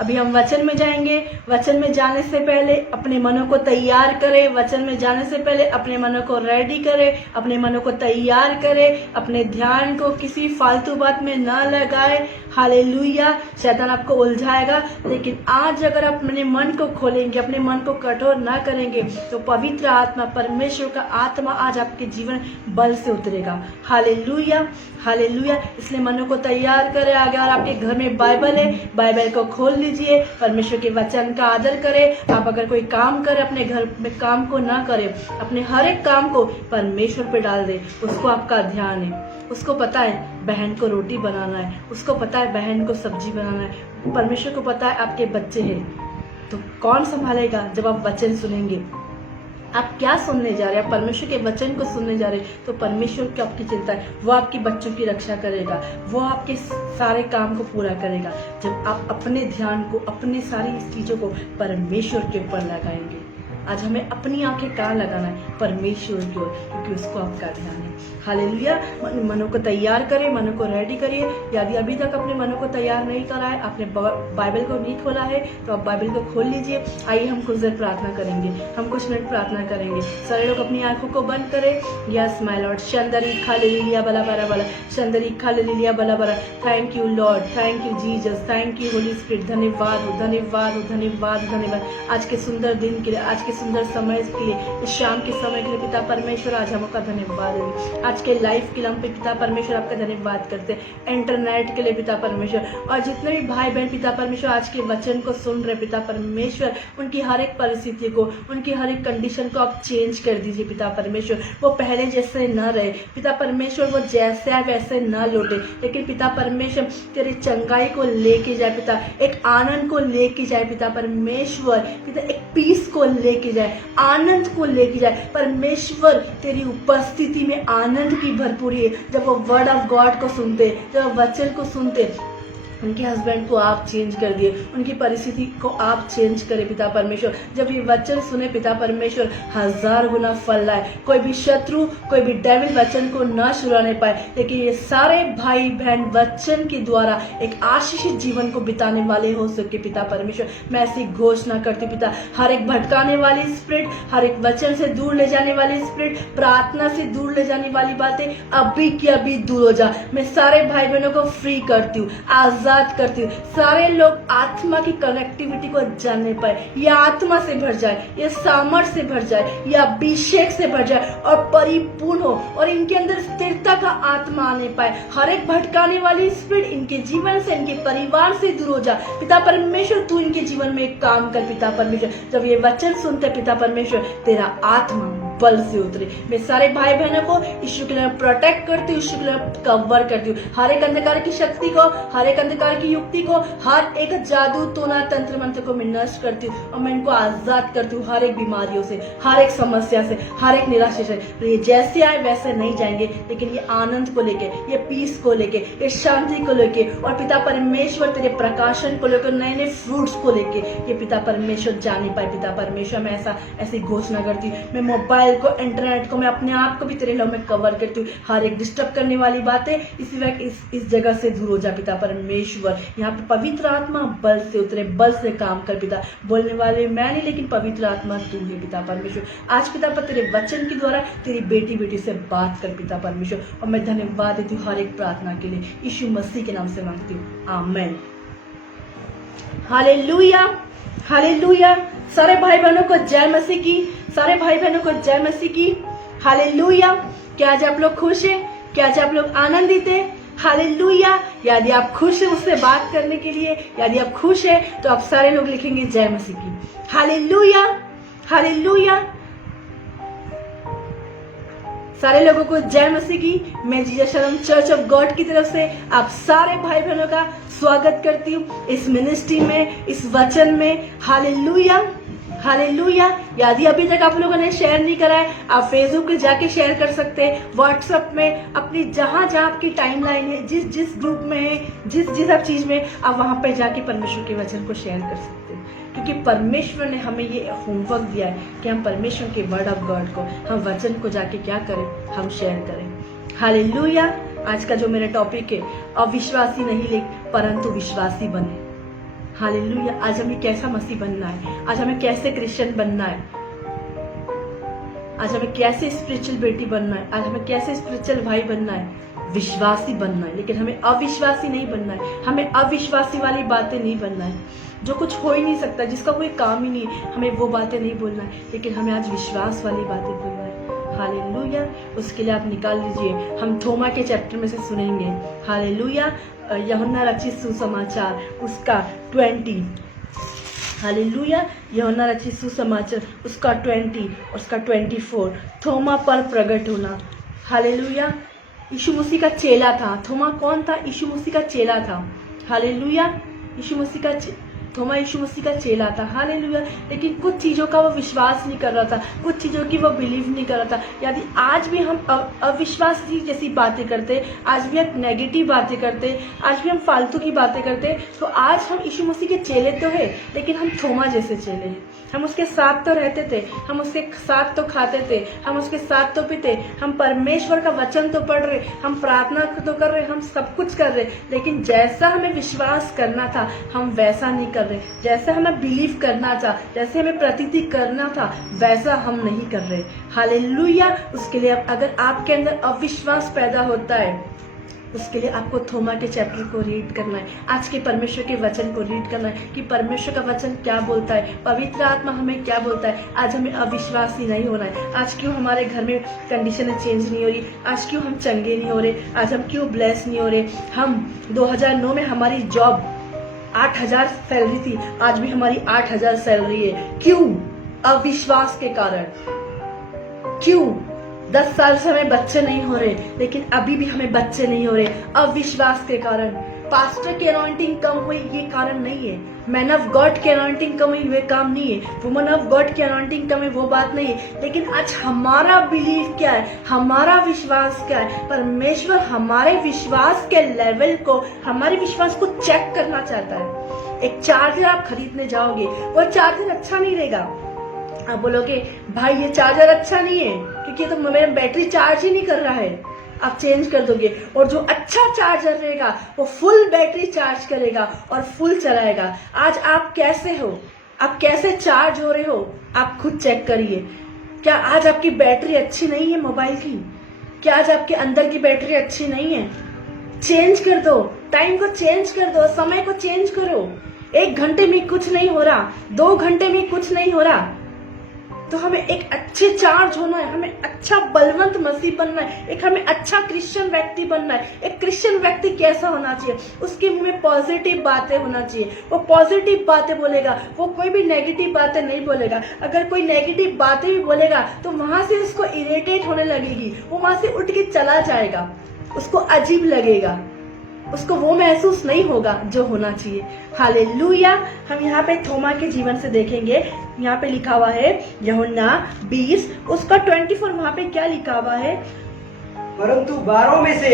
अभी हम वचन में जाएंगे। वचन में जाने से पहले अपने मनों को तैयार करें। वचन में जाने से पहले अपने मनों को रेडी करें, अपने मनों को तैयार करें, अपने ध्यान को किसी फालतू बात में ना लगाए। हालेलुया। शैतान आपको उलझाएगा, लेकिन आज अगर आप अपने मन को खोलेंगे, अपने मन को कठोर ना करेंगे, तो पवित्र आत्मा, परमेश्वर का आत्मा आज आपके जीवन बल से उतरेगा। Hallelujah, hallelujah. इसलिए मनों को तैयार करें। अगर आपके घर में बाइबल है, बाइबल को खोल लीजिए, परमेश्वर के वचन का आदर करें। आप अगर कोई काम करें, अपने घर में काम को ना करें, अपने हर एक काम को परमेश्वर पे डाल दें। उसको आपका ध्यान है, उसको पता है बहन को रोटी बनाना है, उसको पता है बहन को सब्जी बनाना है, परमेश्वर को पता है आपके बच्चे हैं। तो कौन संभालेगा जब आप वचन सुनेंगे? आप क्या सुनने जा रहे हैं? आप परमेश्वर के वचन को सुनने जा रहे हैं, तो परमेश्वर की आपकी चिंता है, वो आपके बच्चों की रक्षा करेगा, वो आपके सारे काम को पूरा करेगा जब आप अपने ध्यान को, अपने सारी चीजों को परमेश्वर के ऊपर लगाएंगे। आज हमें अपनी आंखें कहाँ लगाना है? परमेश्वर की ओर, क्योंकि उसको आपका ध्यान है। हालेलुया। मनों को तैयार करें, मनों को रेडी करिए। यदि अभी तक अपने मनों को तैयार नहीं करा है, आपने बाइबल को नहीं खोला है, तो आप बाइबल को खोल लीजिए। आइए हम कुछ देर प्रार्थना करेंगे, हम कुछ मिनट प्रार्थना करेंगे। सारे लोग अपनी आंखों को बंद करें। Yes my lord. शंदरी खालेलुया बला बरा बला, शंदरी खालेलुया बला बरा। Thank you lord, thank you Jesus, thank you Holy Spirit. धन्यवाद हो, धन्यवाद हो, धन्यवाद, धन्यवाद आज के सुंदर दिन के लिए, आज के सुंदर समय के लिए, इस शाम के समय के लिए पिता परमेश्वर आज हम आपका धन्यवाद है। आज के लाइफ के लिए हम पिता परमेश्वर आपका धन्यवाद करते हैं। इंटरनेट के लिए पिता परमेश्वर, और जितने भी भाई बहन पिता परमेश्वर आज के वचन को सुन रहे पिता परमेश्वर, उनकी हर एक परिस्थिति को, उनकी हर एक कंडीशन को आप चेंज कर दीजिए पिता परमेश्वर। वो पहले जैसे न रहे पिता परमेश्वर, वो जैसे है वैसे न लौटे, लेकिन पिता परमेश्वर तेरी चंगाई को लेके जाए पिता, एक आनंद को लेके जाए पिता परमेश्वर, पिता एक पीस को लेके जाए, आनंद को लेके जाए परमेश्वर। तेरी उपस्थिति में आनंद की भरपूरी है। जब वो वर्ड ऑफ गॉड को सुनते, जब वचन को सुनते, उनके हस्बैंड को आप चेंज कर दिए, उनकी परिस्थिति को आप चेंज करें पिता परमेश्वर। जब ये वचन सुने पिता परमेश्वर, 1000 गुना फल लाए। कोई भी शत्रु, कोई भी डेविल वचन को न छुड़ाने पाए, लेकिन ये सारे भाई बहन वचन के द्वारा एक आशीषित जीवन को बिताने वाले हो सके पिता परमेश्वर। मैं ऐसी घोषणा करती पिता, हर एक भटकाने वाली स्पिरिट, हर एक वचन से दूर ले जाने वाली स्पिरिट, प्रार्थना से दूर ले जाने वाली बातें अभी की अभी दूर हो जा। मैं सारे भाई बहनों को फ्री करती हूँ, आजाद करती हूँ। सारे लोग आत्मा की कनेक्टिविटी को जानने पाए, ये आत्मा से भर जाए, ये सामर्थ्य से भर जाए, ये अभिषेक से भर जाए और परिपूर्ण हो, और इनके अंदर स्थिरता का आत्मा आने पाए। हर एक भटकाने वाली स्पिरिट इनके जीवन से, इनके परिवार से दूर हो जा पिता परमेश्वर। तू इनके जीवन में एक काम कर पिता परमेश्वर। जब ये वचन सुनते पिता परमेश्वर, तेरा आत्मा बल से उतरे। मैं सारे भाई बहनों को यीशु के लिए प्रोटेक्ट करती हूँ, यीशु के लिए कवर करती हूँ। हर एक अंधकार की शक्ति को, हर एक अंधकार की युक्ति को, हर एक जादू टोना तंत्र मंत्र को मैं नष्ट करती हूँ, और मैं इनको आजाद करती हूँ हर एक बीमारियों से, हर एक समस्या से, हर एक निराशा से। तो ये जैसे आए वैसे नहीं जाएंगे, लेकिन ये आनंद को लेके, ये पीस को लेके, ये शांति को लेके, और पिता परमेश्वर तेरे प्रकाशन को लेकर, नए नए फ्रूट्स को लेके ये पिता परमेश्वर जाने पाए पिता परमेश्वर। मैं ऐसी घोषणा करती हूँ। मैं मोबाइल को, इंटरनेट को, मैं अपने आप को भी तेरे लव में कवर करती हूँ। हर एक डिस्टर्ब करने वाली बातें इसी वक्त इस जगह से दूर हो जा पिता परमेश्वर। यहाँ पे पवित्र आत्मा बल से उतरे, बल से काम कर पिता। बोलने वाले मैं नहीं, लेकिन पवित्र आत्मा तू है पिता परमेश्वर। आज पिता पर तेरे वचन के द्वारा तेरी बेटी से बात कर पिता परमेश्वर, और मैं धन्यवाद देती हूँ हर एक प्रार्थना के लिए। यीशु मसीह के नाम से मांगती हूँ, आमीन। Hallelujah, hallelujah. सारे भाई बहनों को जय मसीह की, सारे भाई बहनों को जय मसीह की। हालेलुया। क्या आज आप लोग खुश हैं? क्या आज आप लोग आनंदित हैं? हालेलुया। यदि आप खुश हैं उससे बात करने के लिए, यदि आप खुश हैं, तो आप सारे लोग लिखेंगे जय मसीह की। Hallelujah, hallelujah. सारे लोगों को जय मसीह की। मैं जीसस शरम चर्च ऑफ गॉड की तरफ से आप सारे भाई बहनों का स्वागत करती हूँ इस मिनिस्ट्री में, इस वचन में। Hallelujah, hallelujah. यदि अभी तक आप लोगों ने शेयर नहीं करा है, आप फेसबुक पे जाके शेयर कर सकते हैं, व्हाट्सएप में, अपनी जहां जहां आपकी टाइमलाइन है, जिस जिस ग्रुप में है, जिस आप चीज में, आप वहां पे जाके परमेश्वर के वचन को शेयर कर सकते हैं। क्योंकि परमेश्वर ने हमें ये होमवर्क दिया है कि हम परमेश्वर के वर्ड ऑफ गॉड को, हम वचन को जाके क्या करें, हम शेयर करें। हालेलुया। आज का जो मेरा टॉपिक है, अविश्वासी नहीं परंतु विश्वासी बने। हालेलुया। आज हमें कैसा मसीह बनना है, आज हमें कैसे क्रिश्चियन बनना है, आज हमें कैसे स्पिरिचुअल बेटी बनना है, आज हमें कैसे स्पिरिचुअल भाई बनना है, विश्वासी बनना है। लेकिन हमें अविश्वासी नहीं बनना है, हमें अविश्वासी वाली बातें नहीं बनना है, जो कुछ हो ही नहीं सकता, जिसका कोई काम ही नहीं, हमें वो बातें नहीं बोलना है, लेकिन हमें आज विश्वास वाली बातें बोलना है। हालेलुया। उसके लिए आप निकाल लीजिए, हम थोमा के चैप्टर में से सुनेंगे। हालेलुया। यूहन्ना रचित सुसमाचार उसका 20, हालेलुया। यूहन्ना रचित सुसमाचार उसका 20 और उसका 24, थोमा पर प्रकट होना। हालेलुया। यीशु मसीह का चेला था। थोमा कौन था? यीशु मसीह का चेला था। हालेलुया। यीशु मसीह का थोमा यीशु मसीह का चेला था। हालेलुया। लेकिन कुछ चीज़ों का वो विश्वास नहीं कर रहा था, कुछ चीज़ों की वो बिलीव नहीं कर रहा था। यदि आज भी हम अविश्वास जैसी बातें करते, आज भी हम नेगेटिव बातें करते, आज भी हम फालतू की बातें करते, तो आज हम यीशु मसीह के चेले तो है, लेकिन हम थोमा जैसे चेले हैं। हम उसके साथ तो रहते थे, हम उसके साथ तो खाते थे, हम उसके साथ तो पीते, हम परमेश्वर का वचन तो पढ़ रहे, हम प्रार्थना तो कर रहे, हम सब कुछ कर रहे, लेकिन जैसा हमें विश्वास करना था हम वैसा नहीं कर रहे। जैसा हमें बिलीव करना था, जैसे हमें प्रतीति करना था, वैसा हम नहीं कर रहे। हालेलुया। उसके लिए अगर आपके अंदर अविश्वास पैदा होता है, उसके लिए आपको थोमा के चैप्टर को रीड करना है, आज के परमेश्वर के वचन को रीड करना है कि परमेश्वर का वचन क्या बोलता है, पवित्र आत्मा हमें क्या बोलता है। आज हमें अविश्वासी नहीं होना है। आज क्यों हमारे घर में कंडीशनें चेंज नहीं हो रही, आज क्यों हम चंगे नहीं हो रहे, आज हम क्यों ब्लेस नहीं हो रहे। हम 2009 में हमारी जॉब 8,000 सैलरी थी, आज भी हमारी 8,000 सैलरी है। क्यों? अविश्वास के कारण। क्यों? 10 साल से हमें बच्चे नहीं हो रहे, लेकिन अभी भी हमें बच्चे नहीं हो रहे, अविश्वास के कारण। पास्टर की अनॉइंटिंग कम हुई ये कारण नहीं है, मैन ऑफ गॉड की अनॉइंटिंग कम हुई वे काम नहीं है, वुमन ऑफ गॉड की अनॉइंटिंग कम है वो बात नहीं है। लेकिन आज हमारा बिलीव क्या है, हमारा विश्वास क्या है। परमेश्वर हमारे विश्वास के लेवल को, हमारे विश्वास को चेक करना चाहता है। एक चार्जर आप खरीदने जाओगे, वो चार्जर अच्छा नहीं रहेगा, आप बोलोगे भाई ये चार्जर अच्छा नहीं है क्योंकि तो मेरा बैटरी चार्ज ही नहीं कर रहा है, आप चेंज कर दोगे। और जो अच्छा चार्जर रहेगा वो फुल बैटरी चार्ज करेगा और फुल चलाएगा। आज आप कैसे हो, आप कैसे चार्ज हो रहे हो, आप खुद चेक करिए। क्या आज आपकी बैटरी अच्छी नहीं है मोबाइल की? क्या आज आपके अंदर की बैटरी अच्छी नहीं है? चेंज कर दो, टाइम को चेंज कर दो, समय को चेंज करो। 1 घंटे में कुछ नहीं हो रहा, 2 घंटे में कुछ नहीं हो रहा, तो हमें एक अच्छे चार्ज होना है, हमें अच्छा बलवंत मसीह बनना है, एक हमें अच्छा क्रिश्चियन व्यक्ति बनना है। एक क्रिश्चियन व्यक्ति कैसा होना चाहिए? उसके मुंह में पॉजिटिव बातें होना चाहिए, वो पॉजिटिव बातें बोलेगा, वो कोई भी नेगेटिव बातें नहीं बोलेगा। अगर कोई नेगेटिव बातें भी बोलेगा तो वहां से उसको इरिटेट होने लगेगी, वो वहां से उठ के चला जाएगा, उसको अजीब लगेगा, उसको वो महसूस नहीं होगा जो होना चाहिए। हालेलुया। हम यहाँ पे थोमा के जीवन से देखेंगे, यहाँ पे लिखा हुआ है यूहन्ना 20 उसका 24, वहाँ पे क्या लिखा हुआ है? परंतु 12 में से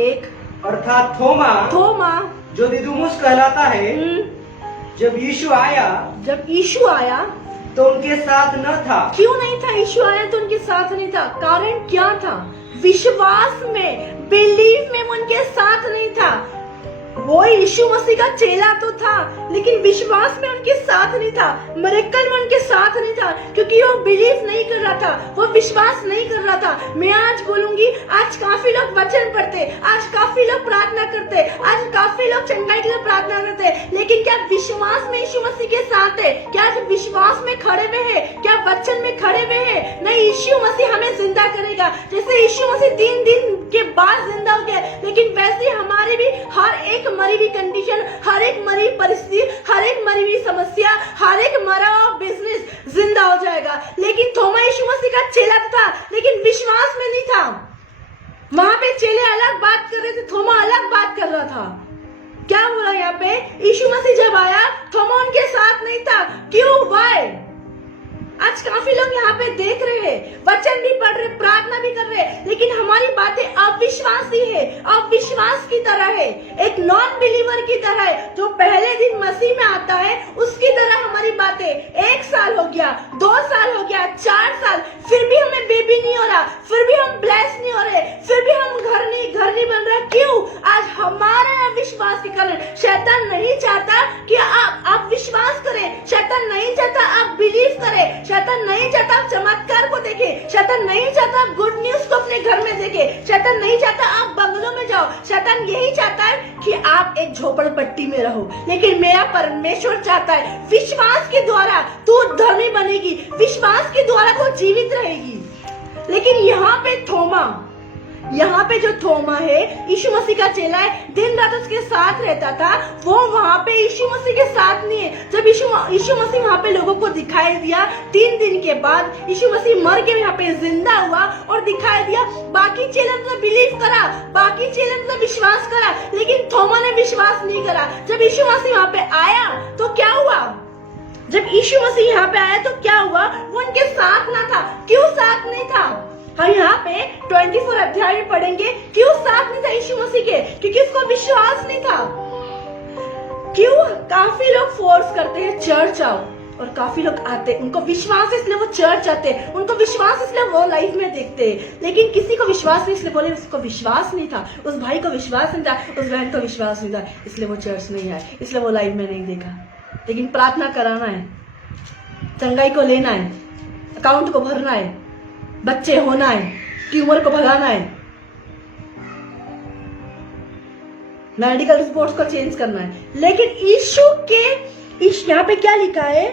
एक अर्थात थोमा जो दिदुमुस कहलाता है, जब यीशु आया तो उनके साथ न था। क्यों नहीं था? यीशु आया तो उनके साथ नहीं था, कारण क्या था? विश्वास में, बिलीव में उनके साथ नहीं था। वो यीशु मसीह का चेला तो था, लेकिन विश्वास में उनके साथ नहीं था, मिरेकल में उनके साथ नहीं था, क्योंकि वो बिलीव नहीं कर रहा था, वो विश्वास नहीं कर रहा था। मैं आज बोलूंगी, आज काफी लोग वचन पढ़ते, आज काफी लोग प्रार्थना करते, आज काफी लोग चंगाई के लिए प्रार्थना करते, लेकिन क्या विश्वास में यीशु मसीह के साथ है? क्या विश्वास में खड़े हुए हैं? क्या वचन में खड़े हुए हैं? नहीं, यीशु मसीह हमें जिंदा करेगा। जैसे यीशु मसीह 3 दिन के बाद जिंदा हो गया, लेकिन वैसे हमारे भी हर एक मरी हुई कंडीशन, हर एक मरी परिस्थिति, हर एक मरी हुई समस्या, हर एक मरा हुआ बिजनेस जिंदा हो जाएगा। लेकिन थोमा यीशु मसीह का चेला था, लेकिन विश्वास में नहीं था। वहां पे चेले अलग बात कर रहे थे, थोमा अलग बात कर रहा था। क्या बोला यहाँ पे? यीशु मसीह जब आया थोमा उनके साथ नहीं था। क्यों? वाई? आज काफी लोग यहाँ पे देख रहे हैं, वचन भी पढ़ रहे, प्रार्थना भी कर रहे, लेकिन हमारी बातें अविश्वासी है, अविश्वास की तरह है, एक नॉन बिलीवर की तरह है, जो पहले दिन मसीह में आता है उसकी तरह हमारी बातें। 1 साल हो गया, 2 साल हो गया, 4 साल, फिर भी हमें बेबी नहीं हो रहा। रहा, फिर भी हम ब्लेस नहीं हो रहे, फिर भी हम घर नहीं बन रहा। क्यों? आज हमारे अविश्वास के कारण। शैतान नहीं चाहता कि आप विश्वास करें, शैतान नहीं चाहता आप बिलीव करें, शैतान नहीं चाहता आप चमत्कार को देखें, शैतान नहीं चाहता आप गुड न्यूज को अपने घर में देखें, शैतान नहीं चाहता आप बंगलों में जाओ, शैतान यही चाहता है कि आप एक झोपड़पट्टी में रहो। लेकिन मेरा परमेश्वर चाहता है विश्वास के द्वारा तू धर्मी बनेगी, विश्वास के द्वारा तू जीवित रहेगी। लेकिन यहाँ पे जो थोमा है, यीशु मसीह का चेला है, दिन रात उसके साथ रहता था, वो वहाँ पे यीशु मसीह के साथ नहीं है। जब यीशु मसीह वहाँ पे लोगों को दिखाई दिया, 3 दिन के बाद यीशु मसीह मर के यहाँ पे जिंदा हुआ और दिखाई दिया। बाकी चेलों ने बिलीव करा, बाकी चेलों ने विश्वास करा, लेकिन थोमा ने विश्वास नहीं करा। जब यीशु मसीह वहाँ पे आया तो क्या हुआ? जब यीशु मसीह यहाँ पे आया तो क्या हुआ? वो उनके साथ ना था। क्यों साथ नहीं था? हम यहाँ पे 24 अध्याय में पढ़ेंगे क्यों साथ नहीं था यीशु मसीह के, क्योंकि उसको विश्वास नहीं था। क्यों? काफी लोग फोर्स करते हैं चर्च आओ, और काफी लोग आते, उनको विश्वास है इसलिए वो चर्च आते हैं, उनको विश्वास इसलिए वो लाइफ में देखते हैं। लेकिन किसी को विश्वास नहीं, इसलिए बोले उसको विश्वास नहीं था, उस भाई को विश्वास नहीं था, उस बहन को विश्वास नहीं था, इसलिए वो चर्च नहीं आए, इसलिए वो लाइफ में नहीं देखा। लेकिन प्रार्थना कराना है, चंगाई को लेना है, अकाउंट को भरना है, बच्चे होना है, ट्यूमर को भगाना है, मेडिकल रिपोर्ट्स को चेंज करना है। लेकिन यीशु के यहाँ पे क्या लिखा है?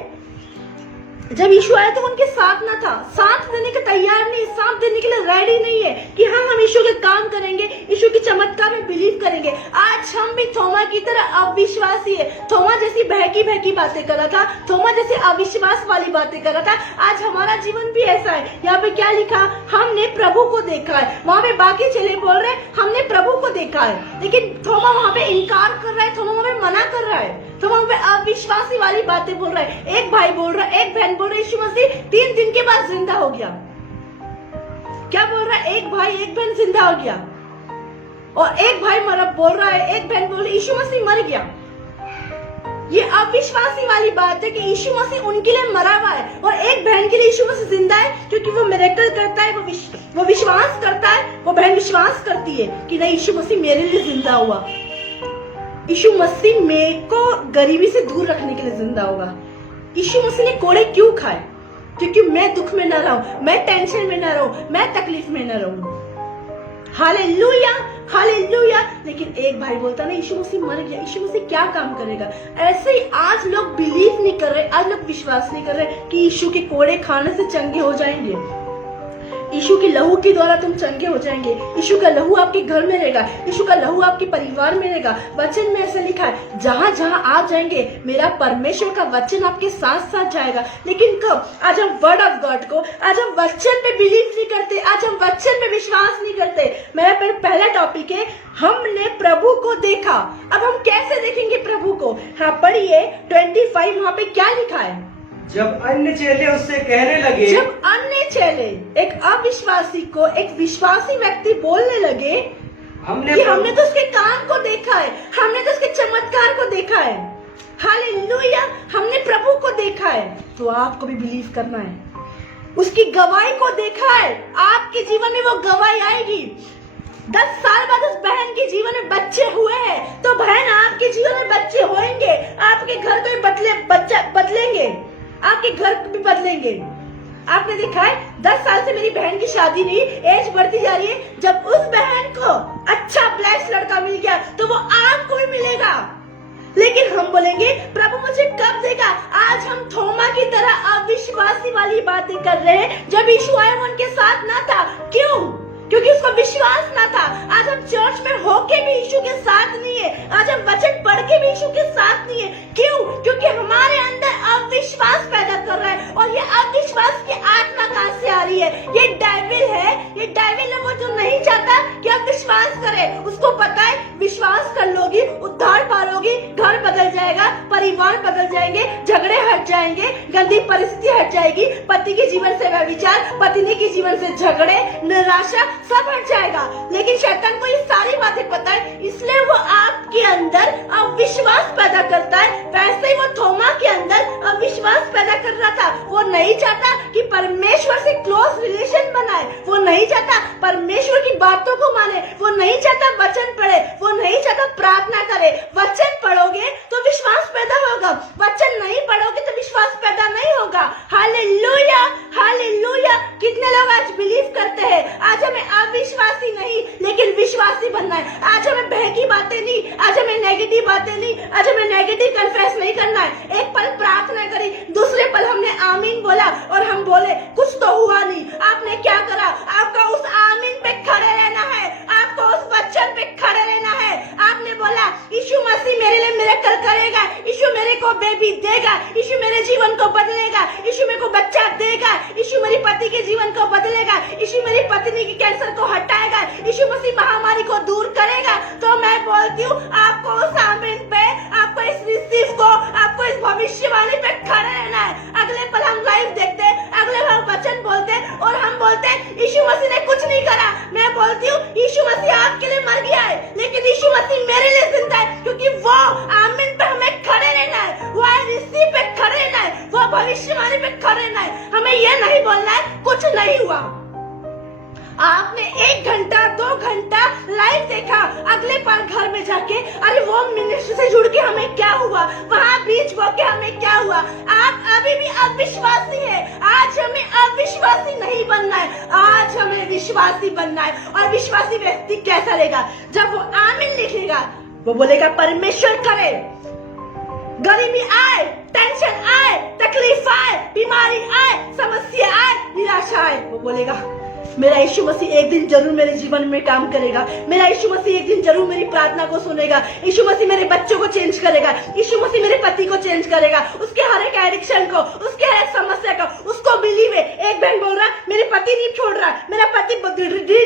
जब यीशु आया तो उनके साथ ना था, साथ देने के तैयार नहीं, साथ देने के लिए रेडी नहीं है कि हम यीशु के काम करेंगे, यीशु की चमत्कार में बिलीव करेंगे। आज हम भी थोमा की तरह अविश्वासी है। थोमा जैसी बहकी बातें कर रहा था, थोमा जैसे अविश्वास वाली बातें कर रहा था, आज हमारा जीवन भी ऐसा है। यहाँ पे क्या लिखा? हमने प्रभु को देखा है। वहां पे बाकी चेले बोल रहे हैं हमने प्रभु को देखा है, लेकिन थोमा वहां पे इनकार कर रहा है, थोमा वहां पे मना कर रहा है, थोमा वहां पे अविश्वासी वाली बातें बोल रहा है। एक भाई बोल रहा है, एक बहन बोल रही, यीशु मसीह 3 दिन के बाद जिंदा हो गया। क्या बोल रहा है? एक भाई एक बहन जिंदा हो गया, और एक भाई बोल रहा है, एक बहन बोल रही यीशु मसीह मर गया। ये अविश्वासी वाली बात है कि यीशु मसीह उनके लिए मरा हुआ है, और एक बहन के लिए यीशु मसीह जिंदा है क्योंकि वो मिरेकल करता है, वो विश्वास करता है, वो बहन विश्वास करती है कि नहीं यीशु मसीह मेरे लिए जिंदा हुआ, यीशु मसीह मेरे को गरीबी से दूर रखने के लिए जिंदा होगा। यीशु मसीह ने कोड़े क्यों खाए? क्योंकि मैं दुख में न रहूं, मैं टेंशन में न रहूं, मैं तकलीफ में न रहूं। Hallelujah, hallelujah. लेकिन एक भाई बोलता ना यीशु मसीह मर गया, यीशु मसीह क्या काम करेगा? ऐसे ही आज लोग बिलीव नहीं कर रहे, आज लोग विश्वास नहीं कर रहे कि यीशु के कोड़े खाने से चंगे हो जाएंगे, यीशु के लहू के द्वारा तुम चंगे हो जाएंगे, यीशु का लहू आपके घर में रहेगा, यीशु का लहू आपके परिवार में रहेगा। वचन में ऐसा लिखा है जहां जहां आप जाएंगे मेरा परमेश्वर का वचन आपके साथ साथ जाएगा। लेकिन कब? आज हम वर्ड ऑफ गॉड को, आज हम वचन पे बिलीव नहीं करते, आज हम वचन पे विश्वास नहीं करते। मेरा पहला टॉपिक है हमने प्रभु को देखा। अब हम कैसे देखेंगे प्रभु को? हाँ पढ़िए 25, वहां पे क्या लिखा है? जब अन्य चेले उससे कहने लगे, जब अन्य चेले एक अविश्वासी को एक विश्वासी व्यक्ति बोलने लगे हमने तो उसके काम को देखा है, हमने तो उसके चमत्कार को देखा है, हालेलुया, हमने प्रभु को देखा है, तो आपको भी बिलीव करना है। उसकी गवाही को देखा है, आपके जीवन में वो गवाही आएगी। 10 साल बाद उस बहन के जीवन में बच्चे हुए हैं, तो बहन आपके जीवन में बच्चे होंगे, आपके घर को बदलेंगे, आपके घर भी बदलेंगे। आपने देखा है 10 साल से मेरी बहन की शादी नहीं, एज बढ़ती जा रही है। जब उस बहन को अच्छा ब्लेस लड़का मिल गया तो वो आपको भी मिलेगा। लेकिन हम बोलेंगे प्रभु मुझे कब देगा? आज हम थोमा की तरह अविश्वासी वाली बातें कर रहे हैं। जब यीशु आया वो उनके साथ ना था। क्यों? क्योंकि उसको विश्वास ना था। आज हम चर्च में होके भी यीशु के साथ नहीं है, आज हम वचन पढ़ के भी यीशु के साथ नहीं है। क्यों? क्योंकि हमारे अंदर अविश्वास पैदा कर रहा है, और ये अविश्वास की आत्मा कहां से आ रही है? ये डेविल है, ये डेविल है वो जो नहीं चाहता कि आप विश्वास करें। उसको पता है विश्वास कर लोगी, उद्धार पालोगी, घर बदल जाएगा, परिवार बदल जाएंगे, झगड़े हट जाएंगे, गंदी परिस्थिति हट जाएगी, पति के जीवन से व्यभिचार, पत्नी के जीवन से झगड़े, निराशा सब हट जाएगा। लेकिन शैतान को ये सारी बातें पता है, इसलिए वो आपके अंदर अविश्वास पैदा करता है। वैसे ही वो थोमा के अंदर अविश्वास पैदा कर रहा था। वो नहीं चाहता कि परमेश्वर से क्लोज रिलेशन बनाए, वो नहीं नहीं चाहता परमेश्वर की बातों को माने, वो नहीं चाहता वचन पढ़े, वो नहीं चाहता प्रार्थना करे। वचन पढ़ोगे तो विश्वास पैदा होगा, वचन नहीं पढ़ोगे तो विश्वास पैदा नहीं होगा। Hallelujah, hallelujah. कितने लोग आज बिलीव करते हैं, आज हमें अविश्वासी नहीं लेकिन विश्वासी बनना है। आज हमें बहकी बातें नहीं, आज हमें नेगेटिव बातें नहीं, आज हमें नेगेटिव कन्फेस नहीं करना है। एक पल प्रार्थना करी, दूसरे पल हमने आमीन बोला और हम बोले कुछ तो हुआ नहीं। आपने क्या करा? आपका उस आमीन पे खड़े रहना है, आपको उस वचन पे खड़े रहना है। आपने बोला यीशु मसीह मेरे लिए मिरेकल करेगा, यीशु मेरे को बेबी देगा, यीशु मेरे जीवन को बदलेगा, यीशु मेरे को बच्चा देगा, यीशु मेरे पति के जीवन को बदलेगा, यीशु मेरी पत्नी की कैंसर को हटाएगा, यीशु मसीह महामारी को दूर करेगा। तो मैं बोलती हूँ आपको उस आमीन पे, आपको इस रिसीव को, आपको इस भविष्यवाणी पे खड़े रहना है। अगले पल हम लाइव देखते हैं, अगले पल वचन बोलते हैं और हम बोलते हैं यीशु मसीह ने कुछ नहीं करा। मैं बोलती हूँ यीशु मसीह आपके लिए मर गया है लेकिन यीशु मसीह मेरे लिए जिंदा है, क्योंकि वो आमीन पे हमें खड़े रहना है, वो रिसीव पे खड़े रहना है, वो भविष्यवाणी पे खड़े रहना है। हमें ये नहीं बोलना है कुछ नहीं हुआ। आपने 1 घंटा 2 घंटा लाइव देखा, अगले पल घर में जाके अरे वो मिनिस्ट्री से जुड़ के हमें क्या हुआ, वहां बीच बो के हमें क्या हुआ। आप अभी भी अविश्वासी है। आज हमें अविश्वासी नहीं बनना है, आज हमें विश्वासी बनना है। और विश्वासी व्यक्ति कैसा रहेगा? जब वो आमीन लिखेगा, वो बोलेगा परमेश्वर करे, गरीबी आए, टेंशन आए, तकलीफ आए, बीमारी आए, समस्या आए, निराशा आए, वो बोलेगा मेरा यीशु मसीह एक दिन जरूर मेरे जीवन में काम करेगा, मेरा यीशु मसीह एक दिन जरूर मेरी प्रार्थना को सुनेगा, यीशु मसीह मेरे बच्चों को चेंज करेगा, यीशु मसीह मेरे पति को चेंज करेगा, उसके हर एक एडिक्शन को, उसके हर एक समस्या को, उसको बिलीव है। एक बहन बोल रहा मेरे पति नहीं छोड़ रहा, मेरा पति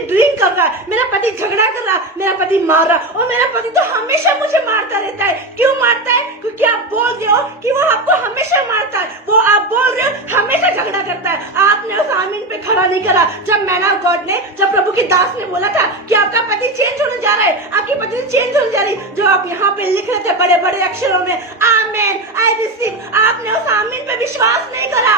ड्रिंक कर रहा है, मेरा पति झगड़ा कर रहा, मेरा पति मार रहा, और मेरा पति तो हमेशा मुझे मारता रहता है। क्यों मारता है? क्योंकि आप बोल रहे हो कि वो आपको हमेशा मारता है, वो आप बोल रहे हो हमेशा झगड़ा करता है। आपने उस आमीन पे खड़ा नहीं करा। जब मैन ऑफ गॉड ने, जब प्रभु के दास ने बोला था कि आपका पति चेंज होने जा रहा है, आपकी पत्नी चेंज होने जा रही, जो आप यहाँ पे लिख रहे थे बड़े बड़े अक्षरों में आमीन आई रिसीव, आपने उस आमीन पे विश्वास नहीं करा,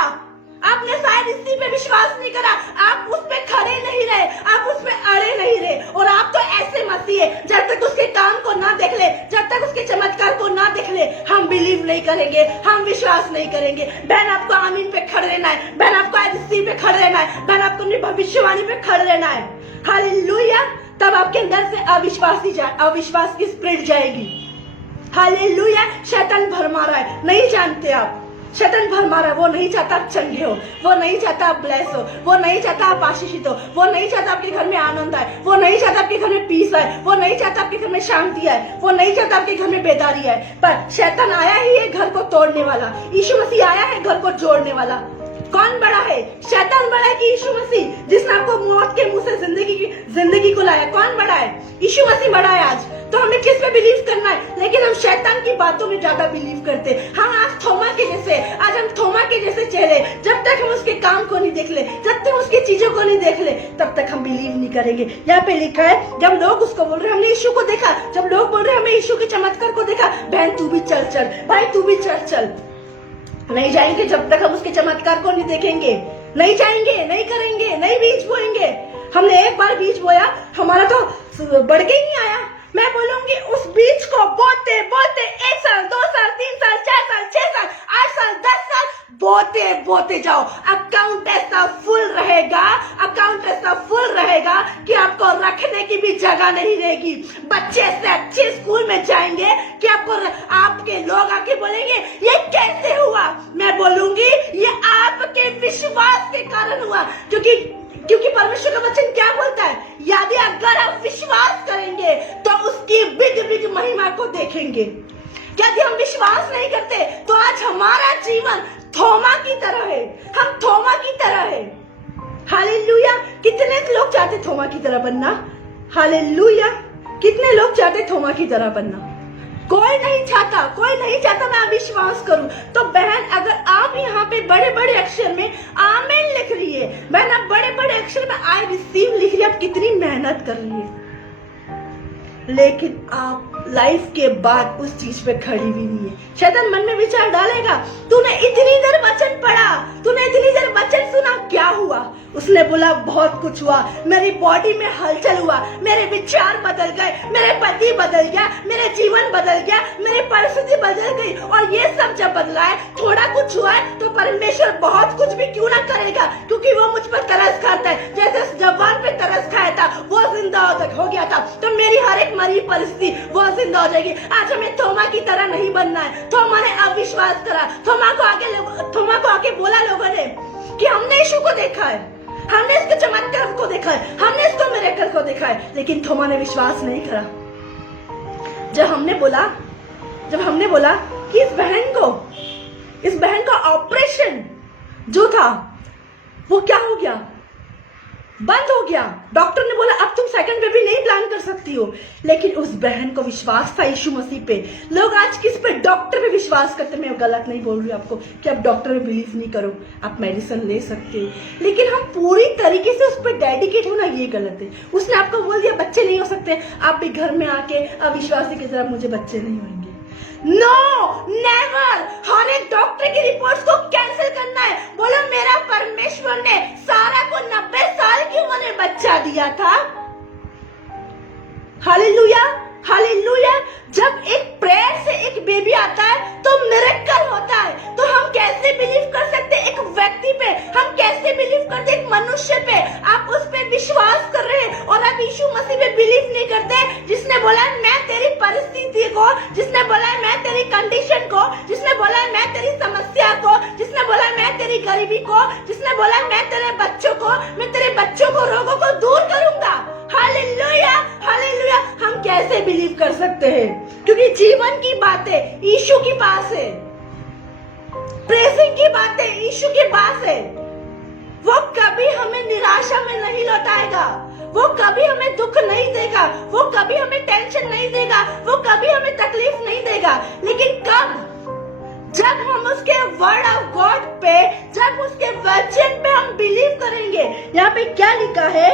आपने शायद इसी पे विश्वास नहीं करा, आप उस पे खड़े नहीं रहे, आप उस पे अड़े नहीं रहे। और आप तो ऐसे मसीह है, जब तक उसके काम को ना देख ले, जब तक उसके चमत्कार को ना देख ले, हम बिलीव नहीं करेंगे, हम विश्वास नहीं करेंगे। बहन आपको आमीन पे खड़े रहना है, बहन आपको इसी पे खड़े रहना है, बहन आपको अपनी भविष्यवाणी पे खड़े रहना है। हालेलुया। तब आपके अंदर से अविश्वास की स्पिरिट जाएगी। हालेलुया। शैतान भरमा रहा है, नहीं जानते आप, शैतान भरमा रहा है, वो नहीं चाहता आप चंगे हो, वो नहीं चाहता आप ब्लेस हो, वो नहीं चाहता आप आशीषित हो, वो नहीं चाहता आपके घर में आनंद आए, वो नहीं चाहता आपके घर में पीस आए, वो नहीं चाहता आपके घर में शांति आए, वो नहीं चाहता आपके घर में बेदारी आए। पर शैतान आया ही है घर को तोड़ने वाला, यीशु मसीह आया है घर को जोड़ने वाला। कौन बड़ा है? शैतान बड़ा है कि यीशु मसीह, जिसने आपको मौत के मुंह से जिंदगी को लाया? कौन बड़ा है? यीशु मसीह बड़ा है। आज तो हमें किस पे बिलीव करना है? लेकिन हम शैतान की बातों में ज्यादा बिलीव करते हैं। हम आज थोमा के जैसे, आज हम थोमा के जैसे चेहरे, जब तक हम उसके काम को नहीं देख ले, जब तक उसकी चीजों को नहीं देख ले, तब तक हम बिलीव नहीं करेंगे। यहाँ पे लिखा है, जब लोग उसको बोल रहे हमने यीशु को देखा, जब लोग बोल रहे हमने यीशु के चमत्कार को देखा, बहन तू भी चल चल, भाई तू भी चल चल। नहीं जाएंगे जब तक हम उसके चमत्कार को नहीं देखेंगे, नहीं जाएंगे, नहीं करेंगे, नहीं बीज बोएंगे। हमने एक बार बीज बोया, हमारा तो बढ़ के ही नहीं आया। मैं बोलूंगी उस बीज को बोते बोते 1 साल 2 साल 3 साल 4 साल 6 साल 8 साल 10 साल बोते बोते जाओ। अकाउंट ऐसा फुल रहेगा, अकाउंट ऐसा फुल रहेगा कि आपको रखने की भी जगह नहीं रहेगी। बच्चे से अच्छे स्कूल में जाएंगे कि आपके लोग आके बोलेंगे ये कैसे हुआ? मैं बोलूंगी ये आपके विश्वास के कारण हुआ, क्योंकि परमेश्वर का वचन क्या बोलता है? यदि अगर आप विश्वास करेंगे तो उसकी विधि महिमा को देखेंगे। यदि हम विश्वास नहीं करते तो आज हमारा जीवन थोमा की तरह है, हम थोमा की तरह है। हालेलुया। कितने लोग चाहते थोमा की तरह बनना? हालेलुया। कितने लोग चाहते थोमा की तरह बनना? कोई नहीं चाहता, कोई नहीं चाहता मैं अविश्वास करूं। तो बहन अगर आप यहाँ पे बड़े बड़े अक्षर में आमीन लिख रही है, बहन आप बड़े बड़े अक्षर में आई रिसीव लिख रही है, आप कितनी मेहनत कर रही है, लेकिन आप लाइफ के बाद उस चीज पे खड़ी भी नहीं है। शैतान मन में विचार डालेगा, तूने इतनी देर वचन पढ़ा, तूने इतनी देर वचन सुना, क्या हुआ? उसने बोला बहुत कुछ हुआ, मेरी बॉडी में हलचल हुआ, मेरे विचार बदल गए, मेरे पति बदल गया, मेरे जीवन बदल गया, मेरी परिस्थिति बदल गई। और ये सब जब बदला है, थोड़ा कुछ हुआ है, तो परमेश्वर बहुत कुछ भी क्यों ना करेगा, क्योंकि वो मुझ पर तरस खाता है। जैसे जवान पे तरस खाया था, वो जिंदा हो गया था, तो मेरी हर एक मरी परिस्थिति वो जिंदा हो जाएगी। आज हमें थोमा की तरह नहीं बनना है। थोमा ने अविश्वास करा, थोमा को आके बोला लोगों ने कि हमने यीशु को देखा है, हमने इसके चमत्कार को देखा है, हमने इसको मिरेकल को देखा है, लेकिन थोमा ने विश्वास नहीं करा। जब हमने बोला कि इस बहन का ऑपरेशन जो था वो क्या हो गया, बंद हो गया। डॉक्टर ने बोला अब तुम सेकंड बेबी नहीं प्लान कर सकती हो, लेकिन उस बहन को विश्वास था यीशु मसीह पे। लोग आज किस पे? डॉक्टर पे विश्वास करते। मैं गलत नहीं बोल रही आपको कि आप डॉक्टर पे बिलीव नहीं करो, आप मेडिसिन ले सकते हो, लेकिन हम पूरी तरीके से उस पर डेडिकेट होना ये गलत है। उसने आपको बोल दिया बच्चे नहीं हो सकते, आप भी घर में आके अविश्वासी की तरह मुझे बच्चे नहीं होंगे। No, never. हर एक डॉक्टर की रिपोर्ट्स को कैंसिल करना है। बोलो मेरा परमेश्वर ने सारा को 90 साल की उम्र में बच्चा दिया था। Hallelujah, hallelujah. जब एक प्रेयर से एक बेबी आता है तो मिरेकल होता है। तो हम कैसे बिलीव कर सकते एक व्यक्ति पे, हम कैसे बिलीव करते एक मनुष्य पे? आप उस पे विश्वास कर रहे हैं और आप यीशु मसीह पे बिलीव नहीं करते, जिसने बोला है मैं तेरी परिस्थिति को, जिसने बोला है मैं तेरी कंडीशन को, जिसने बोला है मैं तेरी समस्या को, जिसने बोला है मैं तेरी गरीबी को, जिसने बोला है मैं तेरे बच्चों को रोगों को दूर करूंगा। Hallelujah, hallelujah. हम कैसे बिलीव कर सकते हैं? क्योंकि जीवन की बातें यीशु के पास है, प्रेसिंग की बातें यीशु के पास है। वो कभी हमें निराशा में नहीं लौटाएगा, वो कभी हमें दुख नहीं देगा, वो कभी हमें टेंशन नहीं देगा, वो कभी हमें तकलीफ नहीं देगा। लेकिन कब? जब हम उसके वर्ड ऑफ गॉड पे, जब उसके वचन पे हम बिलीव करेंगे। यहाँ पे क्या लिखा है?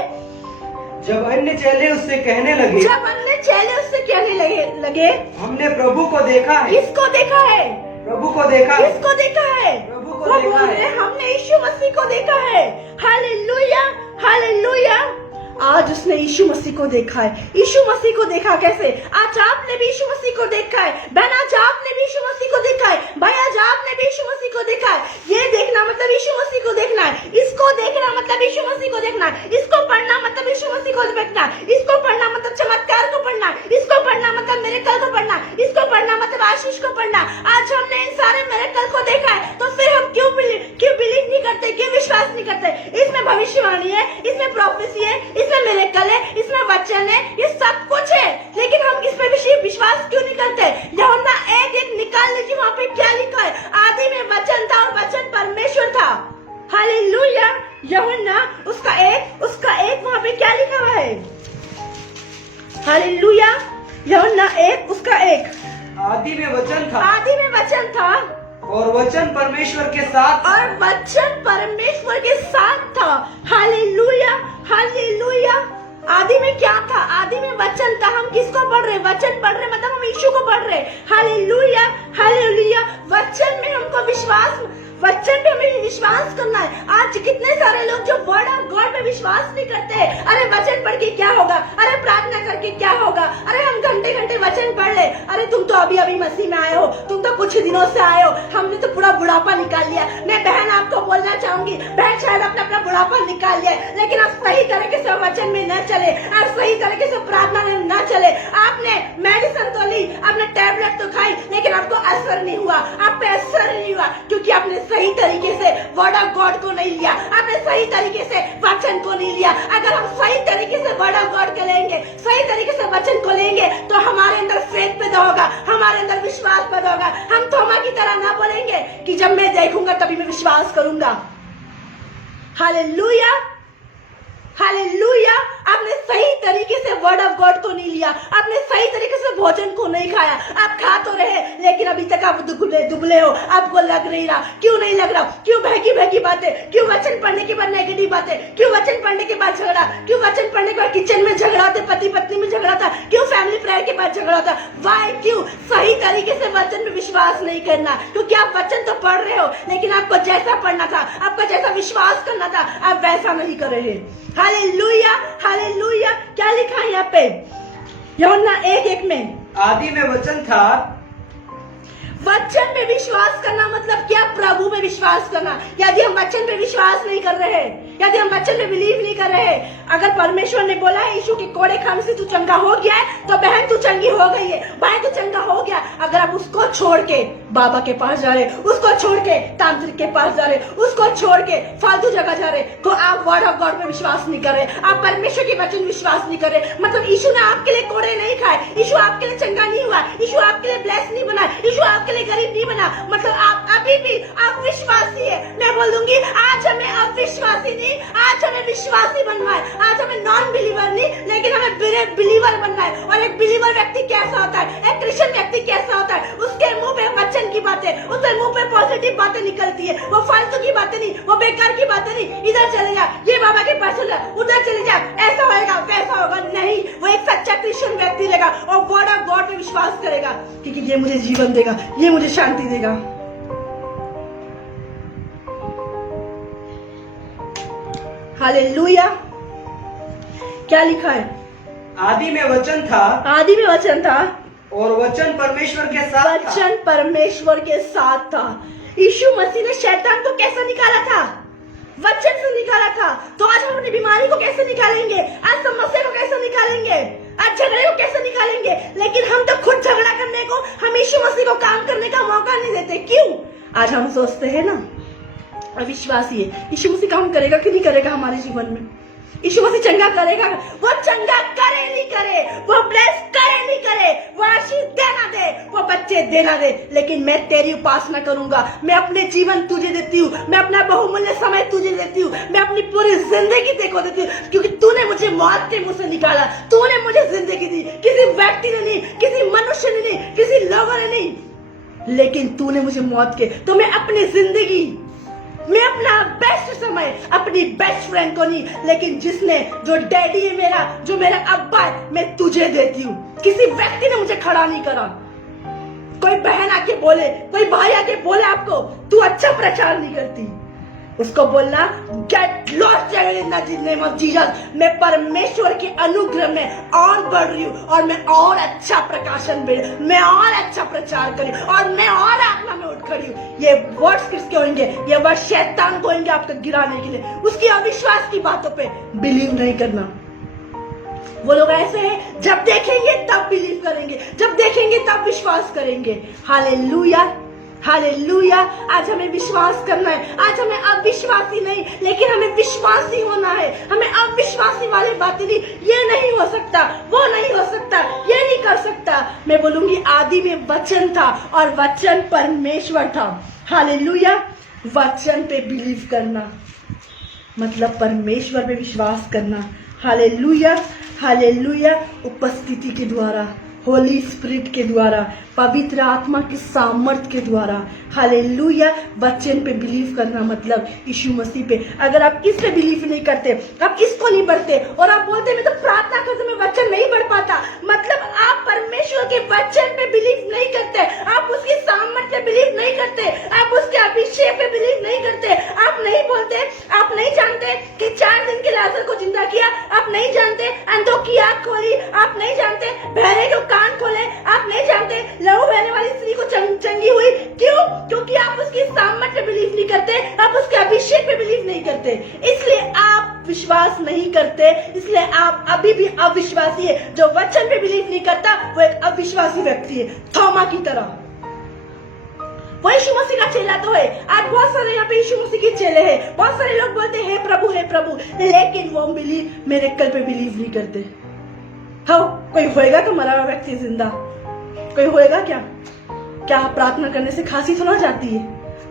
जब अन्य चेले उससे कहने लगे हमने प्रभु को देखा है। किसको देखा है? प्रभु को देखा है। किसको देखा है? प्रभु को वो देखा बोल रहे है। हमने यीशु मसीह को देखा है। Hallelujah, hallelujah. आज उसने यीशु मसीह को देखा है। यीशु मसीह को देखा कैसे? आज आपने भी यीशु मसीह को देखा है। बहन आज आपने भी यीशु मसीह को देखा है। भाई आज आपने भी यीशु मसीह को देखा है। ये देखना मतलब यीशु मसीह को देखना है। इसको देखना मतलब यीशु मसीह को देखना है। इसको पढ़ना मतलब यीशु मसीह को देखना है। इसको पढ़ना मतलब चमत्कार को पढ़ना है। इसको पढ़ना मतलब मिरेकल को पढ़ना है। इसको पढ़ना मतलब आशीष को पढ़ना। आज हमने इन सारे मिरेकल को देखा है, तो फिर हम क्यों बिलीव नहीं करते, क्यों विश्वास नहीं करते? इसमें भविष्यवाणी है, इसमें प्रोफेसी है, इसमें मिरेकल है, इसमें वचन है, ये सब कुछ है, लेकिन हम इस पे विश्वास क्यों नहीं करते? यूहन्ना 1:1 निकाल लीजिए, वहां पे क्या लिखा है? आदि में वचन था और वचन परमेश्वर था। हालेलुया। यूहन्ना उसका एक वहां पे क्या लिखा हुआ है? हालेलुया। यूहन्ना 1 उसका 1। आदि में वचन था। आदि में वचन था और वचन परमेश्वर के साथ। और वचन परमेश्वर के साथ था। Hallelujah, hallelujah. आदि में क्या था? आदि में वचन था। हम किसको पढ़ रहे? वचन पढ़ रहे मतलब हम यीशु को पढ़ रहे। Hallelujah, hallelujah. वचन में हमको वचन पे हमें विश्वास करना है। आज कितने सारे लोग जो वर्ड ऑफ गॉड पे विश्वास नहीं करते हैं। अरे वचन पढ़ के क्या होगा? अरे प्रार्थना करके क्या होगा? अरे हम घंटे घंटे वचन पढ़ ले। अरे तुम तो अभी मसीह में आए हो, तुम तो कुछ दिनों से आए हो, हमने तो पूरा बुढ़ापा निकाल लिया। मैं बहन आपको बोलना चाहूंगी, बहन शायद अपना बुढ़ापा निकाल लिया, लेकिन आप सही तरीके से वचन में न चले, आप सही तरीके से प्रार्थना में न चले। आपने मेडिसिन तो ली, आपने टैबलेट तो खाई, लेकिन आपको असर नहीं हुआ, आप पे असर नहीं हुआ, क्योंकि आपने सही तरीके से वर्ड ऑफ गॉड को नहीं लिया, आपने सही तरीके से वचन को नहीं लिया। अगर हम सही तरीके से वर्ड ऑफ गॉड को लेंगे, सही तरीके से वचन को लेंगे, तो हमारे अंदर फेथ पैदा होगा, हमारे अंदर विश्वास पैदा होगा। हम थोमा की तरह ना बोलेंगे कि जब मैं देखूंगा तभी मैं विश्वास करूंगा। Hallelujah, hallelujah. आपने सही तरीके से वर्ड ऑफ गॉड को नहीं लिया, आपने सही तरीके से भोजन को नहीं खाया। आप खा तो रहे लेकिन अभी तक आप दुबले हो, आपको लग नहीं रहा। क्यों नहीं लग रहा? क्यों बहकी बहकी बातें? क्यों वचन पढ़ने के बाद नेगेटिव बातें? क्यों वचन पढ़ने के बाद झगड़ा? क्यों वचन पढ़ने के बाद किचन में झगड़ा होता, पति पत्नी में झगड़ा था? क्यों फैमिली प्रेयर के बाद झगड़ा होता? वाई? क्यों? सही तरीके से वचन में विश्वास नहीं करना, क्योंकि आप वचन तो पढ़ रहे हो लेकिन आपको जैसा पढ़ना था, आपको जैसा विश्वास करना था, आप वैसा नहीं कर रहे। Hallelujah, hallelujah. क्या लिखा है यहाँ पे? यूहन्ना 1:1 में, आदि में वचन था, वचन में विश्वास करना मतलब क्या? प्रभु में विश्वास करना। यदि हम वचन पे विश्वास नहीं कर रहे, यदि हम वचन में बिलीव नहीं कर रहे, अगर परमेश्वर ने बोला है यीशु के कोड़े खाने से तू चंगा हो गया है, तो बहन तू चंगी हो गई है, भाई तू चंगा हो गया। अगर आप उसको छोड़ के बाबा के पास जा रहे, उसको छोड़ के तांत्रिक के पास जा रहे, उसको छोड़ के फालतू जगह जा रहे, तो आप वर्ड ऑफ गॉड पे विश्वास नहीं कर रहे, आप परमेश्वर के वचन विश्वास नहीं कर रहे। मतलब यीशु ने आपके लिए कोड़े नहीं खाए, यीशु आपके लिए चंगा नहीं हुआ, यीशु आपके लिए ब्लेस नहीं बना, यीशु आपके लिए गरीब नहीं बना। मतलब आप अभी भी अविश्वासी है। मैं बोल दूंगी आज हमें अविश्वासी नहीं, आज हमें विश्वासी बनना है। आज हमें नॉन बिलीवर नहीं, लेकिन हमें बिलीवर बनना है। और एक बिलीवर व्यक्ति कैसा होता है? एक क्रिश्चियन व्यक्ति कैसा होता है? उसके मुंह पे वचन की बातें, उसके मुंह पे पॉजिटिव बातें निकलती है, वो फालतू की बातें नहीं, वो बेकार की बातें नहीं। इधर चले जा, ये बाबा के पास चले जा, उधर चले जा, ऐसा होएगा वैसा होगा, नहीं। वो एक सच्चा क्रिश्चियन व्यक्ति रहेगा और वर्ड ऑफ गॉड पे विश्वास करेगा, क्योंकि ये मुझे जीवन देगा, ये मुझे शांति देगा। हालेलुया। क्या लिखा है? आदि में वचन था, आदि में वचन था और वचन परमेश्वर के साथ था। वचन परमेश्वर के साथ था। यीशु मसीह ने शैतान को कैसे निकाला था? वचन से निकाला था। तो आज हम अपनी बीमारी को कैसे निकालेंगे? आज समस्या को कैसे निकालेंगे? आज झगड़े को कैसे निकालेंगे? लेकिन हम तो खुद झगड़ा करने को, हम यीशु मसीह को काम करने का मौका नहीं देते। क्यों? आज हम सोचते हैं ना, अविश्वासी है, यीशु मसीह काम करेगा कि नहीं करेगा हमारे जीवन में? यीशु मसीह चंगा करेगा? वो चंगा करे नहीं करे, वो ब्लेस करे नहीं करे, वो आशीष देना दे, वो बच्चे देना दे, लेकिन मैं तेरी उपासना करूंगा। मैं अपने जीवन तुझे देती हूँ, मैं अपना बहुमूल्य समय तुझे देती हूँ, मैं अपनी पूरी जिंदगी तेरे को देती हूँ, क्योंकि तूने मुझे मौत के मुंह से निकाला, तूने मुझे जिंदगी दी। किसी व्यक्ति ने नहीं, किसी मनुष्य ने नहीं, किसी लोगों ने नहीं, लेकिन तूने मुझे मौत के। तो मैं अपनी जिंदगी, मैं अपना बेस्ट समय अपनी बेस्ट फ्रेंड को नहीं, लेकिन जिसने, जो डैडी है मेरा, जो मेरा अब्बा है, मैं तुझे देती हूँ। किसी व्यक्ति ने मुझे खड़ा नहीं करा। कोई बहन आके बोले, कोई भाई आके बोले आपको तू अच्छा प्रचार नहीं करती, उसको बोलना get lost in the name of Jesus. मैं परमेश्वर के अनुग्रह में और बढ़ रही हूँ और मैं और अच्छा प्रकाशन में, मैं और अच्छा प्रचार करी और मैं और आत्मा में उठ खड़ी हूँ। ये वर्ड्स किसके होंगे? ये वर्ड शैतान को होंगे आपको गिराने के लिए। उसकी अविश्वास की बातों पे बिलीव नहीं करना। वो लोग ऐसे हैं, जब देखेंगे तब बिलीव करेंगे, जब देखेंगे तब विश्वास करेंगे। Hallelujah, hallelujah. आज हमें विश्वास करना है। आज हमें अविश्वासी नहीं, लेकिन हमें विश्वासी होना है। हमें अविश्वासी वाली बातें नहीं, ये नहीं हो सकता, वो नहीं हो सकता, ये नहीं कर सकता। मैं बोलूंगी आदि में वचन था और वचन परमेश्वर था। हालेलुया। वचन पे बिलीव करना मतलब परमेश्वर पे विश्वास करना। Hallelujah, hallelujah. उपस्थिति के द्वारा, होली स्पिरिट के द्वारा, पवित्र आत्मा की सामर्थ के द्वारा। हालेलुया। वचन पे बिलीव करना मतलब यीशु मसीह पे। अगर आप किस पे बिलीव नहीं करते, आप किसको नहीं बढ़ते और आप बोलते मैं तो प्रार्थना करते, मैं वचन नहीं बढ़ पाता, मतलब आप परमेश्वर के वचन पे बिलीव नहीं करते, आप उसकी सामर्थ पे बिलीव नहीं करते, आप उसके अभिषेक पे बिलीव नहीं करते। आप नहीं बोलते, आप नहीं जानते कि 4 दिन के लाजर को जिंदा किया, आप नहीं जानते अंधों की आंख खोली, आप नहीं जानते बहरे को कान खोले, आप नहीं जानते लहू बहने वाली स्त्री को चंगी हुई। क्यों? क्योंकि आप उसकी सामर्थ पे बिलीव नहीं करते, आप उसके अभिषेक पे बिलीव नहीं करते, इसलिए आप विश्वास नहीं करते, इसलिए आप अभी भी अविश्वासी है। जो वचन पे बिलीव नहीं करता वो एक अविश्वासी व्यक्ति है, थोमा की तरह। वो यीशु मसीह का चेला तो है। आज बहुत सारे यहाँ पे यीशु मसीह के चेले हैं, बहुत सारे लोग बोलते हैं हे प्रभु, लेकिन वो मिरेकल पे बिलीव नहीं करते। हाँ, कोई होएगा तो मरा हुआ व्यक्ति जिंदा, कोई होएगा क्या? क्या प्रार्थना करने से खांसी सुना जाती है?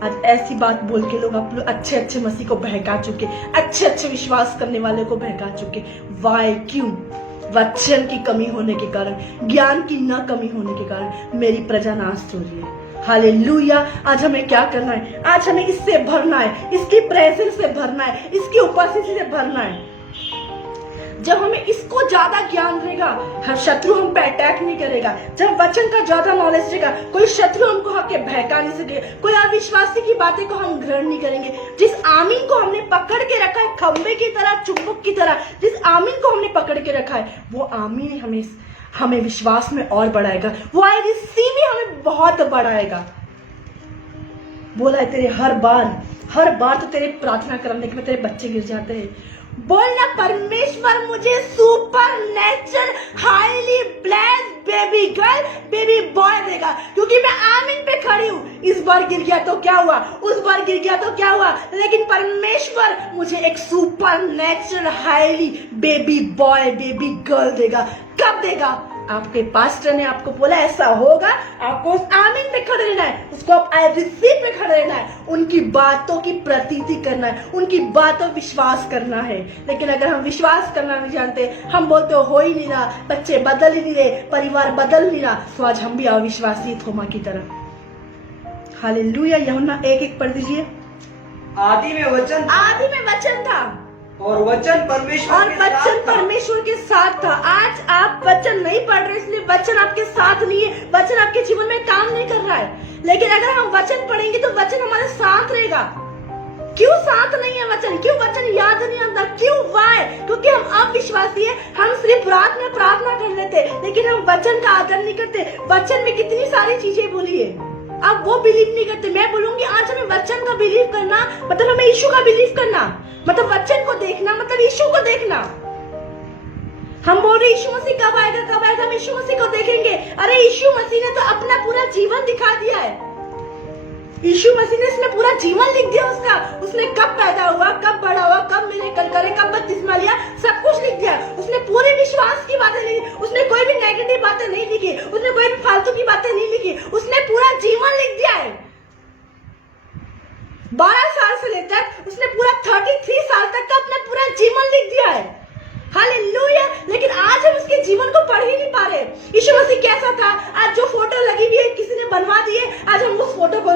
आज ऐसी बात बोल के लोग आप लोग अच्छे मसीह को बहका चुके, अच्छे विश्वास करने वाले को बहका चुके। वाई? क्यों? वचन की कमी होने के कारण, ज्ञान की न कमी होने के कारण मेरी प्रजा नाश हो रही है। हालेलुया। आज हमें क्या करना है? आज हमें इससे भरना है, इसकी प्रेजेंस से भरना है, इसकी उपस्थिति से भरना है। जब हमें इसको ज्यादा ज्ञान रहेगा, हर शत्रु हम पे अटैक नहीं करेगा। जब वचन का ज्यादा नॉलेज रहेगा, कोई शत्रु हमको हके बहका नहीं सके, कोई अविश्वासी की बातें को हम ग्रहण नहीं करेंगे। जिस आमीन को हमने पकड़ के रखा है खंबे की तरह, चुंबक की तरह, जिस आमीन को हमने पकड़ के रखा है, वो आमीन हमें विश्वास में और बढ़ाएगा। वो आई रिसीव भी हमें बहुत बढ़ाएगा। बोला है तेरे हर बार तो तेरे प्रार्थना करने के में तेरे बच्चे गिर जाते हैं। बोलना परमेश्वर मुझे super natural highly blessed baby girl baby boy देगा, क्योंकि मैं आमीन पे खड़ी हूँ। इस बार गिर गया तो क्या हुआ, उस बार गिर गया तो क्या हुआ, लेकिन परमेश्वर मुझे एक super natural highly baby boy baby girl देगा। कब देगा? आपके पास्टर ने आपको बोला ऐसा होगा, आपको उस आमीन पे खड़े रहना है, उसको आप आई रिसीव पे खड़े रहना है, उनकी बातों की प्रतीति करना है, उनकी बातों विश्वास करना है। लेकिन अगर हम विश्वास करना नहीं जानते, हम बोलते हो ही नहीं रहा, बच्चे बदल ही नहीं रहे, परिवार बदल नहीं रहा, तो आज हम भी अविश्वासी थोमा की तरह। हालेलुया। यूहन्ना 1:1 पढ़ दीजिए। आदि में वचन था और वचन परमेश्वर के साथ था। आज आप वचन नहीं पढ़ रहे, इसलिए वचन आपके साथ नहीं है, वचन आपके जीवन में काम नहीं कर रहा है। लेकिन अगर हम वचन पढ़ेंगे तो वचन हमारे साथ रहेगा। क्यों साथ नहीं है वचन? क्यों वचन याद नहीं आता? क्यों? वाई? क्योंकि हम अविश्वासी है। हम सिर्फ रात में प्रार्थना कर लेते, लेकिन हम वचन का आदर नहीं करते। वचन में कितनी सारी चीजें बोली है, अब वो बिलीव नहीं करते। मैं बोलूंगी आज हमें वचन का बिलीव करना मतलब हमें यीशु का बिलीव करना, मतलब वचन को देखना, मतलब यीशु को देखना। हम बोल रहे यीशु मसीह कब आएगा, हम यीशु मसीह को देखेंगे। अरे यीशु मसीह ने तो अपना पूरा जीवन दिखा दिया है। यीशु मसीह ने इसमें पूरा जीवन लिख दिया उसका। उसने कब पैदा हुआ, कब बड़ा हुआ, कब मिरेकल करे, कब बपतिस्मा लिया, सब कुछ लिख दिया। उसने पूरे विश्वास की बातें लिखी, उसने कोई भी नेगेटिव बातें नहीं लिखी, उसने कोई भी फालतू की बातें नहीं लिखी, उसने पूरा जीवन लिख दिया है। 12 साल से लेकर उसने पूरा 33 साल तक का अपना पूरा जीवन लिख दिया है। हालेलुया। लेकिन आज हम उसके जीवन को पढ़ ही नहीं पा रहे। यीशु मसीह कैसा था? आज जो फोटो लगी हुई है किसी ने बनवा दी है, आज हम उस फोटो को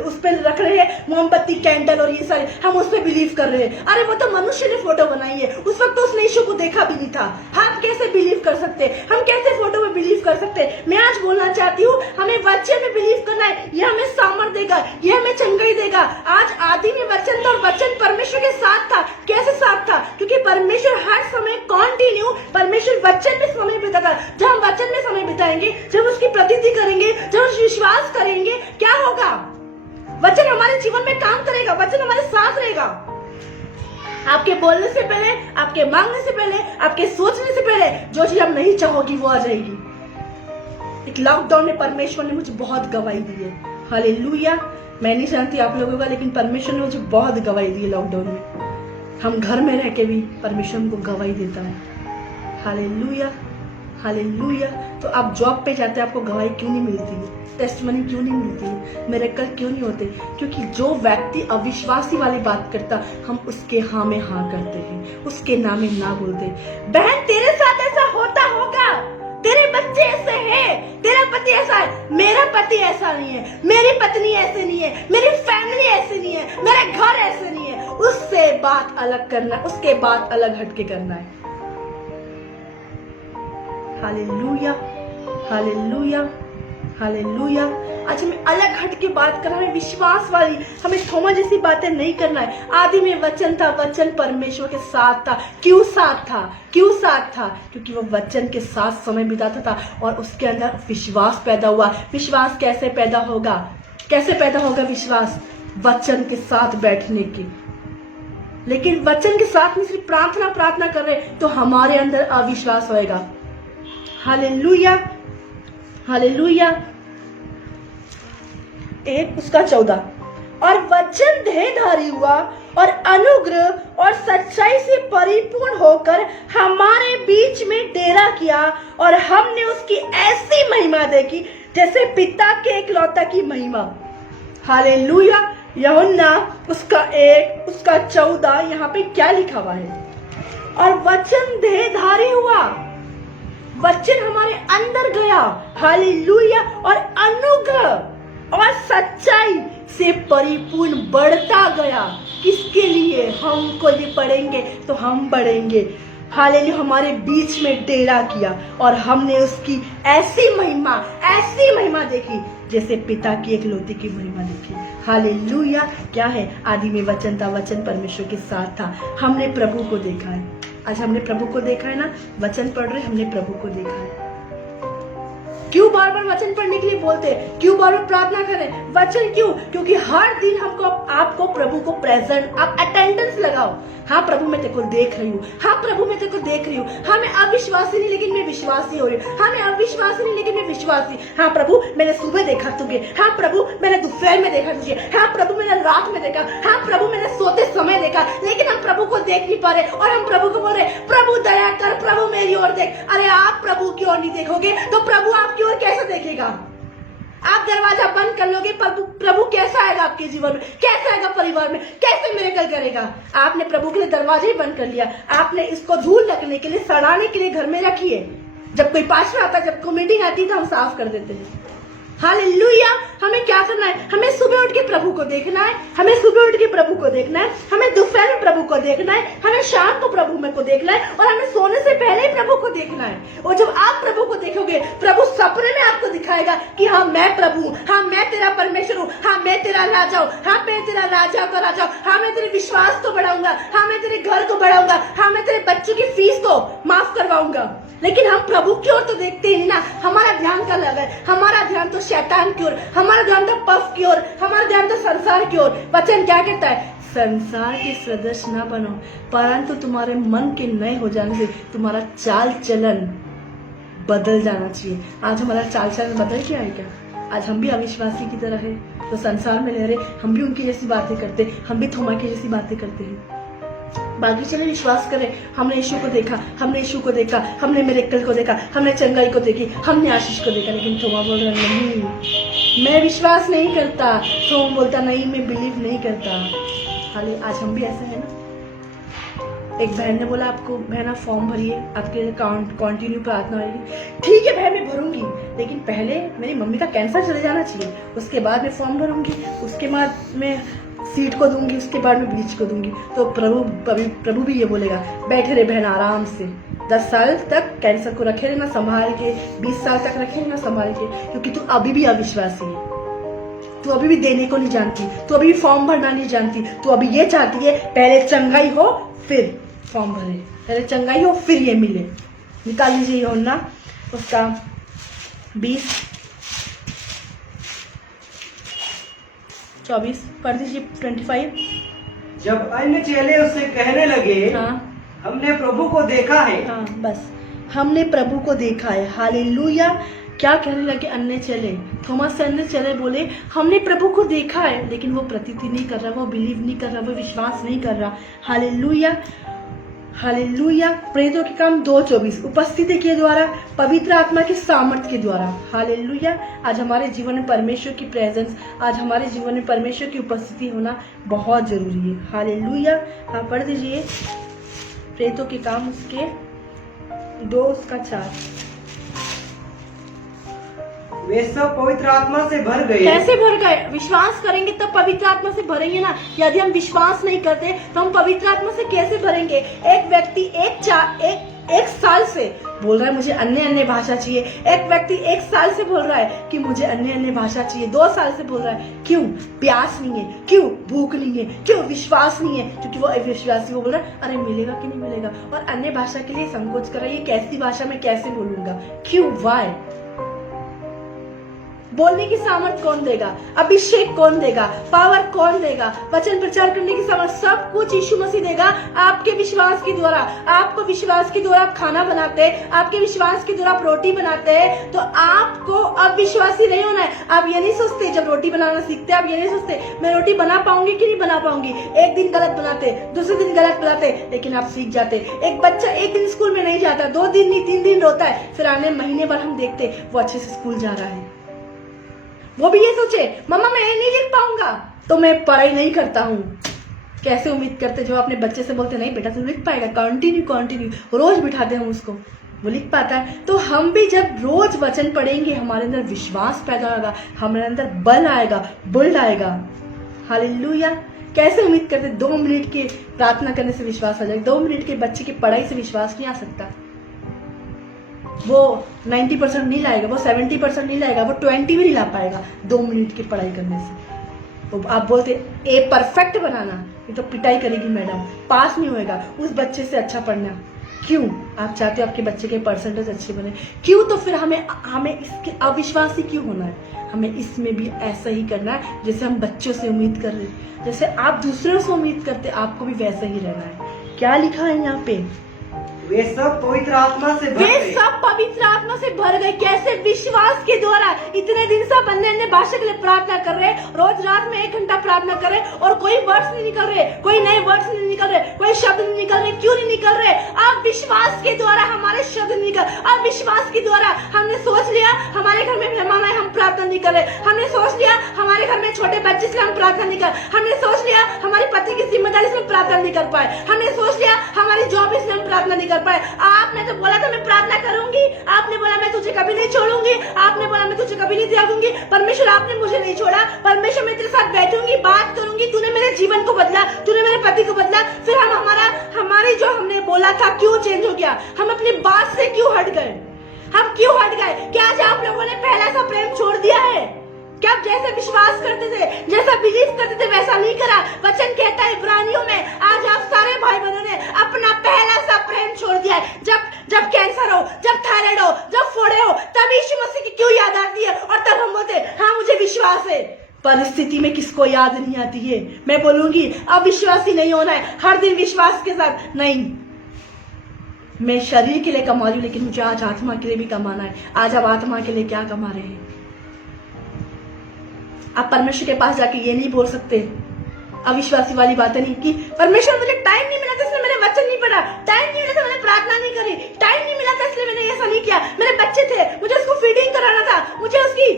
उस पे रख रहे हैं, मोमबत्ती, कैंडल और ये सारे, हम उस पे बिलीव कर रहे हैं। अरे वो तो मनुष्य ने फोटो बनाई है, उस वक्त तो उसने यीशु को देखा भी नहीं था। हम कैसे बिलीव कर सकते? हम कैसे फोटो में बिलीव कर सकते? मैं आज बोलना चाहती हूँ, हमें वचन में बिलीव करना है। ये हमें सामर्थ देगा, ये हमें चंगाई देगा। आज आदि में वचन था और वचन परमेश्वर के साथ था। कैसे साथ था? क्योंकि परमेश्वर हर समय कॉन्टिन्यू, परमेश्वर वचन में समय बिताता। जब हम वचन में समय बिताएंगे, जब उसकी प्रतीति करेंगे, जब उस विश्वास करेंगे, क्या होगा? वचन हमारे जीवन में काम करेगा, वचन हमारे साथ रहेगा। आपके बोलने से पहले, आपके मांगने से पहले, आपके सोचने से पहले जो चीज आप नहीं चाहोगी वो आ जाएगी। एक लॉकडाउन में परमेश्वर ने मुझे बहुत गवाही दी है। हालेलुया। मैं नहीं जानती आप लोगों का, लेकिन परमेश्वर ने मुझे बहुत गवाही दी है लॉकडाउन में। हम घर में रह के भी परमेश्वर हमको गवाही देता है। Hallelujah, hallelujah. तो आप जॉब पे जाते हैं, आपको गवाही क्यों नहीं मिलती? टेस्टिमनी क्यों नहीं मिलती? मिरेकल क्यों नहीं होते? क्योंकि जो व्यक्ति अविश्वासी वाली बात करता, हम उसके हाँ में हाँ करते हैं, उसके ना में ना बोलते। बहन तेरे साथ ऐसा होता होगा, तेरे बच्चे ऐसे हैं, तेरा पति ऐसा है, मेरा पति ऐसा नहीं है, मेरी पत्नी ऐसे नहीं है, मेरी फैमिली ऐसे नहीं है, मेरा घर ऐसे नहीं है। उससे बात अलग करना, उसके बाद अलग हटके करना है। Hallelujah, hallelujah, hallelujah. आज हमें अलग हट के बात करना है, विश्वास वाली। हमें थोमा जैसी बातें नहीं करना है। आदि में वचन था, वचन परमेश्वर के साथ था। क्यों साथ था? क्यों साथ था? क्योंकि वो वचन के साथ समय बिताता था और उसके अंदर विश्वास पैदा हुआ। विश्वास कैसे पैदा होगा? कैसे पैदा होगा विश्वास? वचन के साथ बैठने की। लेकिन वचन के साथ में सिर्फ प्रार्थना कर रहे तो हमारे अंदर अविश्वास होएगा। Hallelujah, hallelujah. 1:14 और वचन देहधारी हुआ और अनुग्रह और सच्चाई से परिपूर्ण होकर हमारे बीच में डेरा किया और हमने उसकी ऐसी महिमा देखी जैसे पिता के इकलौता की महिमा। हालेलुया। यूहन्ना उसका 1:14 यहाँ पे क्या लिखा हुआ है? और वचन देहधारी हुआ। वचन हमारे अंदर गया, हालेलुया, और अनुग्रह और सच्चाई से परिपूर्ण बढ़ता गया। किसके लिए? हमको लिए पढ़ेंगे तो हम बढ़ेंगे। हालेलुया, हमारे बीच में डेरा किया और हमने उसकी ऐसी महिमा देखी जैसे पिता की एकलौती की महिमा देखी। हालेलुया। क्या है? आदि में वचन था, वचन परमेश्वर के साथ था। हमने प्रभु को देखा है। आज हमने प्रभु को देखा है ना, वचन पढ़ रहे, हमने प्रभु को देखा है। क्यों बार बार वचन पढ़ने के लिए बोलते हैं? क्यों बार बार प्रार्थना करें? वचन क्यों? क्योंकि हर दिन हमको आपको प्रभु को प्रेजेंट, आप अटेंडेंस लगाओ। हाँ प्रभु मैं तेरे को देख रही हूँ, हाँ प्रभु मैं तेरे को देख रही हूँ, हाँ मैं अविश्वासी नहीं लेकिन मैं विश्वासी हो रही हूँ, हाँ मैं अविश्वासी नहीं लेकिन मैं विश्वासी, हाँ प्रभु मैंने सुबह देखा तुझे, हाँ प्रभु मैंने दोपहर में देखा तुझे, हाँ प्रभु मैंने रात में देखा, हाँ प्रभु मैंने सोते समय देखा। लेकिन हम प्रभु को देख नहीं पा रहे और हम प्रभु को बोल रहे प्रभु दया कर, प्रभु मेरी ओर देख। अरे आप प्रभु की ओर नहीं देखोगे तो प्रभु आपकी ओर कैसे देखेगा? आप दरवाजा बंद कर लोगे, प्रभु कैसा आएगा आपके जीवन में? कैसे आएगा परिवार में? कैसे मिरेकल करेगा? आपने प्रभु के लिए दरवाजा ही बंद कर लिया। आपने इसको धूल रखने के लिए, सड़ाने के लिए घर में रखी है। जब कोई पास्टर आता, जब कोई मीटिंग आती है तो हम साफ कर देते हैं। हालेलुया। हमें क्या करना है? हमें सुबह उठ के प्रभु को देखना है, हमें सुबह उठ के प्रभु को देखना है, हमें दोपहर में प्रभु को देखना है, हमें शाम को प्रभु में को देखना है और हमें सोने से पहले ही प्रभु को देखना है। और जब आप प्रभु को देखोगे, प्रभु सपने में आपको दिखाएगा कि हाँ मैं प्रभु हूँ, हाँ मैं तेरा परमेश्वर हूँ, हाँ मैं तेरा राजा हूँ, हाँ मैं तेरा राजा का राजा हूँ, हाँ मैं तेरे विश्वास को बढ़ाऊंगा, हाँ मैं तेरे घर को बढ़ाऊंगा, हाँ मैं तेरे बच्चों की फीस को माफ करवाऊंगा। लेकिन हम प्रभु की ओर तो देखते ही ना। हमारा ध्यान का लगा है, हमारा ध्यान तो शैतान की ओर, हमारा ध्यान तो पफ की ओर, हमारा ध्यान तो संसार की ओर। वचन क्या कहता है? संसार के सदस्य ना बनो, परंतु तुम्हारे मन के नए हो जाने से तुम्हारा चाल चलन बदल जाना चाहिए। आज हमारा चाल चलन बदल गया है क्या? आज हम भी अविश्वासी की तरह है तो संसार में रह रहे, हम भी उनकी जैसी बातें करते, हम भी थोमा की जैसी बातें करते हैं। बाकी चले विश्वास करें, हमने यीशु को देखा, हमने यीशु को देखा, हमने मिरेकल को देखा, हमने चंगाई को देखी, हमने आशीष को देखा। लेकिन थोमा बोल रहा नहीं, मैं विश्वास नहीं करता। थोमा बोलता नहीं, मैं बिलीव नहीं करता। हाले आज हम भी ऐसे हैं ना। एक बहन ने बोला आपको, बहन आप फॉर्म भरिए, आपके कंटिन्यू प्रार्थना होगी। ठीक है बहन मैं भरूंगी, लेकिन पहले मेरी मम्मी का कैंसर चले जाना चाहिए, उसके बाद मैं फॉर्म भरूंगी, उसके बाद मैं सीट को दूंगी, उसके बाद में ब्लीच को दूंगी। तो प्रभु भी ये बोलेगा बैठे रहे बहन आराम से, 10 साल तक कैंसर को रखे रहना संभाल के, 20 साल तक रखे रहना संभाल के, क्योंकि तू अभी भी अविश्वासी है, तू अभी भी देने को नहीं जानती, तू अभी भी फॉर्म भरना नहीं जानती, तू अभी ये चाहती है पहले चंगाई हो फिर फॉर्म भरे, पहले चंगाई हो फिर ये मिले। निकाल लीजिए यूहन्ना उसका 20:24 पढ़ दीजिए 25। जब अन्य चेले उससे कहने लगे हाँ हमने प्रभु को देखा है। हाँ बस हमने प्रभु को देखा है। हालेलुया। क्या कहने लगे अन्य चले? थोमा से अन्य चले बोले हमने प्रभु को देखा है, लेकिन वो प्रतीति नहीं कर रहा, वो बिलीव नहीं कर रहा, वो विश्वास नहीं कर रहा। Hallelujah hallelujah. प्रेरितों के काम 2:24 उपस्थिति के द्वारा, पवित्र आत्मा की सामर्थ्य के द्वारा। हालेलुया। आज हमारे जीवन में परमेश्वर की प्रेजेंस, आज हमारे जीवन में परमेश्वर की उपस्थिति होना बहुत जरूरी है। हालेलुया। हाँ पढ़ दीजिए प्रेरितों के काम उसके 2:4। वे सब पवित्र आत्मा से भर गए। कैसे भर गए? विश्वास करेंगे तब पवित्र आत्मा से भरेंगे ना। यदि हम विश्वास नहीं करते तो हम पवित्र आत्मा से कैसे भरेंगे? एक व्यक्ति एक साल से बोल रहा है मुझे अन्य भाषा चाहिए, एक व्यक्ति 1 साल से बोल रहा है कि मुझे अन्य भाषा चाहिए, 2 साल से बोल रहा है। क्यों? प्यास नहीं है, क्यों भूख नहीं है, क्यों विश्वास नहीं है? क्योंकि वो अविश्वासी वो बोल रहा है अरे मिलेगा कि नहीं मिलेगा, और अन्य भाषा के लिए संकोच कर रहा है, ये कैसी भाषा में कैसे बोलूंगा? क्यों? वाई? बोलने की सामर्थ कौन देगा? अभिषेक कौन देगा? पावर कौन देगा? वचन प्रचार करने की सामर्थ सब कुछ यीशु मसीह देगा आपके विश्वास के द्वारा। आपको विश्वास के द्वारा आप खाना बनाते हैं, आपके विश्वास के द्वारा आप रोटी बनाते हैं, तो आपको अब विश्वासी नहीं होना है। आप ये नहीं सोचते, जब रोटी बनाना सीखते आप ये नहीं सोचते मैं रोटी बना पाऊंगी कि नहीं बना पाऊंगी। एक दिन गलत बनाते, दूसरे दिन गलत बनाते, लेकिन आप सीख जाते। एक बच्चा एक दिन स्कूल में नहीं जाता, 2 दिन नहीं 3 दिन रोता है, फिर आने महीने भर हम देखते वो अच्छे से स्कूल जा रहा है। वो भी ये सोचे मम्मा मैं नहीं लिख पाऊंगा तो मैं पढ़ाई नहीं करता हूँ। कैसे उम्मीद करते जो अपने बच्चे से बोलते नहीं बेटा तू लिख पाएगा, कंटिन्यू रोज बिठाते हम उसको, वो लिख पाता है। तो हम भी जब रोज वचन पढ़ेंगे हमारे अंदर विश्वास पैदा होगा, हमारे अंदर बल आएगा, बुल्ड आएगा। हालेलुया। कैसे उम्मीद करते 2 मिनट के प्रार्थना करने से विश्वास आ जाएगा? 2 मिनट के बच्चे की पढ़ाई से विश्वास नहीं आ सकता। वो 90% नहीं लाएगा, वो 70% नहीं लाएगा, वो 20 भी नहीं ला पाएगा 2 मिनट की पढ़ाई करने से। तो आप बोलते ए परफेक्ट बनाना, ये तो पिटाई करेगी मैडम, पास नहीं होएगा। उस बच्चे से अच्छा पढ़ना। क्यों आप चाहते हो आपके बच्चे के परसेंटेज अच्छे बने? क्यों? तो फिर हमें इसके अविश्वासी क्यों होना है? हमें इसमें भी ऐसा ही करना है जैसे हम बच्चों से उम्मीद कर रहे हैं, जैसे आप दूसरों से उम्मीद करते, आपको भी वैसा ही रहना है। क्या लिखा है यहाँ पे? वे सब पवित्र आत्मा से भर वे गए। सब पवित्र आत्मा से भर गए। कैसे? विश्वास के द्वारा। इतने दिन से बंदे अन्य भाषा के लिए प्रार्थना कर रहे, रोज रात में 1 घंटा प्रार्थना कर रहे और कोई वर्ड्स नहीं निकल रहे, कोई नए वर्ड्स नहीं निकल रहे, कोई शब्द नहीं निकल रहे। क्यों नहीं निकल रहे? आप विश्वास के द्वारा हमारे शब्द निकल, अब विश्वास के द्वारा हमने सोच लिया हमारे घर में मेहमान आए, हम प्रार्थना नहीं कर रहे। हमने सोच लिया हमारे घर में छोटे बच्चे से हम प्रार्थना नहीं कर, हमने सोच लिया हमारे पति की जिम्मेदारी से प्रार्थना नहीं कर पाए, हमने सोच लिया हमारी जॉब इसलिए हम प्रार्थना नहीं कर पाए। आपने तो बोला था मैं प्रार्थना करूंगी, आपने बोला मैं तुझे कभी नहीं छोड़ूंगी, आपने बोला मैं तुझे कभी नहीं त्यागूंगी। परमेश्वर आपने मुझे नहीं छोड़ा, परमेश्वर मैं तेरे साथ बैठूंगी, बात करूंगी, तूने मेरे जीवन को बदला, तूने मेरे पति को बदला। फिर हमारी जो हमने बोला था क्यों चेंज हो गया? हम अपनी बात से क्यों हट गए? हम क्यों हट गए? क्या आज आप लोगों ने पहला सा प्रेम छोड़ दिया है? क्या आप जैसे विश्वास करते थे, जैसा बिलीव करते थे वैसा नहीं करा? वचन कहता है इब्रानियों में, आज आप सारे भाई बहनों ने अपना पहला सा प्रेम छोड़ दिया है। जब कैंसर हो, जब थायराइड हो, जब फोड़े हो, तब यीशु मसीह की क्यों याद आती है? और तब हम बोलते हाँ मुझे विश्वास है। परिस्थिति में किसको याद नहीं आती है? मैं बोलूंगी अब विश्वासी नहीं होना है, हर दिन विश्वास के साथ नहीं। मैं शरीर के लिए कमा रही हूँ लेकिन मुझे आज आत्मा के लिए भी कमाना है। आज आप आत्मा के लिए क्या कमा रहे हैं? आप परमेश्वर के पास जाके ये नहीं बोल सकते अविश्वासी वाली बातें नहीं कि परमेश्वर मुझे टाइम नहीं मिला था इसलिए मैंने वचन नहीं पढ़ा, टाइम नहीं मिला था मैंने प्रार्थना नहीं करी, टाइम नहीं मिला था इसलिए मैंने ऐसा नहीं किया, मेरे बच्चे थे मुझे उसको फीडिंग कराना था, मुझे उसकी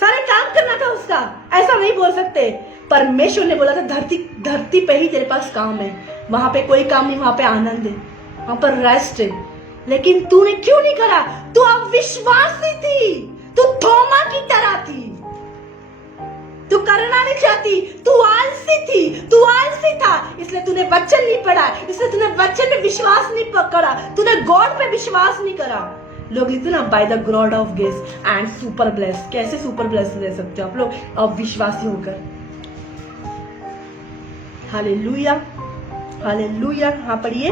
सारे काम करना था उसका। ऐसा नहीं बोल सकते। परमेश्वर ने बोला था धरती पे ही तेरे पास काम है, वहां पे कोई काम नहीं, वहां पे आनंद है, वहां पर रेस्ट है। लेकिन तूने क्यों नहीं करा? तू अविश्वासी थी, तू थोमा की तरह थी, तू करना नहीं चाहती, तू आलसी था, इसलिए तूने वचन नहीं पढ़ा, इसलिए तूने वचन पे विश्वास नहीं करा, तूने गॉड पे विश्वास नहीं करा। लोग लिखते ना by the God of grace and super bless. कैसे सुपर ब्लेस ले सकते हो आप लोग अविश्वासी होकर? Hallelujah, hallelujah. हाँ पढ़िए।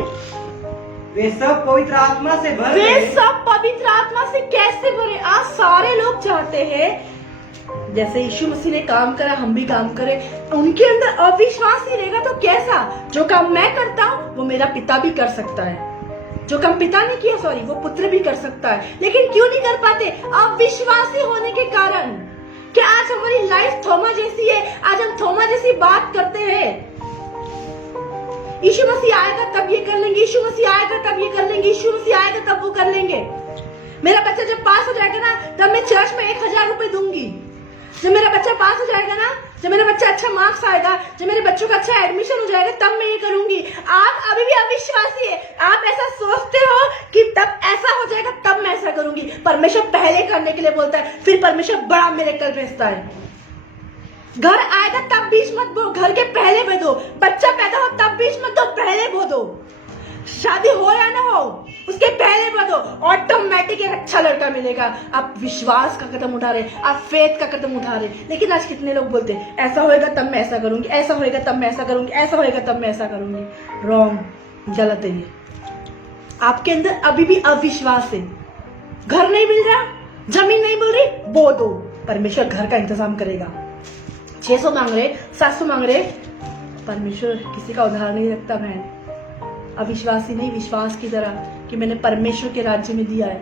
वे सब पवित्र आत्मा से भर वे गए। सब पवित्र आत्मा से कैसे भरे? आज सारे लोग चाहते हैं जैसे यीशु मसीह ने काम करा हम भी काम करें। उनके अंदर अविश्वास ही रहेगा तो कैसा? जो काम मैं करता हूँ वो मेरा पिता भी कर सकता है, जो काम पिता ने किया वो पुत्र भी कर सकता है। लेकिन क्यों नहीं कर पाते? अविश्वासी होने के कारण। क्या आज हमारी लाइफ थोमा जैसी है? आज हम थोमा जैसी बात करते हैं, यीशु मसीह आएगा तब ये कर लेंगे, यीशु मसीह आएगा तब ये कर लेंगे, यीशु मसीह आएगा तब वो कर लेंगे। मेरा बच्चा जब पास हो जाएगा ना तब मैं चर्च में 1000 रुपए दूंगी। जब मेरा बच्चा पास हो जाएगा ना, जब मेरा बच्चा अच्छा मार्क्स आएगा, जब मेरे बच्चों का अच्छा एडमिशन हो जाएगा तब मैं ये करूंगी। आप अभी भी अविश्वासी है। आप ऐसा सोचते हो कि तब ऐसा हो जाएगा तब मैं ऐसा करूंगी। परमेश्वर पहले करने के लिए बोलता है, फिर परमेश्वर बड़ा मिरेकल भेजता है। घर आएगा तब बीच मत बो, घर के पहले बो दो। बच्चा पैदा हो तब बीच मत दो, पहले बो दो। शादी हो या ना हो उसके पहले बो दो, ऑटोमेटिक एक अच्छा लड़का मिलेगा। आप विश्वास का कदम उठा रहे, आप फेथ का कदम उठा रहे। लेकिन आज कितने लोग बोलते हैं ऐसा होएगा तब मैं ऐसा करूंगी, ऐसा होएगा तब मैं ऐसा करूंगी, ऐसा होएगा तब मैं ऐसा करूंगी। रॉन्ग, गलत है ये। आपके अंदर अभी भी अविश्वास है। घर नहीं मिल रहा, जमीन नहीं मिल रही, बो दो, परमेश्वर घर का इंतजाम करेगा। 600 मांग रहे, 700 मांग रहे, परमेश्वर किसी का उधार नहीं रखता बहन। अविश्वासी नहीं, विश्वास की तरह कि मैंने परमेश्वर के राज्य में दिया है,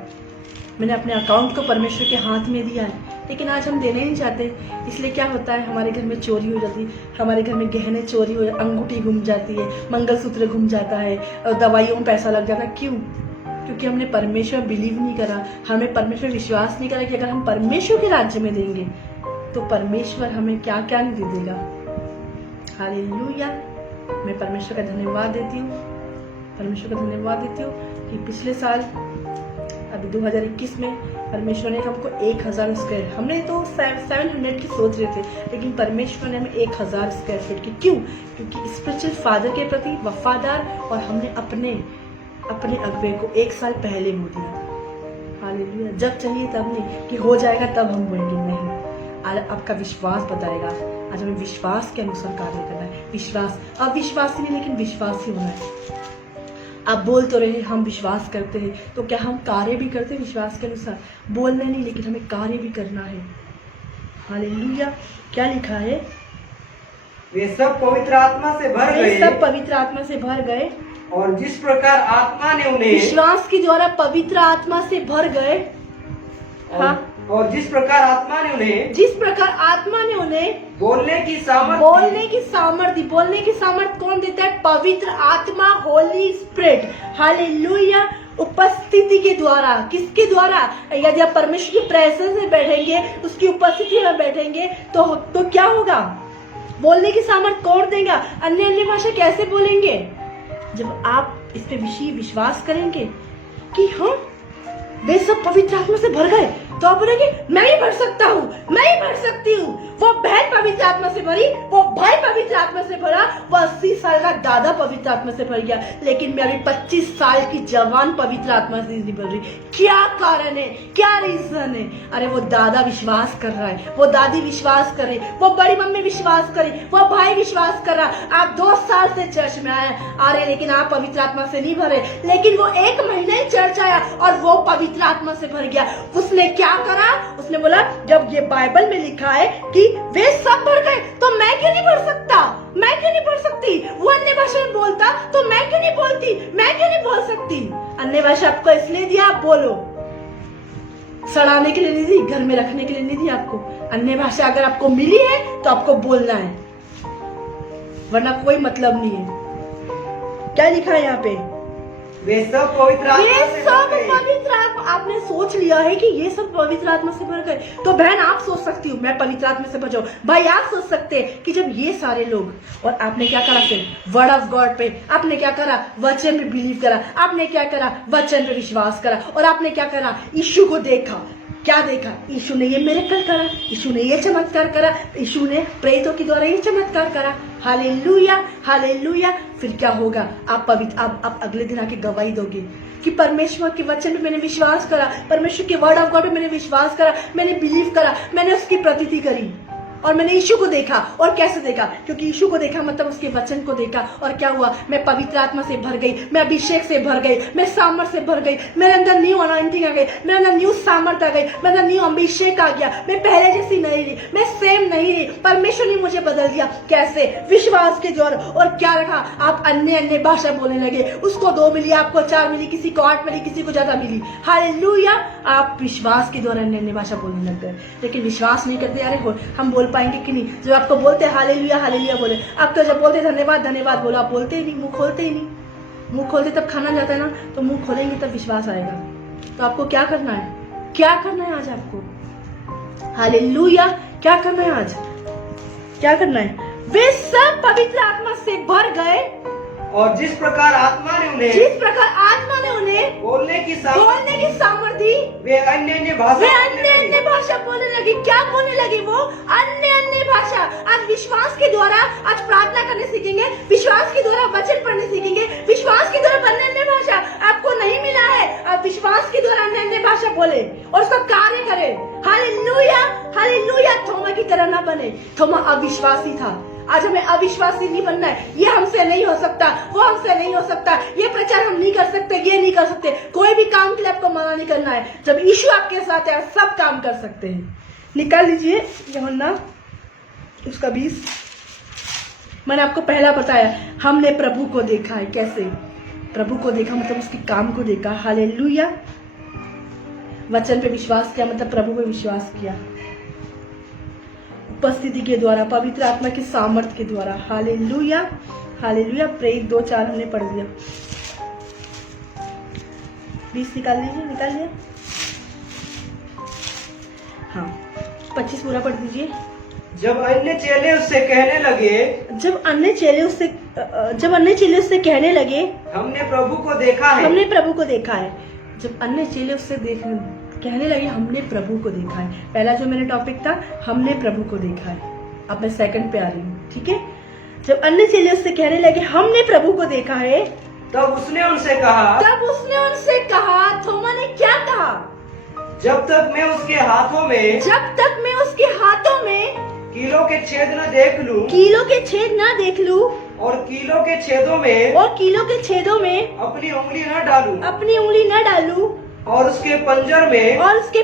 मैंने अपने अकाउंट को परमेश्वर के हाथ में दिया है। लेकिन आज हम देना ही नहीं चाहते। इसलिए क्या होता है, हमारे घर में चोरी हो जाती है, हमारे घर में गहने चोरी हो, अंगूठी घूम जाती है, मंगलसूत्र घूम जाता है, दवाइयों में पैसा लग जाता है। क्यों? क्योंकि हमने परमेश्वर बिलीव नहीं करा, हमने परमेश्वर विश्वास नहीं करा कि अगर हम परमेश्वर के राज्य में देंगे तो परमेश्वर हमें क्या क्या नहीं दे देगा। हालेलुया। मैं परमेश्वर का धन्यवाद देती हूँ, परमेश्वर का धन्यवाद देती हूँ कि पिछले साल अभी 2021 में परमेश्वर ने हमको 1000 स्क्वायर, हमने तो 700 की सोच रहे थे, लेकिन परमेश्वर ने हमें 1000 स्क्वायर फीट की। क्यों? क्योंकि स्पिरिचुअल फादर के प्रति वफादार, और हमने अपने अगुवे को 1 साल पहले बोल दिया। हालेलुया। जब चाहिए तब नहीं कि हो जाएगा तब हम बोलेंगे, नहीं। आज आपका विश्वास बताएगा। आज हमें विश्वास के अनुसार कार्य करना है। विश्वास, अविश्वास नहीं, लेकिन विश्वास ही होना है। आप बोल तो रहे हम विश्वास करते हैं, तो क्या हम कार्य भी करते हैं विश्वास के अनुसार? बोलना नहीं, लेकिन हमें कार्य भी करना है। हालेलुया। क्या लिखा है? वे सब पवित्र आत्मा से भर वे गए, सब पवित्र आत्मा से भर गए, और जिस प्रकार आत्मा ने उन्हें विश्वास के द्वारा पवित्र आत्मा से भर गए। हाँ, और जिस प्रकार आत्मा ने उन्हें जिस प्रकार आत्मा ने उन्हें बोलने की सामर्थ बोलने की सामर्थ कौन देता है? पवित्र आत्मा, होली स्पिरिट। हालेलुया। उपस्थिति के द्वारा, किसके द्वारा? यदि आप परमेश्वर की प्रेजेंस में बैठेंगे, उसकी उपस्थिति में बैठेंगे, तो क्या होगा? बोलने की सामर्थ कौन देगा? अन्य भाषा कैसे बोलेंगे? जब आप इस पे विश्वास करेंगे कि हाँ वे सब पवित्र आत्मा से भर गए, तो आप बोलेंगे मैं ही भर सकता हूँ, मैं ही भर सकती हूँ। वो बहन पवित्र आत्मा से भरी, वो भाई पवित्र आत्मा से भरा, वो 80 साल का दादा पवित्र आत्मा से भर गया, लेकिन मैं अभी 25 साल की जवान पवित्र आत्मा से नहीं भर रही। क्या कारण है? क्या रीजन है? अरे वो दादा विश्वास कर रहा है, वो दादी विश्वास कर रही, वो बड़ी मम्मी विश्वास कर रही, वो भाई विश्वास कर रहा। आप 2 साल से चर्च में आए आ रहे, लेकिन आप पवित्र आत्मा से नहीं भरे, लेकिन वो 1 महीना ही चर्च आया और वो पवित्र आत्मा से भर गया। उसने क्या करा? उसने बोला जब ये बाइबल में लिखा है कि वे सब भर गए, तो मैं क्यों नहीं भर सकता? मैं क्यों नहीं भर सकती? वो अन्य भाषा में बोलता तो मैं क्यों नहीं बोलती? मैं क्यों नहीं बोल सकती? अन्य भाषा आपको इसलिए दिया आप बोलो, सड़ाने के लिए नहीं दी, घर में रखने के लिए नहीं दी आपको। अन्य भाषा अगर आपको मिली है तो आपको बोलना है, वरना कोई मतलब नहीं है। क्या लिखा है यहाँ पे? वे सब पवित्र आत्मा ये से सब भर गए। पवित्र आत्मा। आपने सोच लिया है कि ये सब पवित्र आत्मा से भर गए, तो बहन आप सोच सकती हो मैं पवित्र आत्मा से भर जाऊं। भाई आप सोच सकते हैं कि जब ये सारे लोग, और आपने क्या करा? फिर वर्ड ऑफ गॉड पे आपने क्या करा? वचन में बिलीव करा। आपने क्या करा? वचन पे विश्वास करा। और आपने क्या करा? यीशु को देखा। क्या देखा? यीशु ने ये मिरेकल करा, यीशु ने ये चमत्कार करा, यीशु ने प्रेरितों के द्वारा ये चमत्कार करा। Hallelujah, hallelujah. फिर क्या होगा? आप पवित्र, आप अगले दिन आके गवाही दोगे कि परमेश्वर के वचन पे मैंने विश्वास करा, परमेश्वर के वर्ड ऑफ गॉड पे मैंने विश्वास करा, मैंने बिलीव करा, मैंने उसकी प्रतीति करी, और मैंने यीशु को देखा। और कैसे देखा? क्योंकि यीशु को देखा मतलब उसके वचन को देखा। और क्या हुआ? मैं पवित्र आत्मा से भर गई, मैं अभिषेक से भर गई, मैं सामर्थ से भर गई, मेरे अंदर न्यू अनॉइंटिंग आ गई, मेरे अंदर न्यू सामर्थ आ गई, मेरे अंदर न्यू अभिषेक आ गया। मैं पहले जैसी नहीं रही, मैं सेम नहीं रही। परमेश्वर ने मुझे बदल दिया। कैसे? विश्वास के द्वारा। और क्या रखा? आप अन्य भाषा बोलने लगे। उसको 2 मिली, आपको 4 मिली, किसी को 8 मिली, किसी को ज्यादा मिली। हालेलुया। आप विश्वास के द्वारा अन्य भाषा बोलने लग गए, लेकिन विश्वास नहीं करते। अरे हम बोल पाएंगे कि नहीं? जब आपको बोलते हालेलुया हालेलुया बोले, आप तो जब बोलते धन्यवाद धन्यवाद बोलो, आप बोलते ही नहीं, मुंह खोलते ही नहीं। मुंह खोलते तब खाना जाता है ना, तो मुंह खोलेंगे तब विश्वास आएगा। तो आपको क्या करना है? क्या करना है आज आपको? हालेलुया। क्या करना है आज? क्या करना है? वे सब पवित्र आत्मा से भर गए, और जिस प्रकार आत्मा ने उन्हें बोलने की सामर्थ दी, वे अन्य भाषा बोलने लगी। क्या बोलने लगी? वो अन्य भाषा। आज विश्वास के द्वारा आज प्रार्थना करने सीखेंगे, विश्वास के द्वारा वचन पढ़ने सीखेंगे, विश्वास के द्वारा अन्य भाषा आपको नहीं मिला है, आप विश्वास के द्वारा अन्य भाषा बोले और उसका कार्य करे। Hallelujah, hallelujah. थोमा की तरह ना बने। थोमा अविश्वासी था। आज हमें अविश्वासी नहीं बनना है। ये हमसे नहीं हो सकता, वो हमसे नहीं हो सकता, ये प्रचार हम नहीं कर सकते, ये नहीं कर सकते। कोई भी काम के लिए आपको मना नहीं करना है। जब यीशु आपके साथ है, सब काम कर सकते हैं। निकाल लीजिए यूहन्ना उसका 20। मैंने आपको पहला बताया, हमने प्रभु को देखा है। कैसे? प्रभु को देखा मतलब उसके काम को देखा। हालेलुया। वचन पे विश्वास किया मतलब प्रभु पे विश्वास किया, उपस्थिति के द्वारा, पवित्र आत्मा के सामर्थ के द्वारा। Hallelujah, hallelujah. प्रेरित 2:4 हमने पढ़ दिया। 20 निकाल लीजिए। निकाल लिया? हाँ, 25 पूरा पढ़ दीजिए। जब अन्य चेले उससे कहने लगे, हमने प्रभु को देखा है। हमने प्रभु को देखा है। जब अन्य चेले उससे कहने लगे हमने प्रभु को देखा है। पहला जो मेरा टॉपिक था हमने प्रभु को देखा है, अब मैं सेकंड पे आ रही हूँ, ठीक है। जब अन्य चेले उससे कहने लगे हमने प्रभु को देखा है, तब उसने उनसे कहा, थोमा ने क्या कहा? जब तक मैं उसके हाथों में कीलों के छेद न देख लूं कीलों के छेद ना देख लूं और कीलों के छेदों में अपनी उंगली न डालूं और उसके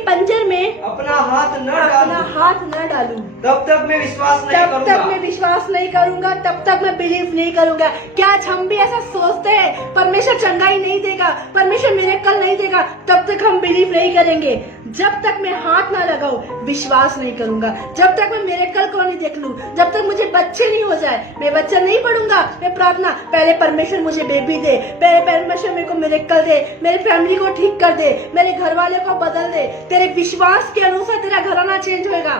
पंजर में अपना हाथ न डालूं, तब तक मैं विश्वास नहीं करूंगा। तब तक मैं बिलीव नहीं करूंगा। क्या आज हम भी ऐसा सोचते हैं? परमेश्वर चंगाई नहीं देगा, परमेश्वर मिरेकल नहीं देगा, तब तक हम बिलीव नहीं करेंगे। जब तक मैं हाथ ना लगाऊं विश्वास नहीं करूंगा। जब तक मैं मिरेकल को नहीं देख लूं, जब तक मुझे बच्चे नहीं हो जाए, मैं बच्चा नहीं पढ़ूंगा। मैं प्रार्थना, पहले परमेश्वर मुझे बेबी दे, पहले परमेश्वर मेरे को मिरेकल दे, मेरे फैमिली को ठीक कर दे, मेरे घर वाले को बदल दे। तेरे विश्वास के अनुसार तेरा घराना चेंज होएगा।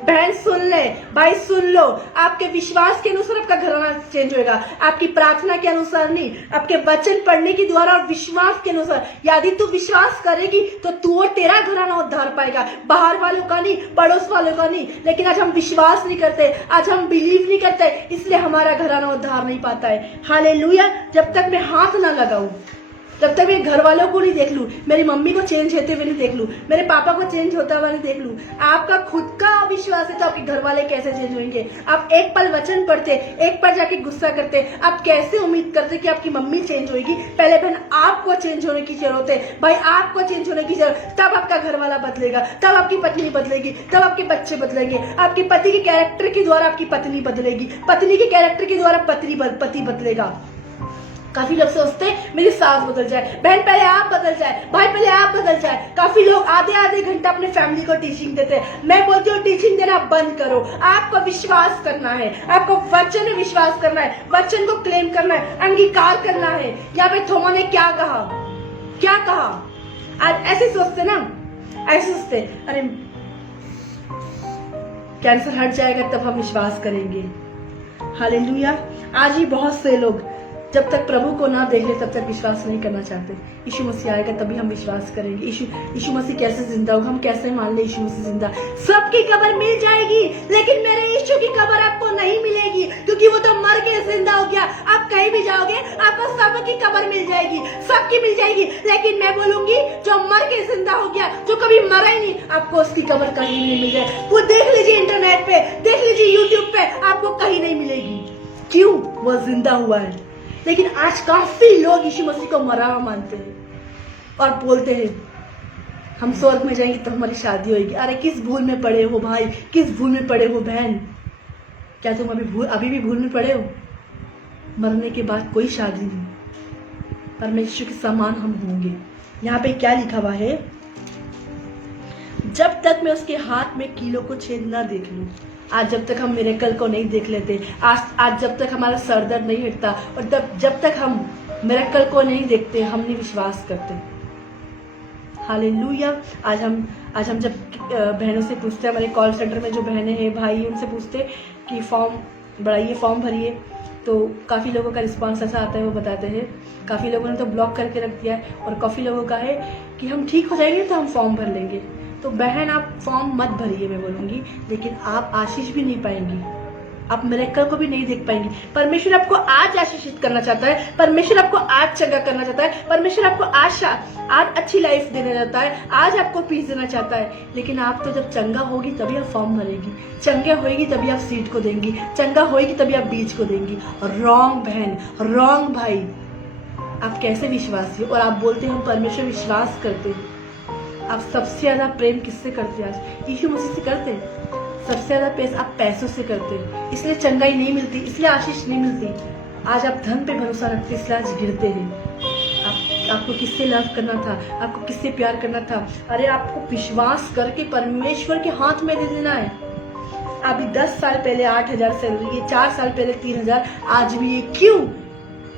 बहन सुन ले, भाई सुन लो, आपके विश्वास के अनुसार आपका घराना चेंज होएगा। आपकी प्रार्थना के अनुसार नहीं, आपके वचन पढ़ने के द्वारा और विश्वास के अनुसार। यदि तू विश्वास करेगी तो तू और तेरा घराना उद्धार पाएगा, बाहर वालों का नहीं, पड़ोस वालों का नहीं। लेकिन आज हम विश्वास नहीं करते, आज हम बिलीव नहीं करते, इसलिए हमारा घराना उद्धार नहीं पाता है। हालेलुया। जब तक मैं हाथ ना लगाऊं, जब तक मैं घर वालों को नहीं देख लूं, मेरी मम्मी को चेंज होते हुए नहीं देख लूं, मेरे पापा को चेंज होता हुआ नहीं देख लूं, आपका खुद का विश्वास है तो आपके घर वाले कैसे चेंज होंगे? आप एक पल वचन पढ़ते, एक पल जाके गुस्सा करते, आप कैसे उम्मीद करते कि आपकी मम्मी चेंज होगी? पहले बहन आपको चेंज होने की जरूरत है, भाई आपको चेंज होने की जरूरत, तब आपका घर वाला बदलेगा, तब आपकी पत्नी बदलेगी, तब आपके बच्चे बदलेंगे। आपके पति के कैरेक्टर के द्वारा आपकी पत्नी बदलेगी, पत्नी के कैरेक्टर के द्वारा पति बदलेगा। काफी लोग सोचते हैं मेरी सास बदल जाए, बहन पहले आप बदल जाए, भाई पहले आप बदल जाए। काफी लोग आधे घंटा अपने फैमिली को टीचिंग देते हैं। मैं बोलती हूँ टीचिंग देना बंद करो। आपको विश्वास करना है, आपको वचन में विश्वास करना है, वचन को क्लेम करना है, अंगीकार करना है। यहाँ पे थोमा ने क्या कहा? आज ऐसे सोचते ना, ऐसे सोचते अरे कैंसर हट जाएगा तब हम विश्वास करेंगे। हालेलुया। आज ही बहुत से लोग जब तक प्रभु को ना देख ले तब तक विश्वास नहीं करना चाहते। यीशु मसीह आएगा तभी हम विश्वास करेंगे। यीशु मसीह कैसे जिंदा होगा, हम कैसे मान ले यीशु मसीह जिंदा? सबकी कब्र मिल जाएगी लेकिन मेरे यीशु की कब्र आपको नहीं मिलेगी, क्योंकि वो तो मर के जिंदा हो गया। आप कहीं भी जाओगे आपको सबकी कब्र मिल जाएगी, सबकी मिल जाएगी। लेकिन मैं बोलूंगी जो मर के जिंदा हो गया, जो कभी मरा ही नहीं, आपको उसकी कब्र कहीं नहीं मिल जाए। वो देख लीजिए इंटरनेट पे, देख लीजिए यूट्यूब पे, आपको कहीं नहीं मिलेगी। क्यों? वो जिंदा हुआ है। लेकिन आज काफी लोग यीशु मसीह को मरा हुआ मानते हैं और बोलते हैं हम स्वर्ग में जाएंगे तो हमारी शादी होगी। अरे किस भूल में पड़े हो भाई, किस भूल में पड़े हो बहन? क्या तुम अभी भी भूल में पड़े हो? मरने के बाद कोई शादी नहीं, परमेश्वर के समान हम होंगे। यहाँ पे क्या लिखा हुआ है? जब तक मैं उसके हाथ में कीलों को छेद ना देख लूं। आज जब तक हम मिरेकल को नहीं देख लेते, आज जब तक हमारा सर दर्द नहीं हटता, और जब तक हम मिरेकल को नहीं देखते, हम नहीं विश्वास करते। हालेलुया। आज हम जब बहनों से पूछते हैं, हमारे कॉल सेंटर में जो बहनें हैं, भाई, उनसे पूछते कि फॉर्म बढ़ाइए, फॉर्म भरिए, तो काफ़ी लोगों का रिस्पांस ऐसा आता है, वो बताते हैं काफ़ी लोगों ने तो ब्लॉक करके रख दिया है, और काफ़ी लोगों का है कि हम ठीक हो जाएंगे तो हम फॉर्म भर लेंगे। तो बहन आप फॉर्म मत भरिए, मैं बोलूँगी, लेकिन आप आशीष भी नहीं पाएंगी, आप मिरेकल को भी नहीं देख पाएंगी। परमेश्वर आपको आज आशीषित करना चाहता है, परमेश्वर आपको आज चंगा करना चाहता है, परमेश्वर आपको आज अच्छी लाइफ देना चाहता है, आज आपको पीस देना चाहता है। लेकिन आप तो जब चंगा होगी तभी आप फॉर्म भरेगी, चंगा होएगी तभी आप सीट को देंगी, चंगा होएगी तभी आप बीज को देंगी। रॉन्ग बहन, रॉन्ग भाई, आप कैसे विश्वासी हो? और आप बोलते हैं हम परमेश्वर विश्वास करते हैं। आप सबसे ज्यादा प्रेम किससे करते हैं? आज यीशु मसीह से करते हैं। सबसे ज्यादा प्रेम आप पैसों से करते हैं, इसलिए चंगाई नहीं मिलती, इसलिए आशीष नहीं मिलती। आज आप धन पे भरोसा रखते, इसलिए आज गिरते हैं। आपको किससे लव करना था? आपको किससे प्यार करना था? अरे आपको विश्वास करके परमेश्वर के हाथ में दे देना है। अभी 10 साल पहले 8,000 सैलरी है, 4 साल पहले 3,000, आज भी ये क्यों?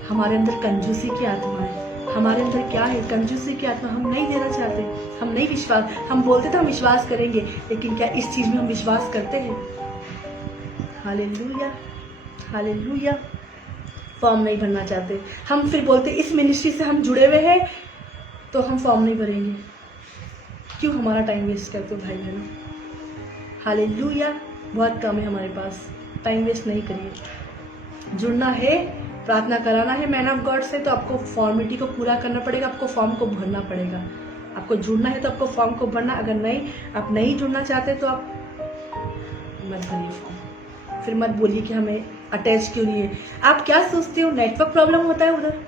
हमारे अंदर कंजूसी की आत्मा है। हमारे अंदर क्या है? कंजूसी की आत्मा। हम नहीं देना चाहते, हम नहीं विश्वास, हम बोलते थे हम विश्वास करेंगे, लेकिन क्या इस चीज में हम विश्वास करते हैं? Hallelujah, hallelujah. फॉर्म नहीं भरना चाहते, हम फिर बोलते इस मिनिस्ट्री से हम जुड़े हुए हैं, तो हम फॉर्म नहीं भरेंगे। क्यों हमारा टाइम वेस्ट करते हो भाई बहनों? हालेलुया, बहुत कम है हमारे पास, टाइम वेस्ट नहीं करिए। जुड़ना है, प्रार्थना कराना है मैन ऑफ गॉड से, तो आपको फॉर्मेलिटी को पूरा करना पड़ेगा, आपको फॉर्म को भरना पड़ेगा। आपको जुड़ना है तो आपको फॉर्म को भरना, अगर नहीं आप नहीं जुड़ना चाहते तो आप मत भरिए फॉर्म। फिर मत बोलिए कि हमें अटैच क्यों नहीं है। आप क्या सोचते हो नेटवर्क प्रॉब्लम होता है उधर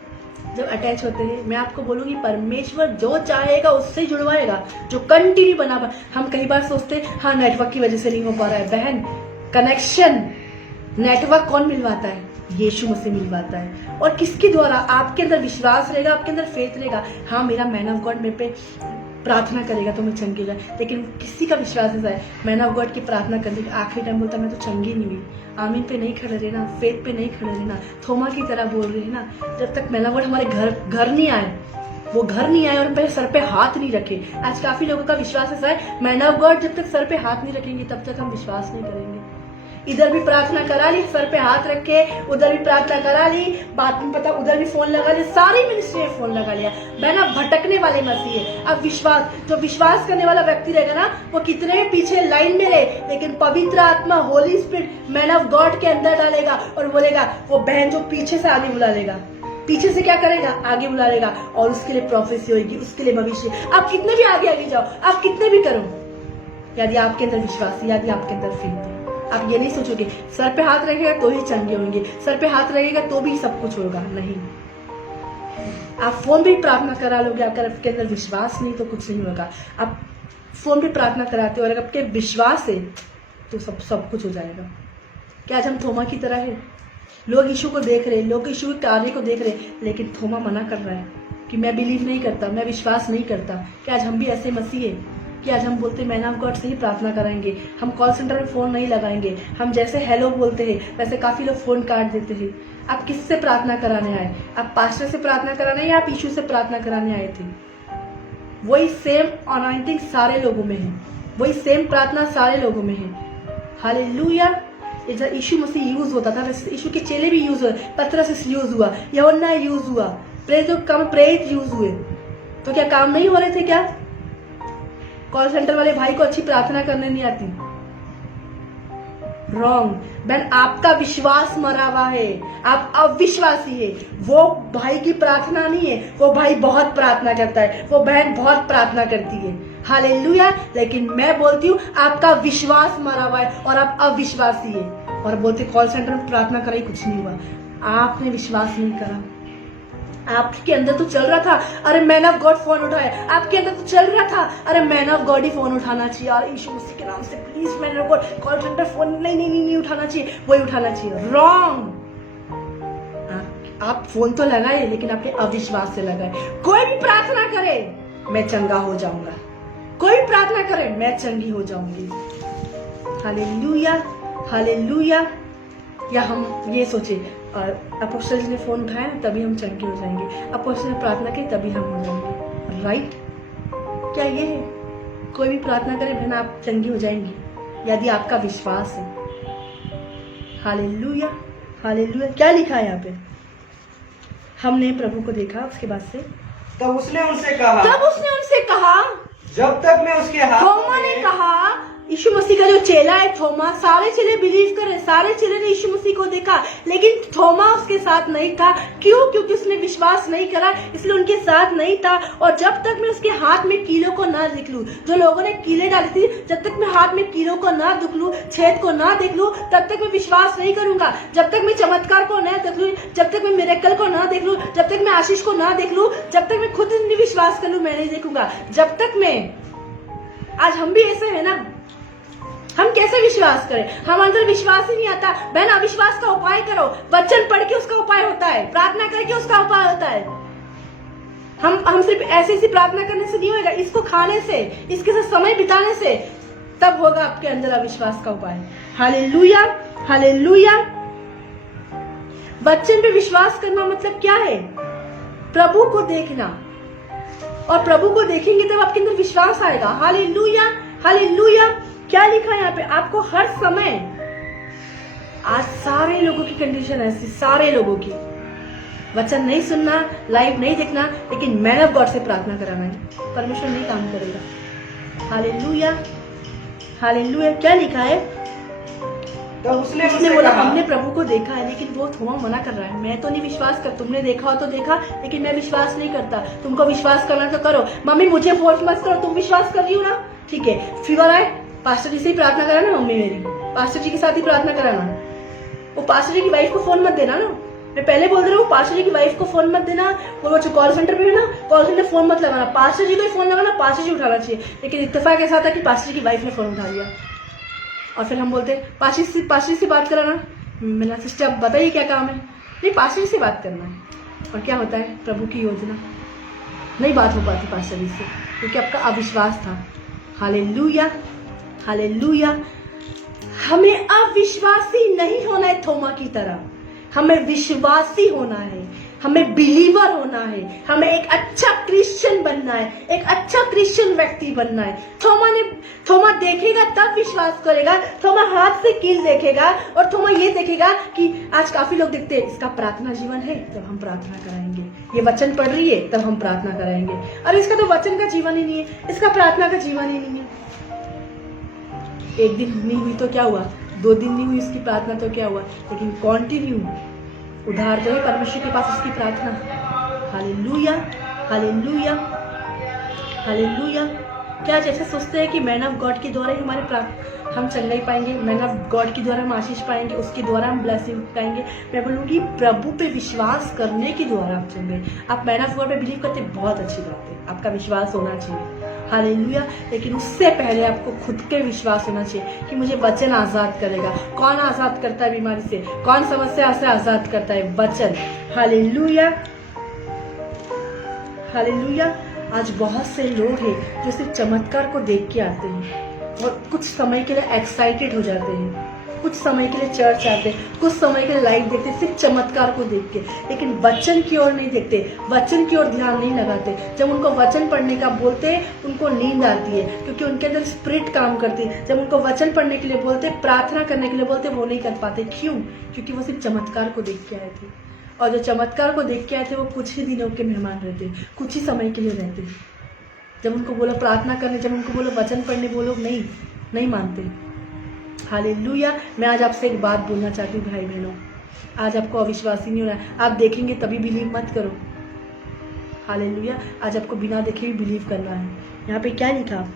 जब अटैच होते हैं? मैं आपको बोलूँगी परमेश्वर जो चाहेगा उससे जुड़वाएगा, जो कंटिन्यू बना। हम कई बार सोचते हैं हाँ नेटवर्क की वजह से नहीं हो पा रहा है। बहन, कनेक्शन नेटवर्क कौन मिलवाता है? यीशु मसीह मिलवाता है। और किसके द्वारा? आपके अंदर विश्वास रहेगा, आपके अंदर फेथ रहेगा। हाँ मेरा मैन ऑफ गॉड मेरे पे प्रार्थना करेगा तो मैं चंगी हो जाए, लेकिन किसी का विश्वास ऐसा है मैन ऑफ गॉड की प्रार्थना करने के आखिरी टाइम बोलता मैं तो चंगी नहीं हुई। आमीन पे नहीं खड़े रहना, फेथ पे नहीं खड़े रहना, थोमा की तरह बोल रहे हैं ना। जब तक मैन ऑफ गॉड हमारे घर नहीं आए, वो घर नहीं आए और हम पहले सर पे हाथ नहीं रखे। आज काफी लोगों का विश्वास ऐसा है मैन ऑफ गॉड जब तक सर पे हाथ नहीं रखेंगे तब तक हम विश्वास नहीं करेंगे। इधर भी प्रार्थना करा ली, सर पे हाथ रखे, उधर भी प्रार्थना करा ली, बात में पता उधर भी फोन लगा लिया, सारी मिनिस्ट्री में फोन लगा लिया। बहना भटकने वाले मसीह है। अब विश्वास, जो विश्वास करने वाला व्यक्ति रहेगा ना, वो कितने पीछे लाइन में रहे, लेकिन पवित्र आत्मा Holi spirit man of God के अंदर डालेगा और बोलेगा, वो बहन जो पीछे से आगे बुला लेगा, पीछे से क्या करेगा? आगे बुला लेगा, और उसके लिए प्रोफेसी होगी, उसके लिए भविष्य। आप कितने भी आगे जाओ, आप कितने भी करो, यदि आपके अंदर विश्वास, यदि आपके अंदर फेथ है, आप ये नहीं सोचोगे सर पे हाथ रखेगा तो ही चंगे होंगे, सर पे हाथ रहेगा तो भी सब कुछ होगा। नहीं, आप फोन पे प्रार्थना करा लोगे, अगर आपके अंदर विश्वास नहीं तो कुछ नहीं होगा। आप फोन पे प्रार्थना कराते हो और अगर आपके विश्वास है तो सब कुछ हो जाएगा। क्या आज हम थोमा की तरह है? लोग यीशु को देख रहे, लोग यीशु के कार्य को देख रहे, लेकिन थोमा मना कर रहा है कि मैं बिलीव नहीं करता, मैं विश्वास नहीं करता। क्या आज हम भी ऐसे मसीह है कि आज हम बोलते मैन ऑफ गॉड से ही प्रार्थना कराएंगे, हम कॉल सेंटर में फोन नहीं लगाएंगे, हम जैसे हेलो बोलते हैं वैसे काफी लोग फोन काट देते हैं। आप किससे प्रार्थना कराने आए? आप पास्टर से प्रार्थना कराने या आप यीशु से प्रार्थना कराने आए थे? वही सेम अनॉइंटिंग सारे लोगों में है, वही सेम प्रार्थना सारे लोगों में है। हालेलुया। जब यीशु मसीह यूज होता था वैसे यीशु के चेले भी यूज हुए, पतरस यूज हुआ, यूहन्ना यूज हुआ, प्रेरित यूज हुए, तो क्या काम नहीं हो रहे थे? क्या कॉल सेंटर वाले भाई को अच्छी प्रार्थना करने नहीं आती? रॉन्ग बहन, आपका विश्वास मरा हुआ है, आप अविश्वासी है। वो भाई की प्रार्थना नहीं है, वो भाई बहुत प्रार्थना करता है, वो बहन बहुत प्रार्थना करती है। हालेलुया। लेकिन मैं बोलती हूँ आपका विश्वास मरा हुआ है और आप अविश्वासी है, और बोलते कॉल सेंटर में प्रार्थना कराई कुछ नहीं हुआ। आपने विश्वास नहीं करा। आपके अंदर तो चल रहा था अरे मैन ऑफ गॉड फोन उठाए, आपके अंदर तो चल रहा था अरे man of God he phone उठाना चाहिए, और यीशु मसीह के नाम से please man of God call centre phone नहीं उठाना चाहिए, वही उठाना चाहिए। रॉन्ग। आप फोन तो लगाए लेकिन आपने अविश्वास से लगाए। कोई भी प्रार्थना करे मैं चंगा हो जाऊंगा, कोई भी प्रार्थना करे मैं चंगी हो जाऊंगी। Hallelujah, hallelujah. या हम ये सोचे और अपोस्टल ने फोन उठाया तभी हम चंगे हो जाएंगे, अपोस्टल ने प्रार्थना की तभी हम हो जाएंगे। राइट? क्या ये है? कोई भी प्रार्थना करे बहन आप चंगी हो जाएंगी यदि आपका विश्वास है। Hallelujah, hallelujah. क्या लिखा है यहाँ पे? हमने प्रभु को देखा, उसके बाद से तब उसने उनसे कहा जब तक मैं उसके हाथ, थोमा ने कहा, यीशु मसीह का जो चेला है थोमा, सारे चेले बिलीव करे, सारे चेले ने यीशु मसीह को देखा, लेकिन थोमा उसके साथ नहीं था। क्यों? क्योंकि उसने विश्वास नहीं करा, इसलिए उनके साथ नहीं था। और जब तक मैं उसके हाथ में कीलों को ना देख लूं, जो लोगों ने कीले डाली थी, जब तक मैं हाथ में कीलों को ना देख लूं, छेद को ना देख लूं, तब तक मैं विश्वास नहीं करूंगा। जब तक मैं चमत्कार को ना देख लूं, जब तक मैं मिरेकल को ना देख लूं, जब तक मैं आशीष को ना देख लूं, जब तक मैं खुद नहीं विश्वास कर लूं, मैं नहीं देखूंगा। जब तक मैं, आज हम भी ऐसे है ना, हम कैसे विश्वास करें? हमारे अंदर विश्वास ही नहीं आता। बहन अविश्वास का उपाय करो, वचन पढ़ के उसका उपाय होता है, प्रार्थना करके उसका उपाय होता है। हम सिर्फ ऐसी प्रार्थना करने से नहीं होगा, इसको खाने से, इसके साथ समय बिताने से तब होगा आपके अंदर अविश्वास का उपाय। Hallelujah, hallelujah. वचन पे विश्वास करना मतलब क्या है? प्रभु को देखना, और प्रभु को देखेंगे तब आपके अंदर विश्वास आएगा। Hallelujah, hallelujah. क्या लिखा है यहाँ पे? आपको हर समय, आज सारे लोगों की कंडीशन ऐसी, सारे लोगों की वचन नहीं सुनना, लाइव नहीं देखना, लेकिन मैन ऑफ गॉड से प्रार्थना कराना है, परमेश्वर नहीं काम करेगा। Hallelujah, hallelujah. क्या लिखा है? तो उसने बोला कहा, हमने प्रभु को देखा है, लेकिन वो थोमा मना कर रहा है, मैं तो नहीं विश्वास कर, तुमने देखा हो तो देखा, लेकिन मैं विश्वास नहीं करता। तुमको विश्वास करना तो करो, मम्मी मुझे फोर्स मत करो, तुम विश्वास कर रही हो ना, ठीक है। फीवर आए, पास्टर जी से ही प्रार्थना कराना, मम्मी मेरी पास्टर जी के साथ ही प्रार्थना कराना। वो पास्टर जी की वाइफ को फोन मत देना ना, मैं पहले बोल रहा हूँ, पास्टर जी की वाइफ को फोन मत देना। वो जो कॉल सेंटर पे है ना, कॉल सेंटर फोन मत लगाना, पास्टर जी को ही फोन लगाना, पास्टर जी उठाना चाहिए। लेकिन इत्तेफाक ऐसा था कि पास्टर जी की वाइफ ने फोन उठा लिया, और फिर हम बोलते पास्टर से बात कराना। मेरा सिस्टर अब बताइए क्या काम है? नहीं, पास्टर से बात करना है। और क्या होता है? प्रभु की योजना नहीं बात हो पाती पास्टर जी से, क्योंकि आपका अविश्वास था। Hallelujah, hallelujah. हमें अविश्वासी नहीं होना है थोमा की तरह, हमें विश्वासी होना है, हमें बिलीवर होना है, हमें एक अच्छा क्रिश्चियन बनना है, एक अच्छा क्रिश्चियन व्यक्ति बनना है। थोमा देखेगा तब विश्वास करेगा, थोमा हाथ से कील देखेगा, और थोमा ये देखेगा कि आज काफी लोग देखते हैं इसका प्रार्थना जीवन है, तब हम प्रार्थना कराएंगे, ये वचन पढ़ रही है तब हम प्रार्थना कराएंगे। और इसका तो वचन का जीवन ही नहीं है, इसका प्रार्थना का जीवन ही नहीं है। एक दिन नहीं हुई तो क्या हुआ, 2 दिन नहीं हुई उसकी प्रार्थना तो क्या हुआ, लेकिन कॉन्टिन्यू उधार दो परमेश्वर के पास उसकी प्रार्थना। Hallelujah, hallelujah, hallelujah. क्या जैसे सोचते हैं कि मैन ऑफ गॉड के द्वारा ही हमारे हम चंगाई पाएंगे, मैन ऑफ गॉड के द्वारा हम आशीष पाएंगे, उसके द्वारा हम ब्लेसिंग पाएंगे। मैं बोलूँगी प्रभु पे विश्वास करने के द्वारा आप चंगे। आप मैन ऑफ गॉड पे बिलीव करते, बहुत अच्छी बात है, आपका विश्वास होना चाहिए। हालेलुया। लेकिन उससे पहले आपको खुद के विश्वास होना चाहिए कि मुझे वचन आजाद करेगा। कौन आजाद करता है बीमारी से? कौन समस्या से आजाद करता है? वचन। Hallelujah, hallelujah. आज बहुत से लोग हैं जो सिर्फ चमत्कार को देख के आते हैं और कुछ समय के लिए एक्साइटेड हो जाते हैं, कुछ समय के लिए चर्च आते हैं, कुछ समय के लिए लाइव देखते हैं सिर्फ चमत्कार को देख के, लेकिन वचन की ओर नहीं देखते, वचन की ओर ध्यान नहीं लगाते। जब उनको वचन पढ़ने का बोलते उनको नींद आती है, क्योंकि उनके अंदर स्पिरिट काम करती है। जब उनको वचन पढ़ने के लिए बोलते, प्रार्थना करने के लिए बोलते, वो नहीं कर पाते। क्यों? क्योंकि वो सिर्फ चमत्कार को देख के आए थे, और जो चमत्कार को देख के आए थे वो कुछ ही दिनों के मेहमान रहते, कुछ ही समय के लिए रहते। जब उनको बोलो प्रार्थना करने, जब उनको बोलो वचन पढ़ने, वो लोग नहीं मानते। हालेलुया। मैं आज आपसे एक बात बोलना चाहती हूँ भाई बहनों, आज आपको अविश्वासी नहीं होना है। आप देखेंगे तभी बिलीव मत करो। हालेलुया। आज आपको बिना देखे भी बिलीव करना है। यहाँ पे क्या लिखा?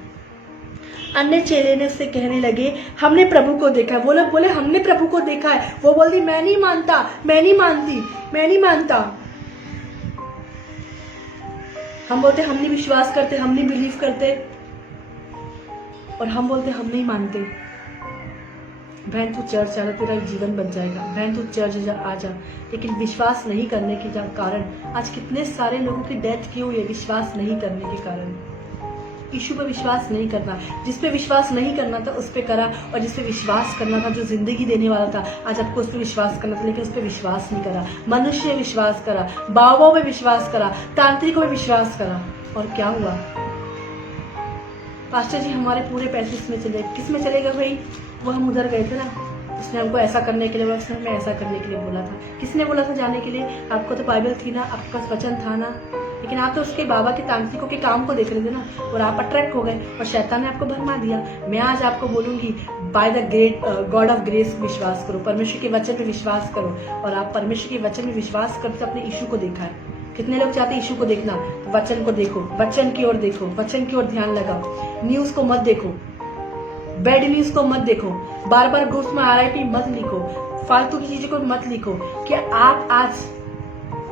अन्य चेले ने उससे कहने लगे, हमने प्रभु को देखा है। वो लोग बोले हमने प्रभु को देखा है। वो बोलती मैं नहीं मानता, मैं नहीं मानती, मैं नहीं मानता। हम बोलते हम नहीं विश्वास करते, हम नहीं बिलीव करते, और हम बोलते हम नहीं मानते। बहन तू चर्च आ जा, तेरा जीवन बन जाएगा। बहन तू चर्च आ जा। लेकिन विश्वास नहीं करने के कारण आज कितने सारे लोगों की डेथ क्यों हुई है? विश्वास नहीं करने के कारण। यीशु पे विश्वास नहीं करना, जिस पे विश्वास नहीं करना था उस पे करा, और जिस पे विश्वास करना था, जो जिंदगी देने वाला था, आज आपको उस पे विश्वास करना था, लेकिन उस पे विश्वास नहीं करा। मनुष्य पे विश्वास करा, बाबाओं पे विश्वास करा, तांत्रिकों पे विश्वास करा, और क्या हुआ? पास्टर जी हमारे पूरे पैसे इसमें चले, किस में चले गए भाई? वो हम उधर गए थे ना, उसने हमको ऐसा करने के लिए बोला, उसने हमें ऐसा करने के लिए बोला था। किसने बोला था जाने के लिए? आपको तो बाइबल थी ना, आपके पास वचन था ना, लेकिन आप तो उसके बाबा के तांत्रिकों के काम को देख रहे थे ना, और आप अट्रैक्ट हो गए और शैतान ने आपको भरमा दिया। मैं आज आपको बोलूंगी, by the great God of grace विश्वास करो, परमेश्वर के वचन पे विश्वास करो, और आप परमेश्वर के वचन में विश्वास करते अपने यीशु को देखा है। कितने लोग चाहते हैं यीशु को देखना? वचन को देखो, वचन की ओर देखो, वचन की ओर ध्यान लगाओ। न्यूज को मत देखो, बैड न्यूज को मत देखो, बार बार ग्रुप्स में RIP मत लिखो, फालतू की चीजों को मत लिखो। क्या आप आज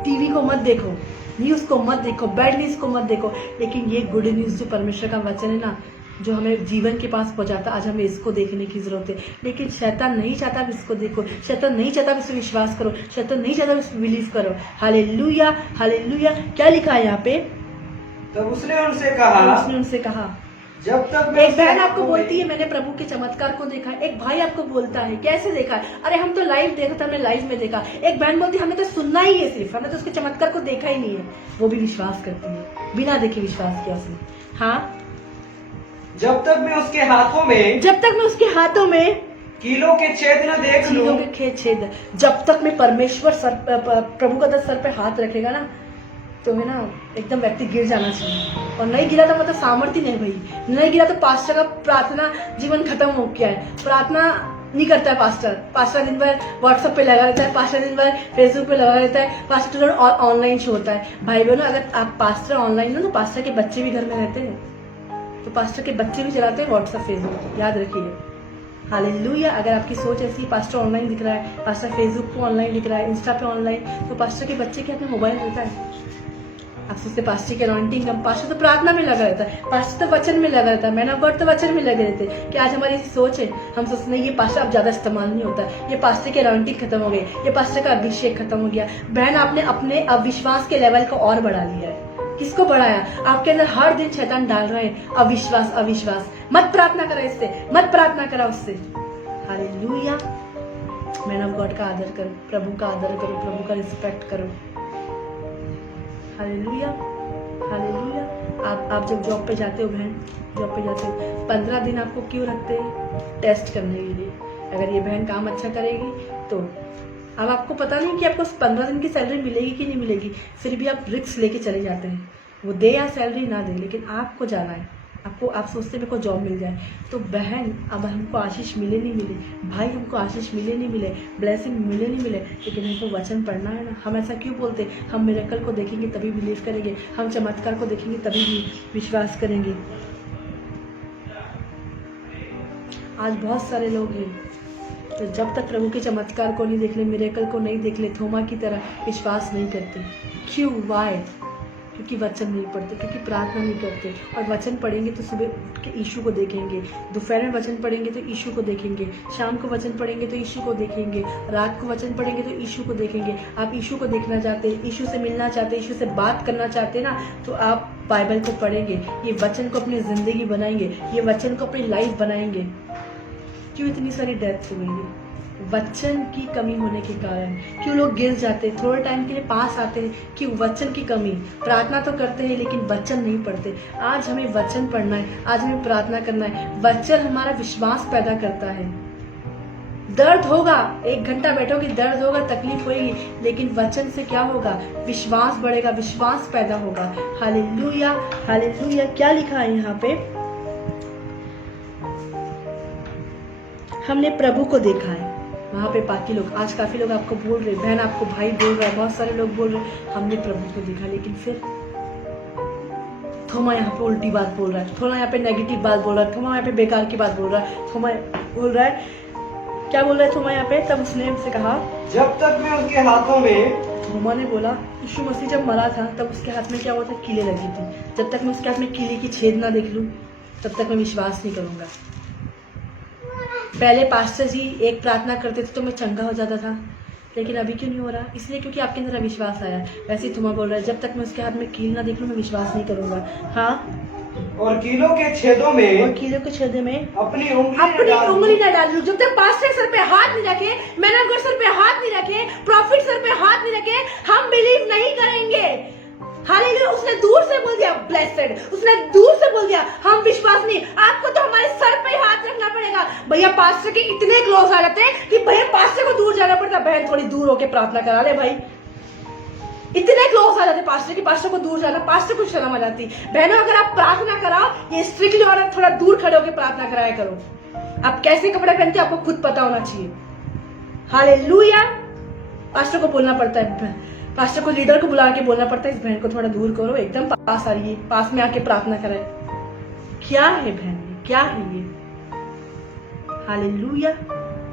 टीवी को मत देखो, न्यूज को मत देखो, बैड न्यूज को मत देखो, लेकिन ये गुड न्यूज जो परमेश्वर का वचन है ना, जो हमें जीवन के पास पहुंचाता, आज हमें इसको देखने की जरूरत है। लेकिन शैतान नहीं चाहता आप इसको देखो, शैतान नहीं चाहता आप इस पर विश्वास करो, शैतान नहीं चाहता आप इस पर बिलीव करो। Hallelujah, hallelujah. क्या लिखा है यहाँ पे? तब उसने उनसे कहा जब तक एक बहन आपको बोलती है मैंने प्रभु के चमत्कार को देखा है, एक भाई आपको बोलता है कैसे देखा है? अरे हम तो लाइव देखा था, हमने लाइव में देखा। एक बहन बोलती है हमें तो सुनना ही है, सिर्फ हमने तो उसके चमत्कार को देखा ही नहीं है। वो भी विश्वास करती है, बिना देखे विश्वास किया उसने। हाँ, जब तक मैं उसके हाथों में कीलों के छेद न देख लूं। कीलों के छेद, जब तक मैं परमेश्वर प्रभु का सर पे हाथ रखेगा ना, तो है ना एकदम व्यक्ति गिर जाना चाहिए। और नहीं गिरा तो मतलब सामर्थ्य नहीं भाई, नहीं गिरा तो पास्टर का प्रार्थना जीवन खत्म हो गया है। प्रार्थना नहीं करता है पास्टर दिन भर व्हाट्सएप पे लगा रहता है, पास्टर दिन भर फेसबुक पे लगा रहता है, पास्टर और ऑनलाइन छोड़ता है। भाई बहनों, अगर आप पास्टर ऑनलाइन हो तो पास्टर के बच्चे भी घर में रहते हैं, तो पास्टर के बच्चे भी चलाते हैं व्हाट्सएप फेसबुक, याद रखिए। हालेलुया। अगर आपकी सोच ऐसी, पास्टर ऑनलाइन दिख रहा है, पास्टर फेसबुक पे ऑनलाइन दिख रहा है, इंस्टा पे ऑनलाइन, तो पास्टर के बच्चे के हाथ में मोबाइल रहता है। आप सोचते पास्टर की अनॉइंटिंग कम, पास्टर तो प्रार्थना में लगा रहता है, पास्टर तो वचन में लगा रहता है, मैन ऑफ गॉड तो वचन में लगे रहते हैं। कि आज हमारी सोच है, हम सोचते नहीं ये पास्टर अब ज्यादा इस्तेमाल नहीं होता, ये पास्टर की अनॉइंटिंग खत्म हो गई, ये पास्टर का अभिषेक खत्म हो गया। बहन, आपने अपने अविश्वास के लेवल को और बढ़ा लिया है। किसको बढ़ाया? आपके अंदर हर दिन शैतान डाल रहा है अविश्वास, अविश्वास। मत प्रार्थना करा इससे, मत प्रार्थना करा उससे। हालेलुया। मैन ऑफ गॉड का आदर करो, प्रभु का आदर करो, प्रभु का रिस्पेक्ट करो। Hallelujah, hallelujah. आप जब जॉब पे जाते हो बहन, जॉब पे जाते हो, 15 दिन आपको क्यों रखते हैं? टेस्ट करने के लिए। अगर ये बहन काम अच्छा करेगी तो अब आपको पता नहीं कि आपको 15 दिन की सैलरी मिलेगी कि नहीं मिलेगी, फिर भी आप रिस्क लेके चले जाते हैं। वो दे या सैलरी ना दे, लेकिन आपको जाना है। आप सोचते मेरे को जॉब मिल जाए। तो बहन, अब हमको आशीष मिले नहीं मिले, भाई हमको आशीष मिले नहीं मिले, ब्लेसिंग मिले नहीं मिले, लेकिन हमको वचन पढ़ना है ना। हम ऐसा क्यों बोलते? हम मिरेकल को देखेंगे तभी बिलीव करेंगे, हम चमत्कार को देखेंगे तभी भी विश्वास करेंगे। आज बहुत सारे लोग हैं तो जब तक प्रभु के चमत्कार को नहीं देख ले, मिरेकल को नहीं देख ले, थोमा की तरह विश्वास नहीं करते। क्यों? वाई? क्योंकि वचन नहीं पढ़ते, क्योंकि प्रार्थना नहीं करते। और वचन पढ़ेंगे तो सुबह उठ के यीशु को देखेंगे, दोपहर में वचन पढ़ेंगे तो यीशु को देखेंगे, शाम को वचन पढ़ेंगे तो यीशु को देखेंगे, रात को वचन पढ़ेंगे तो यीशु को देखेंगे। आप यीशु को देखना चाहते हैं, यीशु से मिलना चाहते हैं, यीशु से बात करना चाहते हैं ना, तो आप बाइबल को पढ़ेंगे, ये वचन को अपनी जिंदगी बनाएंगे, ये वचन को अपनी लाइफ बनाएंगे। क्यों इतनी सारी डेथ्स हो गई है? वचन की कमी होने के कारण। क्यों लोग गिर जाते, थोड़े टाइम के लिए पास आते हैं? क्यों? वचन की कमी। प्रार्थना तो करते हैं लेकिन वचन नहीं पढ़ते। आज हमें वचन पढ़ना है, आज हमें प्रार्थना करना है। वचन हमारा विश्वास पैदा करता है। दर्द होगा, 1 घंटा बैठोगे, दर्द होगा, तकलीफ होगी, लेकिन वचन से क्या होगा? विश्वास बढ़ेगा, विश्वास पैदा होगा। Hallelujah, hallelujah. क्या लिखा है यहाँ पे? हमने प्रभु को देखा है। वहाँ पे बाकी लोग, आज काफी लोग आपको बोल रहे, बहन आपको भाई बोल रहा है, बहुत सारे लोग बोल रहे हमने प्रभु को देखा, लेकिन फिर थोमा यहाँ पे उल्टी बात बोल रहा है, थोड़ा यहाँ पे नेगेटिव बात बोल रहा है, थोमा यहाँ पे बेकार की बात बोल रहा है। थोमा बोल रहा है, क्या बोल रहा है थोमा यहाँ पे? तब उसने हमसे कहा, जब तक मैं उनके हाथों में। थोमा ने बोला, यीशु मसीह जब मरा था तब उसके हाथ में क्या हुआ था? कीले लगी थी। जब तक मैं उसके हाथ में कीले की छेद ना देख लूं, तब तक मैं विश्वास नहीं करूंगा। पहले पास्टर जी एक प्रार्थना करते थे तो मैं चंगा हो जाता था, लेकिन अभी क्यों नहीं हो रहा? इसलिए क्योंकि आपके अंदर अविश्वास आया। वैसे ही थोमा बोल रहा है, जब तक मैं उसके हाथ में कील ना देख लूं मैं विश्वास नहीं करूंगा। हाँ, और कीलों के छेदों में, और कीलों के छेदों में अपनी उंगली ना डाल लूं। जब तक पास्टर सर पे हाथ नहीं रखे, मैन ऑफ गॉड सर पे हाथ नहीं रखे, प्रॉफिट सर पे हाथ नहीं रखे, हम बिलीव नहीं करेंगे। हालेलुया। उसने दूर से बोल दिया ब्लेस्ड, उसने दूर से बोल दिया हम विश्वास नहीं। आपको तो हमारे सर पे हाथ रखना पड़ेगा। भैया पास्टर के इतने क्लोज आ जाते हैं कि भैया पास्टर को दूर जाना पड़ता। बहन थोड़ी दूर होके प्रार्थना करा ले भाई। इतने क्लोज आ जाते पास्टर की, पास्टर को दूर जाना, पास्टर को शर्म आ जाती। बहनों, अगर आप प्रार्थना कराओ, ये स्ट्रिक्टली और थोड़ा दूर खड़े होकर प्रार्थना कराया करो। आप कैसे कपड़े पहनते हो आपको खुद पता होना चाहिए। हालेलुया। पास्टर को बोलना पड़ता है, पास्टर को, लीडर को बुला के बोलना पड़ता है, इस बहन को थोड़ा दूर करो, एकदम पास आ रही है, पास में आके प्रार्थना करे। क्या है बहन, क्या है ये? Hallelujah,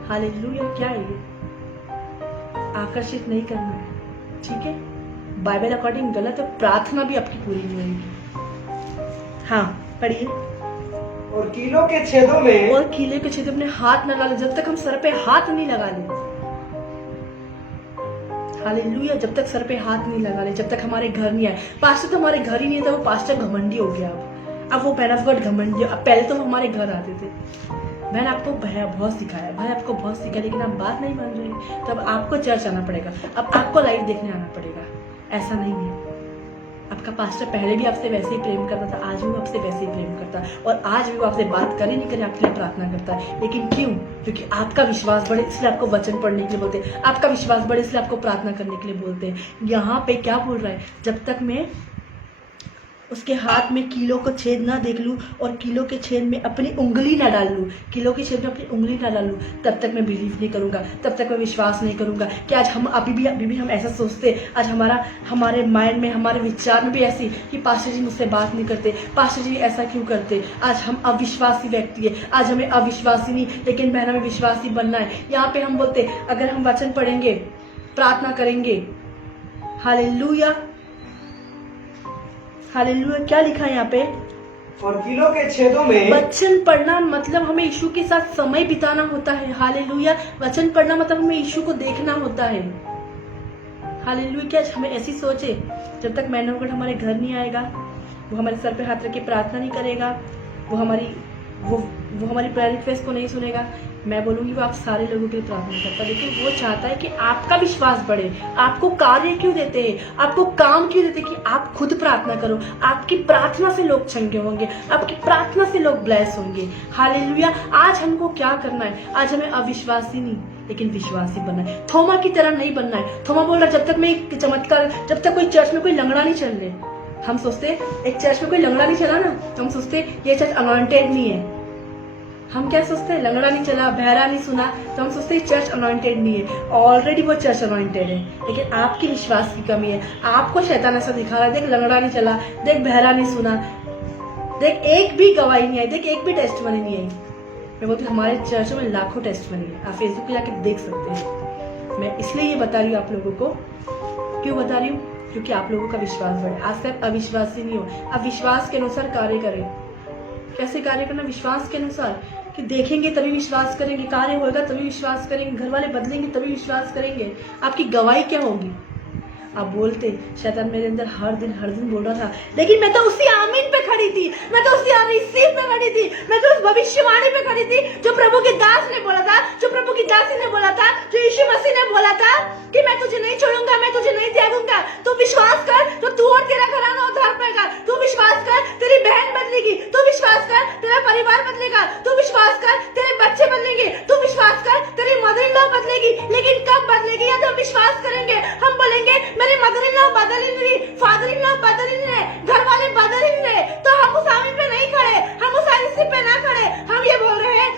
hallelujah. क्या है ये? आकर्षित नहीं करना है, ठीक है? बाइबल अकॉर्डिंग गलत है, प्रार्थना भी आपकी पूरी नहीं होगी। हाँ, पढ़िए। और कीलों के छेदों में, और कीले के छेदों में हाथ न डाले, जब तक हम सर पे हाथ नहीं लगा ले। हालेलुया। जब तक सर पे हाथ नहीं लगा ले, जब तक हमारे घर नहीं आए। पास्टर तो हमारे घर ही नहीं था, वो पास्टर घमंडी हो गया। अब वो मैन ऑफ गॉड घमंडी। अब पहले तो हमारे घर आते थे। मैंने आपको भैया बहुत सिखाया, भाई आपको बहुत सिखाया, लेकिन आप बात नहीं मान रहे। तब आपको चर्च आना पड़ेगा, अब आपको लाइव देखने आना पड़ेगा। ऐसा नहीं है। आपका पास्टर पहले भी आपसे वैसे ही प्रेम करता था, आज भी आपसे वैसे ही प्रेम करता है। करता, और आज भी वो आपसे बात करे नहीं करे आपके लिए प्रार्थना करता है। लेकिन क्यों? क्योंकि आपका विश्वास बढ़े इसलिए आपको वचन पढ़ने के लिए बोलते हैं, आपका विश्वास बढ़े इसलिए आपको प्रार्थना करने के लिए बोलते हैं। यहाँ पे क्या बोल रहा है? जब तक मैं उसके हाथ में कीलों को छेद ना देख लूँ और कीलों के छेद में अपनी उंगली ना डाल लूँ, कीलों के छेद में अपनी उंगली ना डालूँ, तब तक मैं बिलीव नहीं करूँगा, तब तक मैं विश्वास नहीं करूँगा। कि आज हम अभी भी हम ऐसा सोचते, आज हमारे माइंड में, हमारे विचार में भी ऐसी कि पास्टर जी मुझसे बात नहीं करते, पास्टर जी ऐसा क्यों करते। आज हम अविश्वासी व्यक्ति है, आज हमें अविश्वासी नहीं लेकिन बहन हमें विश्वासी बनना है। यहाँ पे हम बोलते अगर हम वचन पढ़ेंगे, प्रार्थना करेंगे, हालेलुया हालेलुया, क्या लिखा है यहाँ पे? और कीलों के छेदों में। वचन पढ़ना मतलब हमें यीशु के साथ समय बिताना होता है। हालेलुया। वचन पढ़ना मतलब हमें यीशु को देखना होता है। हालेलुया। क्या हमें ऐसी सोचे जब तक मैन ऑफ गॉड हमारे घर नहीं आएगा, वो हमारे सर पे हाथ रख के प्रार्थना नहीं करेगा, वो हमारी प्रेयर रिक्वेस्ट को नहीं सुनेगा, मैं बोलूँगी वो आप सारे लोगों के लिए प्रार्थना करता है। लेकिन वो चाहता है कि आपका विश्वास बढ़े। आपको कार्य क्यों देते हैं, आपको काम क्यों देते हैं? कि आप खुद प्रार्थना करो, आपकी प्रार्थना से लोग चंगे होंगे, आपकी प्रार्थना से लोग ब्लेस होंगे। हालेलुया। आज हमको क्या करना है? आज हमें अविश्वासी नहीं लेकिन विश्वासी बनना है। थोमा की तरह नहीं बनना है। थोमा बोल रहा जब तक मैं एक चमत्कार, जब तक कोई चर्च में कोई लंगड़ा नहीं चल रहे, हम सोचते एक चर्च में कोई लंगड़ा नहीं चला ना, तो हम सोचते ये चर्च अनॉइंटेड नहीं है। हम क्या सोचते हैं? लंगड़ा नहीं चला, बहरा नहीं सुना, तो हम सोचते हैं चर्च अनॉइंटेड नहीं है। ऑलरेडी वो चर्च अनॉइंटेड है, लेकिन आपकी विश्वास की कमी है। आपको शैतान ऐसा दिखा रहा है, देख लंगड़ा नहीं चला, देख बहरा नहीं सुना, देख एक भी गवाही नहीं आई, देख एक भी टेस्टमनी नहीं आई। मैं बोलती हूँ हमारे चर्चों में लाखों टेस्टमनी है, आप फेसबुक पे जाके देख सकते हैं। मैं इसलिए ये बता रही हूँ आप लोगों को। क्यों बता रही हूँ? क्योंकि आप लोगों का विश्वास बढ़े। आज से आप अविश्वासी नहीं हो, आप विश्वास के अनुसार कार्य करें। कैसे कार्य करना? विश्वास के अनुसार, कि देखेंगे तभी विश्वास करेंगे, कार्य होगा तभी विश्वास करेंगे, घर वाले बदलेंगे तभी विश्वास करेंगे। आपकी गवाही क्या होगी? आप बोलते शैतान मेरे अंदर हर दिन बोल रहा था, लेकिन मैं तो उसी आमीन पे खड़ी थी, मैं तो उसी रिसीव पे खड़ी थी, मैं तो उस भविष्यवाणी पे खड़ी थी जो प्रभु के दास ने बोला था, जो प्रभु की दासी ने बोला था, जो यीशु मसीह ने बोला था कि मैं तुझे नहीं छोड़ूंगा, मैं तुझे नहीं त्यागूंगा। तू विश्वास कर तो तू और तेरा घराना उद्धार पाएगा। तू विश्वास कर तेरी बहन बदलेगी, तू विश्वास कर तेरा परिवार बदलेगा, तू विश्वास कर तेरे बच्चे बदलेंगे, तू विश्वास कर तेरी मदर इन लॉ बदलेगी। लेकिन कब बदलेगी? यदि हम विश्वास करेंगे। हम बोलेंगे मेरे मदर इन लॉ बदल ही नहीं, फादर इन लॉ बदल ही नहीं, घर वाले बदल ही नहीं, तो हम उस आमीन पे नहीं खड़े, हम उस आईसी पे ना खड़े। हम ये बोल रहे हैं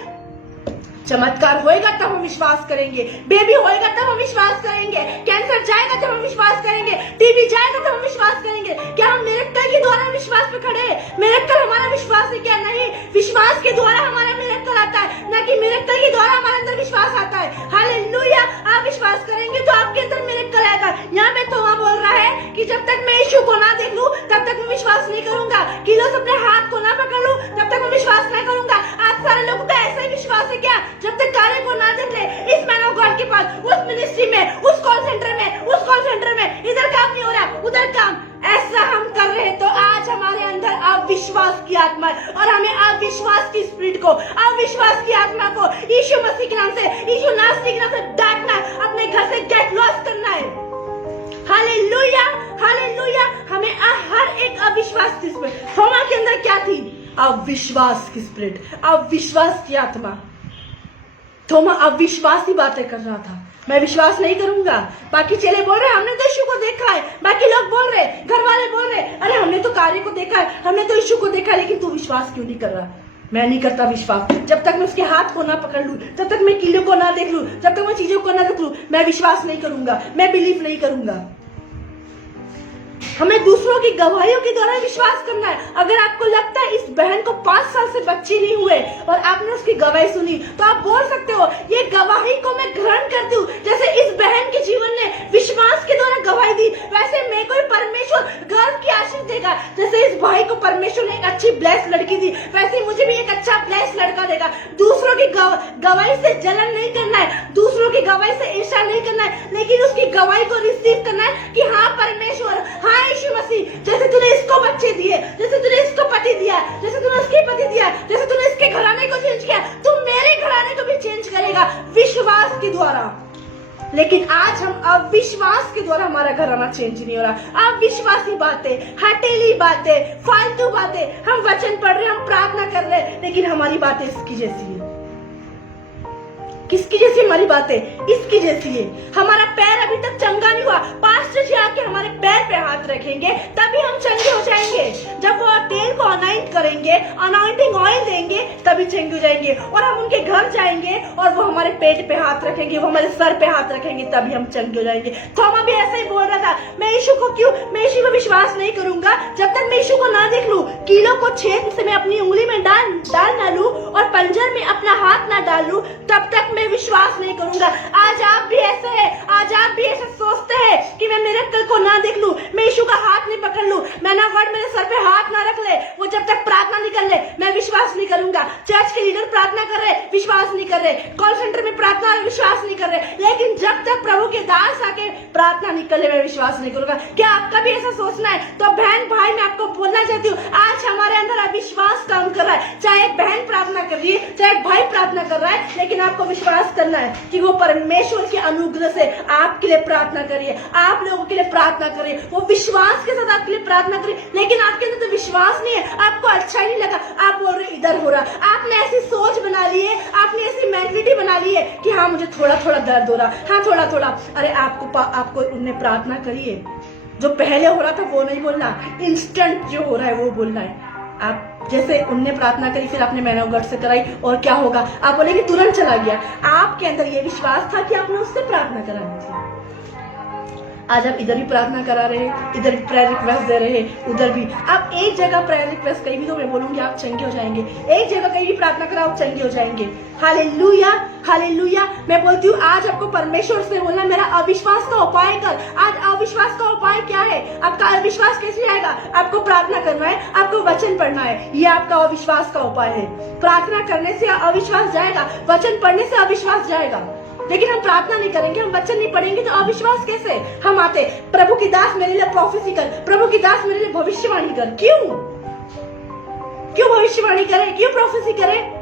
चमत्कार होएगा तब हम विश्वास करेंगे, बेबी होएगा तब हम विश्वास करेंगे, कैंसर जाएगा तब हम विश्वास करेंगे, टीबी जाएगा तब हम विश्वास करेंगे। क्या हम मिरेकल के द्वारा विश्वास पे खड़े? मिरेकल हमारा विश्वास है क्या? नहीं, विश्वास के द्वारा हमारा मिरेकल आता है, ना कि मिरेकल के द्वारा हमारे अंदर विश्वास आता है। हालेलुया। आप विश्वास करेंगे तो आपके अंदर मिरेकल आएगा। यहाँ पे थोमा बोल रहा है कि जब तक मैं यीशु को ना देख लूं तब तक मैं विश्वास नहीं करूंगा, किलोस अपने हाथ को ना पकड़ लूं तब तक मैं विश्वास नहीं करूंगा। आज सारे लोगों का ऐसा ही विश्वास है क्या? जब तक कार्य को ना देख ले, इस मैन ऑफ गॉड के पास, उस मिनिस्ट्री में, उस कॉल सेंटर में, इधर काम नहीं हो रहा, उधर काम, ऐसा हम कर रहे हैं तो आज हमारे अंदर अविश्वास की आत्मा है और हमें अविश्वास की स्पिरिट को, अविश्वास की आत्मा को यीशु मसीह के नाम से, यीशु नासरी के नाम से डांटना है, अपने घर से गेट लॉस करना है। Hallelujah hallelujah. हमें हर एक अविश्वास की स्पिरिट, थोमा के अंदर क्या थी? अविश्वास की स्पिरिट, अविश्वास की आत्मा। थोमा अविश्वासी बातें कर रहा था, मैं विश्वास नहीं करूंगा। बाकी चेले बोल रहे हमने तो यीशु को देखा है, बाकी लोग बोल रहे, घर वाले बोल रहे अरे हमने तो कार्य को देखा है, हमने तो यीशु को देखा है, लेकिन तू विश्वास क्यों नहीं कर रहा? मैं नहीं करता विश्वास। जब तक मैं उसके हाथ को ना पकड़ लूं, जब तक मैं कीड़ों को ना देख लूं, जब तक मैं चीजों को ना देख लूं, मैं विश्वास नहीं करूंगा, मैं बिलीव नहीं करूंगा। हमें दूसरों की गवाहियों के द्वारा विश्वास करना है। अगर आपको लगता है इस बहन को 5 साल से बच्चे नहीं हुए और आपने उसकी गवाही सुनी, तो आप बोल सकते हो ये गवाही को मैं ग्रहण करती हूँ। जैसे इस बहन के जीवन ने विश्वास के द्वारा गवाही दी, वैसे मेरे को परमेश्वर गर्व की आशीष देगा। जैसे इस भाई को परमेश्वर ने एक अच्छी ब्लेस लड़की दी, वैसे मुझे भी एक अच्छा ब्लेस लड़का देगा। दूसरों की गवाही से जलन नहीं करना है, दूसरों की गवाही से ईर्ष्या नहीं करना है, लेकिन उसकी गवाही को रिसीव करना है कि हाँ परमेश्वर, हाँ यीशु मसीह, जैसे तूने इसको बच्चे दिए, जैसे तूने इसको पति दिया, जैसे तूने उसके पति दिया, जैसे तूने इसके घराने को चेंज किया, तू मेरे घराने को भी चेंज करेगा विश्वास के द्वारा। लेकिन आज हम अविश्वास के द्वारा हमारा घराना चेंज नहीं हो रहा। अविश्वासी बातें, हटेली बातें, फालतू बातें, हम वचन पढ़ रहे, हम प्रार्थना कर रहे, लेकिन हमारी बातें इसकी जैसी है। किसकी जैसी हमारी बातें? इसकी जैसी है। हमारा पैर अभी तक चंगा नहीं हुआ, पास्टर जी आके हमारे पैर पे हाथ रखेंगे तभी हम चंगे हो जाएंगे। जब वो तेल को अनाइंट करेंगे, अनाइंटिंग ऑयल देंगे, तभी चंगे हो जाएंगे। और हम उनके घर जाएंगे और वो हमारे पेट पे हाथ रखेंगे, वो हमारे सर पे हाथ रखेंगे, तभी हम चंगे हो जाएंगे। थोमा भी ऐसा ही बोल रहा था, मैं यीशु को विश्वास नहीं करूंगा जब तक मैं यीशु को ना देख लूं। कीलों को छेद से मैं अपनी उंगली में डाल ना लूं और पंजर में अपना हाथ ना डालूं, तब तक मैं विश्वास नहीं करूंगा। आज आप भी ऐसे हैं, आज आप भी ऐसे सोचते हैं कि मैं मिरेकल को ना देख लूं, मैं यीशु का हाथ नहीं पकड़ लूं, मैं ना गॉड मेरे सर पे हाथ ना रख ले, वो जब तक प्रार्थना नहीं कर ले, मैं विश्वास नहीं करूंगा। चर्च के लीडर प्रार्थना कर रहे, विश्वास नहीं कर रहे, कॉल सेंटर में प्रार्थना विश्वास नहीं कर रहे, लेकिन जब तक प्रभु के दास आके प्रार्थना नहीं कर ले, मैं विश्वास नहीं करूंगा। क्या आपका भी ऐसा सोचना है? तो बहन भाई मैं आपको बोलना चाहती हूँ, आज हमारे अंदर अविश्वास काम कर रहा है। चाहे एक बहन प्रार्थना कर रही है, चाहे एक भाई प्रार्थना कर रहा है, लेकिन आपको विश्वास करना है कि वो परमेश्वर के अनुग्रह से आपके लिए प्रार्थना करिए, आप लोगों के लिए प्रार्थना करिए, वो विश्वास के साथ आपके लिए प्रार्थना करिए। लेकिन आपके अंदर तो विश्वास नहीं है, आपको अच्छा ही नहीं लगा, आप बोल रहे इधर हो रहा, आपने ऐसी सोच बना ली है, आपने ऐसी मेंटलिटी बना ली है कि हाँ मुझे थोड़ा थोड़ा दर्द हो रहा, हाँ थोड़ा थोड़ा। अरे आपको उन्हें प्रार्थना करिए, जो पहले हो रहा था वो नहीं बोलना, इंस्टेंट जो हो रहा है वो बोलना है। आप जैसे उनने प्रार्थना करी, फिर आपने मैन ऑफ गॉड से कराई, और क्या होगा? आप बोलेंगे तुरंत चला गया। आपके अंदर ये विश्वास था कि आपने उससे प्रार्थना करानी थी। आज आप इधर भी प्रार्थना करा रहे, इधर भी प्रेयर रिक्वेस्ट दे रहे, उधर भी। आप एक जगह प्रेयर रिक्वेस्ट कहीं भी तो मैं बोलूंगी आप चंगे हो जाएंगे, एक जगह कहीं भी प्रार्थना करा आप चंगे हो जाएंगे। Hallelujah, hallelujah. मैं बोलती हूँ आज आपको परमेश्वर से बोलना, मेरा अविश्वास का उपाय कर। आज अविश्वास का उपाय क्या है? आपका अविश्वास कैसे आएगा? आपको प्रार्थना करना है, आपको वचन पढ़ना है, ये आपका अविश्वास का उपाय है। प्रार्थना करने से अविश्वास जाएगा, वचन पढ़ने से अविश्वास जाएगा। लेकिन हम प्रार्थना नहीं करेंगे, हम वचन नहीं पढ़ेंगे, तो अविश्वास कैसे? हम आते, प्रभु की दास मेरे लिए प्रोफेसी कर, प्रभु की दास मेरे लिए भविष्यवाणी कर। क्यों भविष्यवाणी करे, क्यों प्रोफेसी करे?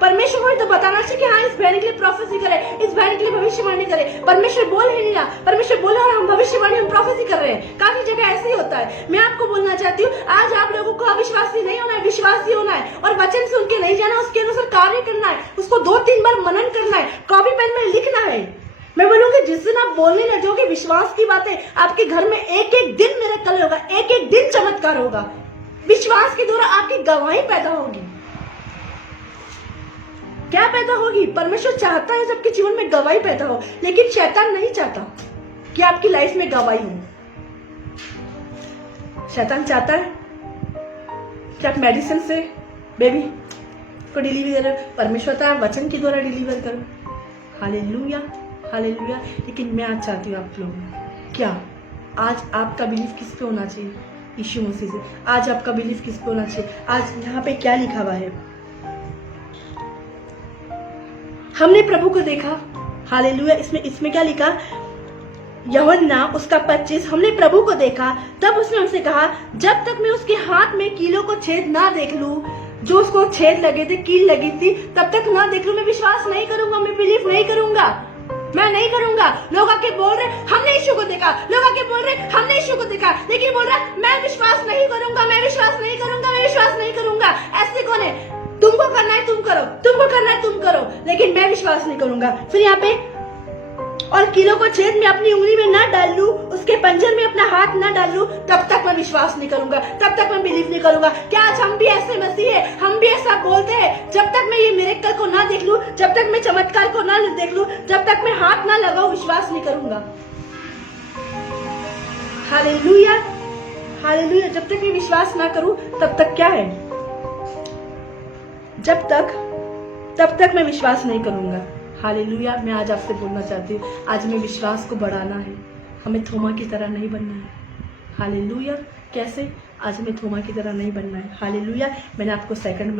परमेश्वर को तो बताना चाहिए कि हाँ इस बहन के लिए प्रोफेसी करे, इस बहन के लिए भविष्यवाणी करे। परमेश्वर बोल ही नहीं रहा, परमेश्वर बोला और हम भविष्यवाणी, हम प्रोफेसी कर रहे हैं। काफी जगह ऐसे ही होता है। मैं आपको बोलना चाहती हूँ आज आप लोगों को अविश्वासी नहीं होना है, विश्वासी होना है, और वचन सुन के नहीं जाना, उसके अनुसार कार्य करना है, उसको 2-3 बार मनन करना है, कॉपी पेन में लिखना है। मैं बोलूंगी जिस दिन आप बोलने लगोगे विश्वास की बातें, आपके घर में एक एक दिन मिरेकल होगा, एक एक दिन चमत्कार होगा। विश्वास के द्वारा आपकी गवाही पैदा होगी। क्या पैदा होगी? परमेश्वर चाहता है सबके जीवन में गवाही पैदा हो, लेकिन शैतान नहीं चाहता कि आपकी लाइफ में गवाही हो। शैतान चाहता है कि आप मेडिसिन से बेबी को डिलीवर करो, परमेश्वर चाहता है वचन के द्वारा डिलीवर करो। Hallelujah, hallelujah. लेकिन मैं आज चाहती हूँ आप लोग, क्या आज आपका बिलीफ किस पे होना चाहिए? यीशु मसीह से। आज आपका बिलीफ किस पे होना चाहिए? आज यहाँ पे क्या लिखा हुआ है? हमने प्रभु को देखा, हालेलुया। इसमें क्या लिखा? यूहन्ना उसका 25, हमने प्रभु को देखा, तब उसने हमसे कहा जब तक मैं उसके हाथ में कीलों को छेद ना देख लूं, जो उसको छेद लगे थे, कील लगी थी, तब तक ना देख लूं, मैं विश्वास नहीं करूंगा, मैं बिलीव नहीं करूंगा, मैं नहीं करूंगा। लोग आके बोल रहे हमने यीशु को देखा, लोग आके बोल रहे हमने यीशु को देखा, लेकिन बोल रहा मैं विश्वास नहीं करूंगा, मैं विश्वास नहीं करूंगा, मैं विश्वास नहीं करूंगा। ऐसे कौन है? तुमको करना है तुम करो, तुमको करना है तुम करो, लेकिन मैं विश्वास नहीं करूंगा। फिर यहाँ पे, और कीलों को छेद में अपनी उंगली में ना डाल लूं, उसके पंजर में अपना हाथ ना डाल लूं, तब तक मैं विश्वास नहीं करूंगा, तब तक मैं बिलीव नहीं करूंगा। क्या आज हम भी ऐसे मसीह है? हम भी ऐसा बोलते हैं, जब तक मैं ये मिरेकल को ना देख लूं, जब तक मैं चमत्कार को ना देख लूं, जब तक मैं हाथ ना लगाऊं, विश्वास नहीं करूंगा। Hallelujah, hallelujah. जब तक मैं विश्वास ना करूं, तब तक क्या है? तब तक मैं विश्वास नहीं करूंगा। हालेलुया। मैं आज आपसे बोलना चाहती हूँ, आज हमें विश्वास को बढ़ाना है, हमें थोमा की तरह नहीं बनना है। हालेलुया। कैसे? आज हमें थोमा की तरह नहीं बनना है। हालेलुया। मैंने आपको सेकंड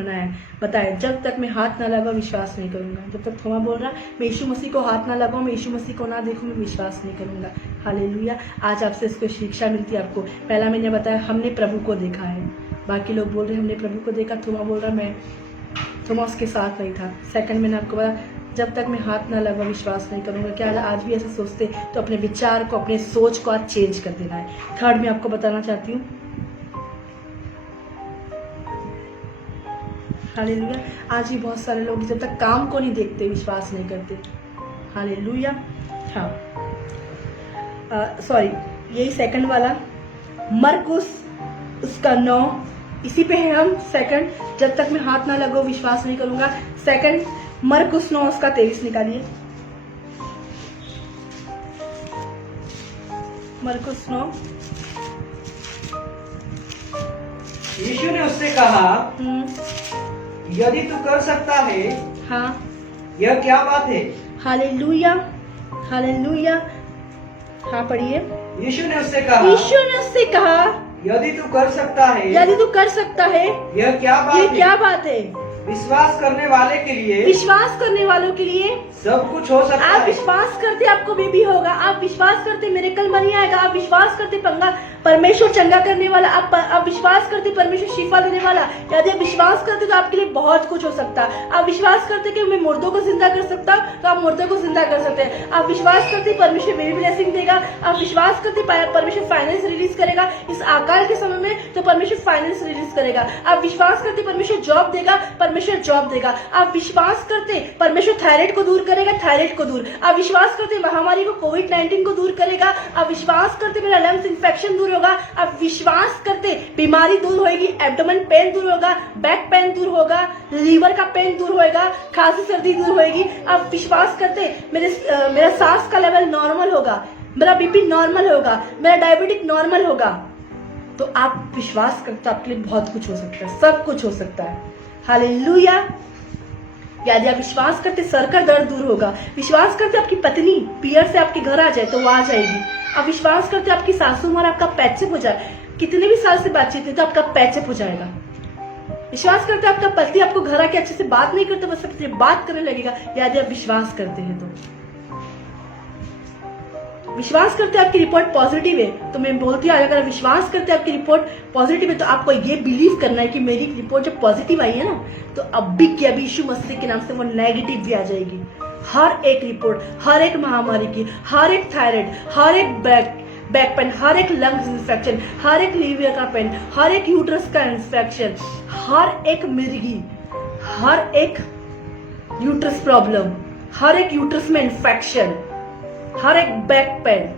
बताया, जब तक मैं हाथ ना लगाऊं, विश्वास नहीं करूंगा। जब तक थोमा बोल रहा मैं यीशु मसीह को हाथ ना लगाऊं, मैं यीशु मसीह को ना देखूं, मैं विश्वास नहीं करूंगा। हालेलुया। आज आपसे इसको शिक्षा मिलती है आपको। पहला मैंने बताया हमने प्रभु को देखा है, बाकी लोग बोल रहे हमने प्रभु को देखा, थोमा बोल रहा मैं, थोमा उसके साथ नहीं था। सेकंड मैंने आपको बताया जब तक मैं हाथ ना लगा विश्वास नहीं करूंगा। क्या आज भी ऐसे सोचते तो अपने विचार को, अपने सोच को आज चेंज कर देना है। थर्ड मैं आपको बताना चाहती हूँ, हालेलुया, आज भी बहुत सारे लोग जब तक काम को नहीं देखते विश्वास नहीं करते। हालेलुया। हाँ, सॉरी, यही सेकंड वाला मरकुस उसका 9, इसी पे है हम। सेकंड, जब तक मैं हाथ ना लगो विश्वास नहीं करूंगा। सेकंड मरकुस 9 उसका 23 निकालिए। मरकुस 9। यीशु ने उससे कहा, यदि तू कर सकता है, हाँ, यह क्या बात है? Hallelujah, hallelujah. हाँ, पढ़िए। यीशु ने उससे कहा, यीशु ने उससे कहा, यदि तू कर सकता है, यदि तू कर सकता है, यह क्या बात ये है? क्या बात है? विश्वास करने वाले के लिए, विश्वास करने वालों के लिए सब कुछ हो सकता आप है। विश्वास करते आपको बेबी होगा, आप विश्वास करते मेरेकल बनी आएगा, आप विश्वास करते परमेश्वर चंगा करने वाला, आप विश्वास करते परमेश्वर शिफा देने वाला। यदि आप विश्वास करते तो आपके लिए बहुत कुछ हो सकता है। आप विश्वास करते कि मैं मुर्दों को जिंदा कर सकता हूँ, तो आप मुर्दों को जिंदा कर सकते हैं। आप विश्वास करते परमेश्वर मेरी ब्लेसिंग देगा। आप विश्वास करते परमेश्वर फाइनेंस रिलीज करेगा इस आकार के समय में, तो परमेश्वर फाइनेंस रिलीज करेगा। आप विश्वास करते परमेश्वर जॉब देगा, परमेश्वर जॉब देगा। आप विश्वास करते परमेश्वर थायराइड को दूर करेगा, थायराइड को दूर। आप विश्वास करते महामारी को, कोविड-19 को दूर करेगा। आप विश्वास करते मेरा लंग्स इंफेक्शन दूर होगा। आप विश्वास करते बीमारी दूर होगी, एब्डोमेन पेन दूर होगा, बैक पेन दूर होगा, लीवर का पेन दूर होएगा, खांसी सर्दी दूर होएगी। आप विश्वास करते मेरा सांस का लेवल नॉर्मल होगा, मेरा बीपी नॉर्मल होगा, मेरा डायबिटिक नॉर्मल होगा। तो आप विश्वास करते आपके लिए बहुत कुछ हो सकता है, सब कुछ हो सकता है। हालेलुया। यदि आप विश्वास करते सर का दर्द दूर होगा। विश्वास करते आपकी पत्नी पीयर से आपके घर आ जाए तो वो आ जाएगी। आप विश्वास करते आपकी सासू माँ आपका पैचअप हो जाए, कितने भी साल से बातचीत है तो आपका पैचअप हो जाएगा। विश्वास करते आपका पति आपको घर आके अच्छे से बात नहीं करते, बस आपसे बात करने लगेगा। यदि आप विश्वास करते हैं तो विश्वास करते आपकी रिपोर्ट पॉजिटिव है, तो मैं बोलती हूँ अगर विश्वास करते आपकी रिपोर्ट पॉजिटिव है तो आपको ये बिलीव करना है कि मेरी रिपोर्ट जब पॉजिटिव आई है ना, तो अब भी क्या भी यीशु मसीह के नाम से वो नेगेटिव भी आ जाएगी। हर एक रिपोर्ट, हर एक महामारी की, हर एक थायराइड, हर एक बैक पेन, हर एक लंग्स इंफेक्शन, हर एक लीवर का पेन, हर एक यूट्रस का इंफेक्शन, हर एक मिर्गी, हर एक यूट्रस प्रॉब्लम, हर एक यूट्रस में इंफेक्शन, हर एक बैक पेन,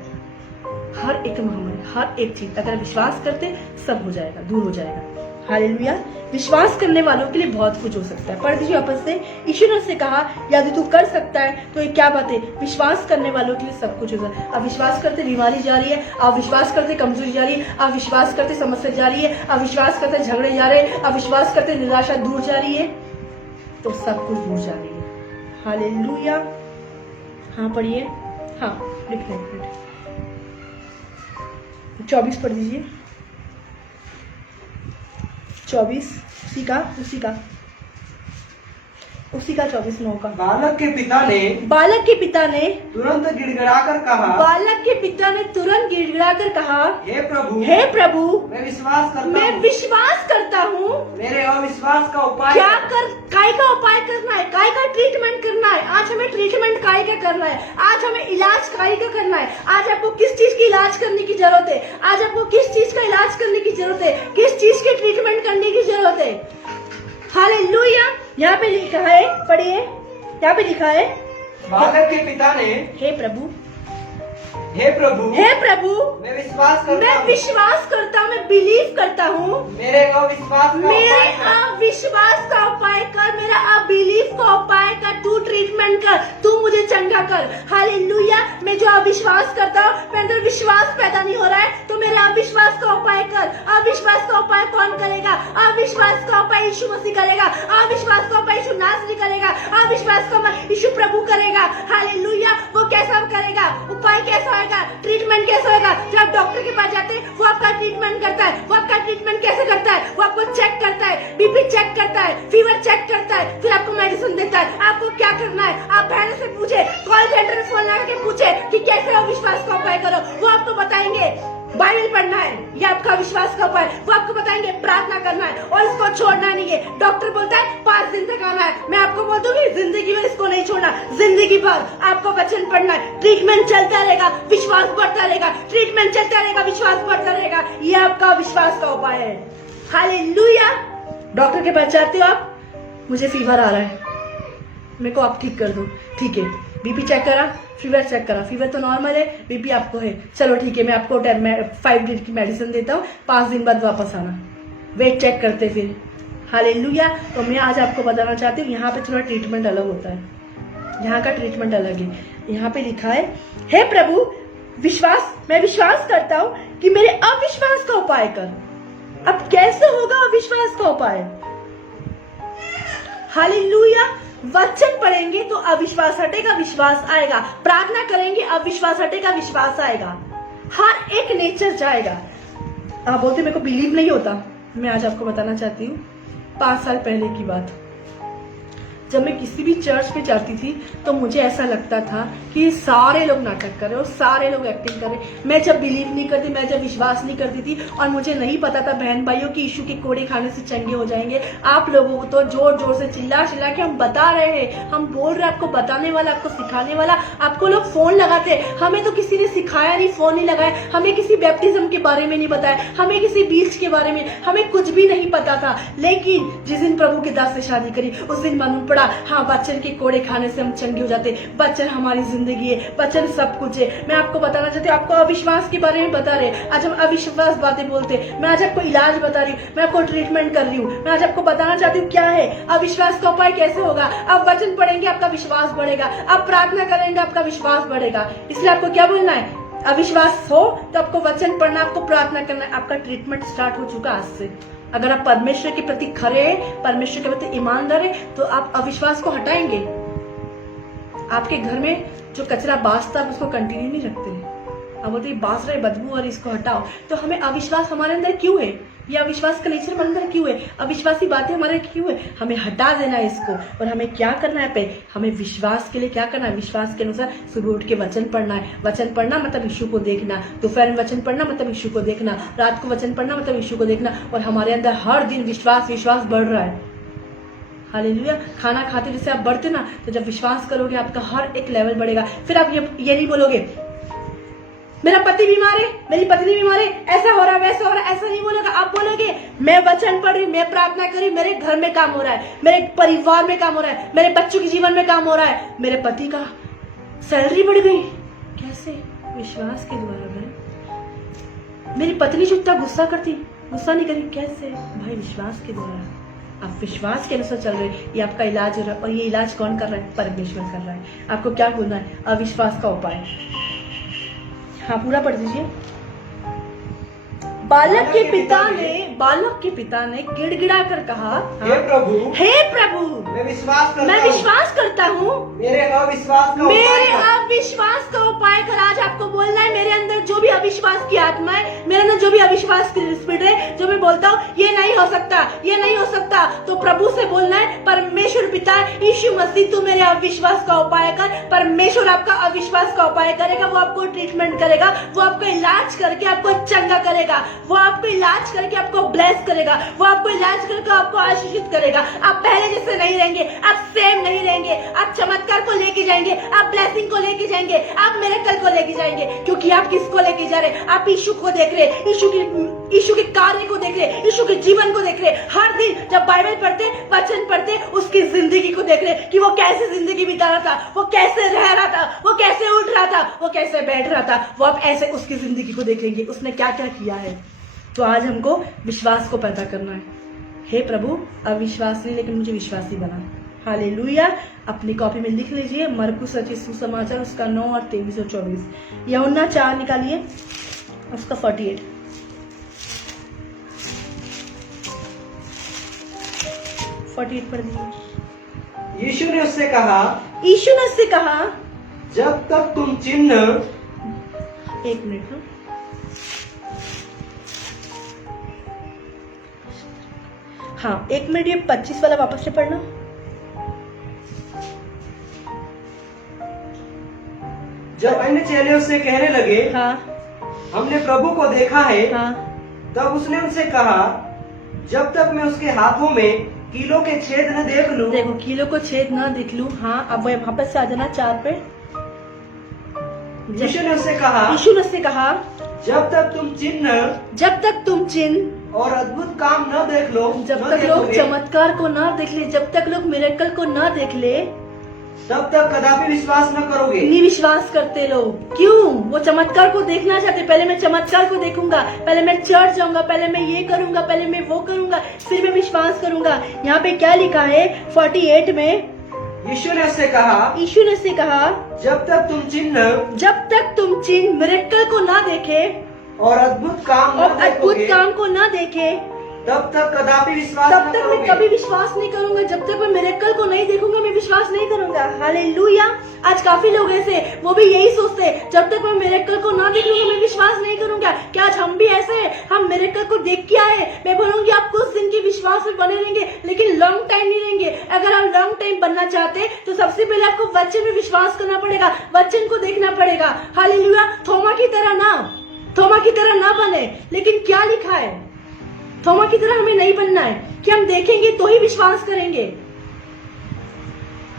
हर एक महामारी, हर एक चीज अगर विश्वास करते सब हो जाएगा, दूर हो जाएगा। हालेलुया। विश्वास करने वालों के लिए बहुत कुछ हो सकता है। पढ़ दीजिए वापस से। यीशु ने उससे कहा यदि तू कर सकता है तो ये क्या बात है? विश्वास करने वालों के लिए सब कुछ हो सकता है। आप विश्वास करते बीमारी जा रही है, आप विश्वास करते कमजोरी जा रही है, आप विश्वास करते समस्या जा रही है, आप विश्वास करते झगड़े जा रहे हैं, आप विश्वास करते निराशा दूर जा रही है, तो सब कुछ दूर जा रही है। हालेलुया। हाँ पढ़िए। हाँ लिख लें। 24 पढ़ दीजिए। 24 उसी का 24:9 का। बालक के पिता ने तुरंत गिड़गिड़ाकर कहा, हे प्रभु, मैं विश्वास करता हूँ, मेरे अविश्वास का उपाय काय का उपाय करना है, काय का ट्रीटमेंट करना है। आज हमें ट्रीटमेंट काय का करना है, आज हमें इलाज काय का करना है। आज आपको किस चीज की इलाज करने की जरूरत है, आज आपको किस चीज का इलाज करने की जरूरत है, किस चीज की ट्रीटमेंट करने की जरूरत है। हालेलुया। यहाँ पे लिखा है, पढ़िए, यहाँ पे लिखा है बालक के पिता ने, हे प्रभु, मैं विश्वास करता हूँ, मैं बिलीव करता हूँ, मेरे अविश्वास का उपाय कर, मेरा अबिलीव का उपाय कर, तू ट्रीटमेंट कर, तू मुझे चंगा कर। हालेलुया। मैं जो अविश्वास करता हूँ, मेरे अंदर विश्वास पैदा नहीं हो रहा है, तो मेरा अविश्वास का उपाय कर। अविश्वास का उपाय कौन करेगा? अविश्वास का उपाय यीशु मसीह करेगा, अविश्वास का उपाय यीशु नासरी करेगा, अविश्वास का उपाय यीशु प्रभु करेगा। हालेलुया। वो कैसा करेगा? उपाय कैसा होगा? ट्रीटमेंट कैसा होगा? जब आप डॉक्टर के पास जाते हैं वो आपका ट्रीटमेंट करता है। वो आपका ट्रीटमेंट कैसे करता है? वो आपको चेक करता है, बीपी चेक करता है, फीवर चेक करता है, फिर आपको मेडिसिन देता है। आपको क्या करना है? आप बहनों से पूछे, कॉल सेंटर में फोन लगा के पूछे कि कैसे अविश्वास का उपाय करो, वो आपको बताएंगे। बाइबल पढ़ना है, ये आपका विश्वास का उपाय। वो आपको बताएंगे प्रार्थना करना है और इसको छोड़ना नहीं है। डॉक्टर बोलता है 5 दिन तक आना है। मैं आपको बोलती हूँ कि जिंदगी में इसको नहीं छोड़ना, जिंदगी भर आपको वचन पढ़ना है। ट्रीटमेंट चलता रहेगा, विश्वास बढ़ता रहेगा, ट्रीटमेंट चलता रहेगा, विश्वास बढ़ता रहेगा। ये आपका विश्वास का उपाय है। हालेलुया। डॉक्टर के पास जाते हो आप, मुझे फीवर आ रहा है, मेरे को आप ठीक कर दो, ठीक है। बीपी चेक करा, फीवर चेक करा, फीवर तो नॉर्मल है, बीपी आपको है, चलो ठीक है, मैं आपको 5 दिन की मेडिसिन देता हूँ, 5 दिन बाद वापस आना, वेट चेक करते फिर। हालेलुया। तो मैं आज आपको बताना चाहती हूँ, यहाँ पे थोड़ा ट्रीटमेंट अलग होता है, यहाँ का ट्रीटमेंट अलग है। यहाँ पे लिखा है, हे प्रभु विश्वास, मैं विश्वास करता हूँ कि मेरे अविश्वास का उपाय कर। अब कैसे होगा अविश्वास का उपाय? हालेलुया। वचन पढ़ेंगे तो अविश्वास हटेगा, विश्वास आएगा। प्रार्थना करेंगे, अविश्वास हटेगा, विश्वास आएगा। हर एक नेचर जाएगा। आप बोलते मेरे को बिलीव नहीं होता, मैं आज आपको बताना चाहती हूँ 5 साल पहले की बात। जब मैं किसी भी चर्च में जाती थी तो मुझे ऐसा लगता था कि सारे लोग नाटक कर रहे और सारे लोग एक्टिंग कर रहे। मैं जब बिलीव नहीं करती, मैं जब विश्वास नहीं करती थी, और मुझे नहीं पता था बहन भाइयों कि यीशु के कोड़े खाने से चंगे हो जाएंगे। आप लोगों को तो जोर जोर से चिल्ला चिल्ला के हम बता रहे हैं, हम बोल रहे हैं, आपको बताने वाला, आपको सिखाने वाला। आपको लोग फोन लगाते हैं, हमें तो किसी ने सिखाया नहीं, फोन नहीं लगाया, हमें किसी बैप्टिज्म के बारे में नहीं बताया, हमें किसी बीच के बारे में, हमें कुछ भी नहीं पता था। लेकिन जिस दिन प्रभु के दास से शादी करी, उस दिन मालूम पड़ा, हाँ वचन के कोड़े खाने से हम चंगे हो जाते। वचन हमारी जिंदगी है, वचन सब कुछ है। मैं आपको बताना चाहती हूँ, आपको अविश्वास के बारे में बता रहे, आज हम अविश्वास बातें बोलते। मैं आज आपको इलाज बता रही हूँ, मैं आपको ट्रीटमेंट कर रही हूँ। मैं आज आपको बताना चाहती हूँ क्या है अविश्वास का उपाय, कैसे होगा। आप वचन पढ़ेंगे, आपका विश्वास बढ़ेगा। आप प्रार्थना करेंगे, आपका विश्वास बढ़ेगा। इसलिए आपको क्या बोलना है, अविश्वास हो तो आपको वचन पढ़ना, आपको प्रार्थना करना है। आपका ट्रीटमेंट स्टार्ट हो चुका आज से। अगर आप परमेश्वर के प्रति खरे हैं, परमेश्वर के प्रति ईमानदार है, तो आप अविश्वास को हटाएंगे। आपके घर में जो कचरा बासता है उसको कंटिन्यू नहीं रखते। अब बोलते बास रहे बदबू और इसको हटाओ। तो हमें अविश्वास हमारे अंदर क्यों है, ये अविश्वास का नेचर हमारे अंदर क्यों है, अविश्वासी बातें हमारे क्यों है, हमें हटा देना है इसको। और हमें क्या करना है, पे हमें विश्वास के लिए क्या करना है, विश्वास के अनुसार सुबह उठ के वचन पढ़ना है। वचन पढ़ना मतलब यीशु को देखना, दोपहर में वचन पढ़ना मतलब यीशु को देखना, रात को वचन पढ़ना मतलब यीशु को देखना। और हमारे अंदर हर दिन विश्वास बढ़ रहा है। हालेलुया। खाना खाते जैसे आप बढ़ते ना, तो जब विश्वास करोगे आपका हर एक लेवल बढ़ेगा। फिर आप ये नहीं बोलोगे मेरा पति बीमार है, मेरी पत्नी बीमार है, ऐसा हो रहा है, वैसा हो रहा है, ऐसा नहीं बोलेगा। आप बोलोगे मैं वचन पढ़ रही, मैं प्रार्थना करी, मेरे घर में काम हो रहा है, मेरे परिवार में काम हो रहा है, मेरे बच्चों के जीवन में काम हो रहा है, मेरे पति का सैलरी बढ़ गई। कैसे? विश्वास के द्वारा। भाई मेरी पत्नी जो इतना गुस्सा नहीं करी, कैसे? भाई विश्वास के द्वारा। आप विश्वास के अनुसार चल रहे, ये आपका इलाज हो रहा है। और ये इलाज कौन कर रहा है? परमेश्वर कर रहा है। आपको क्या बोलना है? अविश्वास का उपाय। हाँ पूरा पढ़ दीजिए। बालक के पिता ने गिड़गिड़ा कर कहा, हे प्रभु मैं विश्वास करता हूँ, मेरे अविश्वास का उपाय कर। आज आपको बोलना है, मेरे अंदर जो भी अविश्वास की आत्मा है, मेरे अंदर जो भी अविश्वास की स्पिरिट है, जो मैं बोलता हूँ ये नहीं हो सकता, ये नहीं हो सकता, तो प्रभु से बोलना है, परमेश्वर पिता यीशु मसीह तू मेरे अविश्वास का उपाय कर। परमेश्वर आपका अविश्वास का उपाय करेगा, वो आपको ट्रीटमेंट करेगा, वो आपका इलाज करके आपको चंगा करेगा, वो आपको इलाज करके आपको ब्लेस करेगा, वो आपको इलाज करके आपको आशीषित करेगा। आप पहले जैसे नहीं रहेंगे, आप सेम नहीं रहेंगे, आप चमत्कार को लेके जाएंगे, आप ब्लेसिंग को लेके जाएंगे, आप मिरेकल को लेके जाएंगे। क्योंकि आप किसको लेके जा रहे हैं? आप यीशु को देख रहे, यीशु के कार्य को देख रहे, यीशु के जीवन को देख रहे। हर दिन जब बाइबल पढ़ते, वचन पढ़ते, उसकी जिंदगी को देख रहे कि वो कैसे जिंदगी बिता रहा था, वो कैसे रह रहा था, वो कैसे उठ रहा था, वो कैसे बैठ रहा था। वो आप ऐसे उसकी जिंदगी को देखेंगे, उसने क्या क्या किया है। तो आज हमको विश्वास को पैदा करना है। हे प्रभु अविश्वास नहीं, लेकिन मुझे विश्वासी बना। हालेलुया। अपनी कॉपी में लिख लीजिए मरकुस रचित सुसमाचार उसका 9 और 23 और 24। यूहन्ना 4 निकालिए उसका 48 पढ़ दीजिए। यीशु ने उससे कहा जब तक तुम चिन्ह, एक मिनट लो, हाँ 1 मिनट, ये 25 वाला वापस से पढ़ना। जब अन्य चेले उससे कहने लगे, हाँ हमने प्रभु को देखा है, हाँ तब उसने उनसे कहा, जब तक मैं उसके हाथों में कीलों के छेद न देख लूं, देखो कीलों को छेद ना दिख लूं। हाँ, अब वापस से आ जाना 4 पे। यीशु ने उससे कहा, यीशु ने उससे कहा, जब तक तुम चिन्ह और अद्भुत काम न देख लो, जब न तक लोग देखोगे, चमत्कार को ना देख ले, जब तक लोग मिरेकल को ना देख ले, तब तक कदापि विश्वास न करोगे। नहीं विश्वास करते लोग। क्यों? वो चमत्कार को देखना चाहते। पहले मैं चमत्कार को देखूंगा, पहले मैं चर्च जाऊंगा, पहले मैं ये करूंगा, पहले मैं वो करूंगा, फिर मैं विश्वास करूंगा। यहाँ पे क्या लिखा है 48 में? यीशु ने उससे कहा, जब तक तुम चिन्ह मिरेकल को ना देखे और अद्भुत काम को ना देखे, तब तक कदापि विश्वास तब न तक मैं करोगे। कभी विश्वास नहीं करूंगा। जब तक मैं मिरेकल को नहीं देखूंगा, मैं विश्वास नहीं करूंगा। हालेलुया। आज काफी लोग ऐसे, वो भी यही सोचते हैं, जब तक मैं मिरेकल को ना देखूंगा, मैं विश्वास नहीं करूंगा। क्या आज हम भी ऐसे हैं? हम मिरेकल को देख के आए। मैं बोलूंगी आप कुछ दिन के विश्वास में बने रहेंगे, लेकिन लॉन्ग टाइम नहीं रहेंगे। अगर हम लॉन्ग टाइम बनना चाहते हैं, तो सबसे पहले आपको वचन में विश्वास करना पड़ेगा, वचन को देखना पड़ेगा। हालेलुया। थोमा की तरह ना बने। लेकिन क्या लिखा है? थोमा की तरह हमें नहीं बनना है कि हम देखेंगे तो ही विश्वास करेंगे।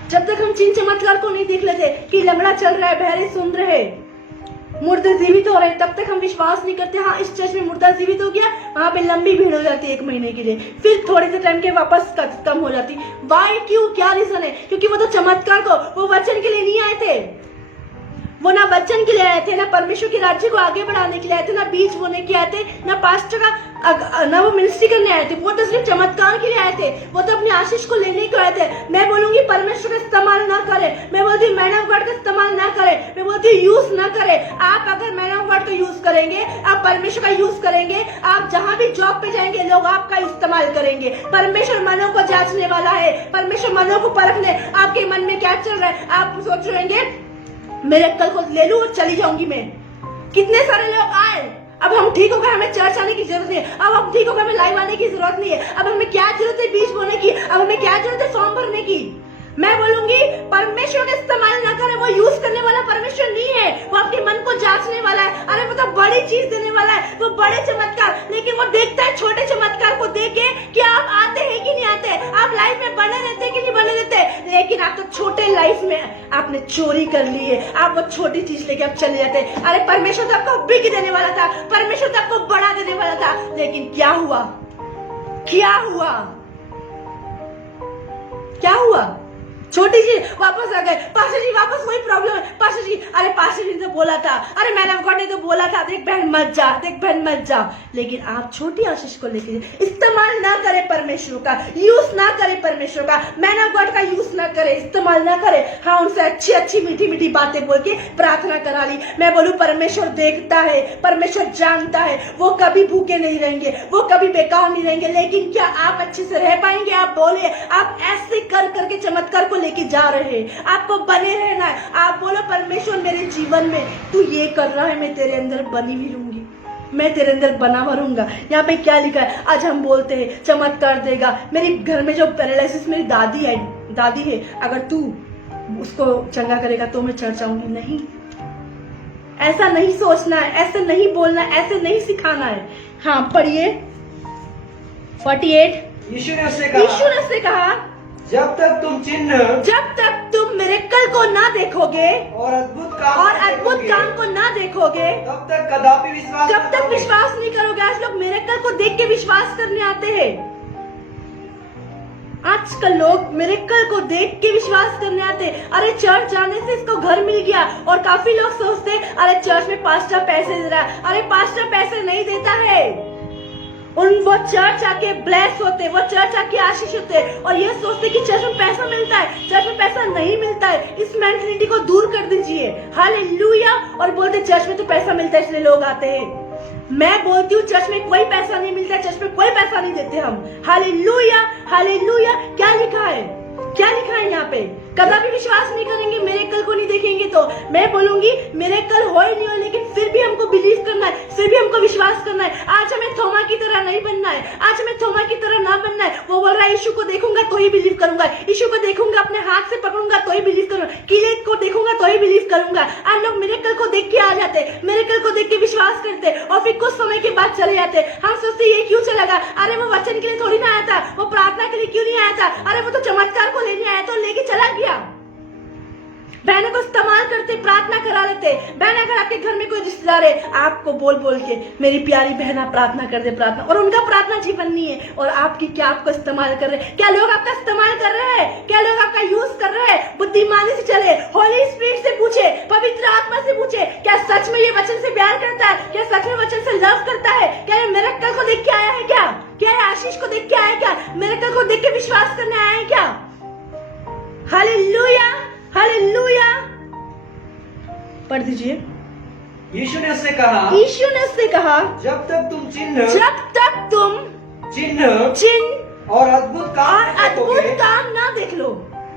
जब तक हम चिन्ह चमत्कार को नहीं देख लेते कि लंगड़ा चल रहा है, बहरे सुन रहे, मुर्दे जीवित हो रहे, तब तक हम विश्वास नहीं करते। हाँ, इस चर्च में मुर्दा जीवित हो गया, वहां पे लंबी भीड़ हो जाती है 1 महीने के लिए, फिर थोड़े से टाइम के वापस कम हो जाती। वाई? क्यों? क्या रीजन है? क्योंकि वो तो चमत्कार को, वो वचन के लिए नहीं आए थे। वो ना वचन के लिए आए थे, ना परमेश्वर के राज्य को आगे बढ़ाने के लिए आए थे, ना बीज बोने के आए थे, ना पास्टर का, ना वो मिनिस्ट्री करने आए थे। वो तो सिर्फ चमत्कार के लिए आए थे, वो तो अपनी आशीष को लेने को आए थे। मैं बोलूंगी परमेश्वर का इस्तेमाल ना करे। मैं बोलती हूँ मैन ऑफ गॉड का इस्तेमाल ना करे। मैं बोलती हूँ यूज ना करे। आप अगर मैन ऑफ गॉड का यूज करेंगे, आप परमेश्वर का यूज करेंगे, आप जहां भी जॉब पे जाएंगे, लोग आपका इस्तेमाल करेंगे। परमेश्वर मनों को जांचने वाला है, परमेश्वर मनों को परखने, आपके मन में क्या चल रहा है। आप सोच रहेंगे मिरेकल को ले लूं और चली जाऊंगी मैं। कितने सारे लोग आए, अब हम ठीक हो गए, हमें चर्च आने की जरूरत नहीं है, अब हम ठीक हो गए, हमें लाइव आने की जरूरत नहीं है, अब हमें क्या जरूरत है बीज बोने की, अब हमें क्या जरूरत है फॉर्म भरने की। मैं बोलूंगी परमेश्वर का इस्तेमाल ना करे। वो यूज करने वाला परमेश्वर नहीं है, वो आपके मन को जांचने वाला है। अरे वो तो बड़ी चीज देने वाला है, वो बड़े चमत्कार, लेकिन वो देखता है छोटे चमत्कार को देख के कि आप आते हैं कि नहीं आते, आप लाइफ में बने रहते हैं कि नहीं बने रहते। लेकिन आप तो छोटे लाइफ में आपने चोरी कर ली है, आप वो छोटी चीज लेके आप चले जाते। अरे परमेश्वर तो आपको बिग देने वाला था, परमेश्वर तो आपको बड़ा देने वाला था, लेकिन क्या हुआ? छोटी जी वापस आ गए। पास्टर जी वापस वही प्रॉब्लम है। पास्टर जी, अरे पास्टर जी ने तो बोला था, अरे मैन ऑफ गॉड ने तो बोला था, देख बहन मत जा। लेकिन आप छोटी आशीष को लेके इस्तेमाल ना करे परमेश्वर का, यूज ना करे परमेश्वर का, मैन ऑफ गॉड का यूज ना करे, इस्तेमाल ना करे। हाँ, उनसे अच्छी मीठी बातें बोल के प्रार्थना करा ली। मैं बोलूं परमेश्वर देखता है, परमेश्वर जानता है, वो कभी भूखे नहीं रहेंगे, वो कभी बेकार नहीं रहेंगे। लेकिन क्या आप अच्छे से रह पाएंगे? आप बोले, आप ऐसे कर करके चमत्कार को लेके जा रहे हैं, आपको बने रहना है। आप बोलो परमेश्वर मेरे जीवन में तू ये कर रहा है, मैं तेरे अंदर बनी हुई रहूंगी, मैं तेरे अंदर बना हुआ रहूंगा। यहाँ पे क्या लिखा है? आज हम बोलते हैं चमत्कार देगा। मेरे घर में जो पैरालिसिस मेरी दादी है, अगर तू उसको चंगा करेगा तो मैं चर्च आऊंगी। नहीं, ऐसा नहीं सोचना है, ऐसे नहीं बोलना, ऐसे नहीं सिखाना है। हाँ, पढ़िए 48। यीशु ने उससे कहा, जब तक तुम मिरेकल को ना देखोगे और अद्भुत काम को ना देखोगे, तब तक कदापि विश्वास नहीं करोगे। आज लोग मिरेकल को देख के विश्वास करने आते हैं। आजकल लोग मिरेकल को देख के विश्वास करने आते हैं। अरे चर्च जाने से इसको घर मिल गया। और काफी लोग सोचते हैं अरे चर्च में पास्टर पैसे दे रहा है। अरे पास्टर पैसे नहीं देता है। वो चर्च आके ब्लेस होते, वो चर्च आके आशीष होते, और ये सोचते कि चर्च में पैसा मिलता है। चर्च में पैसा नहीं मिलता है। इस मेंटलिटी को दूर कर दीजिए। हालेलुया। और बोलते चर्च में तो पैसा मिलता है इसलिए लोग आते हैं। मैं बोलती हूँ चर्च में कोई पैसा नहीं मिलता है, चर्च में कोई पैसा नहीं देते हम। Hallelujah, hallelujah. क्या लिखा है? क्या लिखा है यहाँ पे? कदापि विश्वास नहीं करेंगे, मेरे कल को नहीं देखेंगे तो मैं बोलूंगी मेरे कल हो ही नहीं हो, लेकिन फिर भी हमको बिलीव करना है, फिर भी हमको विश्वास करना है। आज हमें थोमा की तरह नहीं बनना है, आज हमें थोमा की तरह ना बनना है। वो बोल रहा है यीशु को देखूंगा तो ही बिलीव करूंगा, यीशु को देखूंगा अपने हाथ से पकड़ूंगा तो ही बिलीव करूंगा, किले को देखूंगा तो ही बिलीव करूंगा। आप लोग मेरे कल को देख के आ जाते, मेरे कल को देख के विश्वास करते और फिर कुछ समय के बाद चले जाते। हम सोचते ये क्यों चला गया, अरे वो वचन के लिए थोड़ी ना आया था, वो प्रार्थना के लिए क्यों नहीं आया था, अरे वो तो चमत्कार को लेने आया तो लेके चला गया। बहनों को इस्तेमाल करते, प्रार्थना करा लेते। बहन अगर आपके घर में कोई रिश्तेदार है, आपको बोल बोल के मेरी प्यारी बहना प्रार्थना कर दे, प्रार्थना, और उनका प्रार्थना जीवन नहीं है और आपकी क्या आपको इस्तेमाल कर रहे हैं? क्या लोग आपका इस्तेमाल कर रहे हैं? क्या लोग आपका यूज कर रहे हैं? बुद्धिमानी से चले, होली स्पिरिट से पूछे, पवित्र आत्मा से पूछे, क्या सच में ये वचन से प्यार करता है? क्या सच में वचन से लव करता है? क्या ये मिरेकल को देख के आया है? क्या ये आशीष को देख के आया है? क्या मिरेकल को देख के विश्वास करने आया है? क्या? Hallelujah, hallelujah. पढ़ दीजिए। यीशु ने उससे कहा, यीशु ने उससे कहा, जब तक तुम चिन्ह और अद्भुत काम ना देख लो,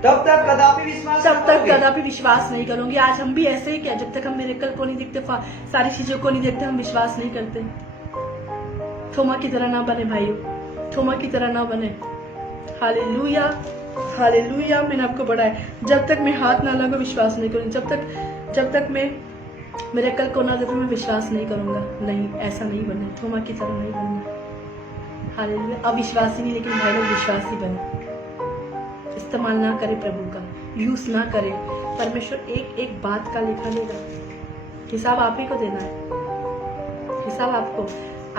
तब तक कदापि विश्वास तब तक कदापि विश्वास नहीं करूंगी। आज हम भी ऐसे ही क्या, जब तक हम मिरेकल को नहीं देखते, सारी चीजों को नहीं देखते, हम विश्वास नहीं करते। थोमा की तरह ना बने भाइयों, थोमा की तरह ना बने। Hallelujah, hallelujah. मैंने आपको बढ़ाया, जब तक मैं हाथ ना लगा विश्वास नहीं करूंगी, जब तक मैं मिरेकल को ना देखूं मैं विश्वास नहीं करूंगा। नहीं, ऐसा नहीं बनना, थोमा की तरह नहीं बनना। हालेलुया। अविश्वासी नहीं, लेकिन भाई लोग विश्वासी बने। इस्तेमाल ना करे प्रभु का, यूज ना करे। परमेश्वर एक एक बात का लेखा लेगा, हिसाब आप ही को देना है। हिसाब आपको,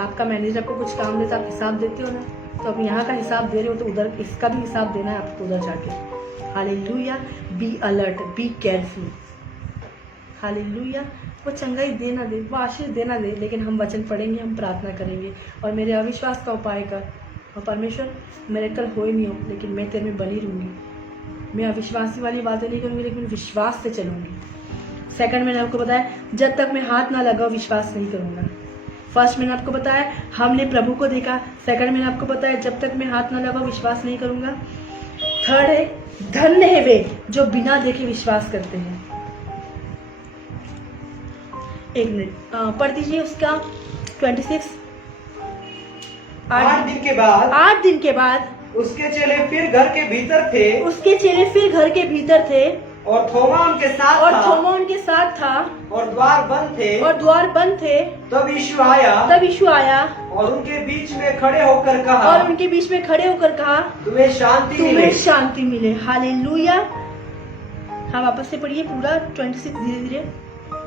आपका मैनेजर आपको कुछ काम देता, आप हिसाब देते हो ना, तो अब यहाँ का हिसाब दे रहे हो तो उधर इसका भी हिसाब देना है आपको उधर जाके। Hallelujah. Be alert, be careful. Hallelujah. वो चंगाई दे ना दे, वो आशीष दे ना दे, लेकिन हम वचन पढ़ेंगे, हम प्रार्थना करेंगे और मेरे अविश्वास का उपाय कर। और परमेश्वर मेरे कल हो ही नहीं हो, लेकिन मैं तेरे में बनी रहूंगी। मैं अविश्वासी वाली बातें नहीं करूंगी, लेकिन विश्वास से चलूंगी। सेकंड मैंने आपको बताया, जब तक मैं हाथ ना लगाऊं विश्वास नहीं करूंगा। फर्स्ट मैंने आपको बताया हमने प्रभु को देखा। सेकंड मैंने आपको बताया जब तक मैं हाथ ना लगाऊं विश्वास नहीं करूंगा। थर्ड है, धन्य है वे जो बिना देखे विश्वास करते हैं। एक मिनट पढ़ दीजिए उसका 26। 8 दिन के बाद 8 दिन के बाद उसके चेले फिर घर के भीतर थे, उसके चेले फिर घर के भीतर थे और थोमा उनके साथ और था, थोमा उनके साथ था और द्वार बंद थे। और द्वार बंद थे। तब यीशु आया और उनके बीच में खड़े होकर कहा, और उनके बीच में खड़े होकर कहा, तुम्हें शांति मिले। तुम्हें शांति मिले। हालेलुया। हाँ, वापस से पढ़िए पूरा 26 धीरे धीरे।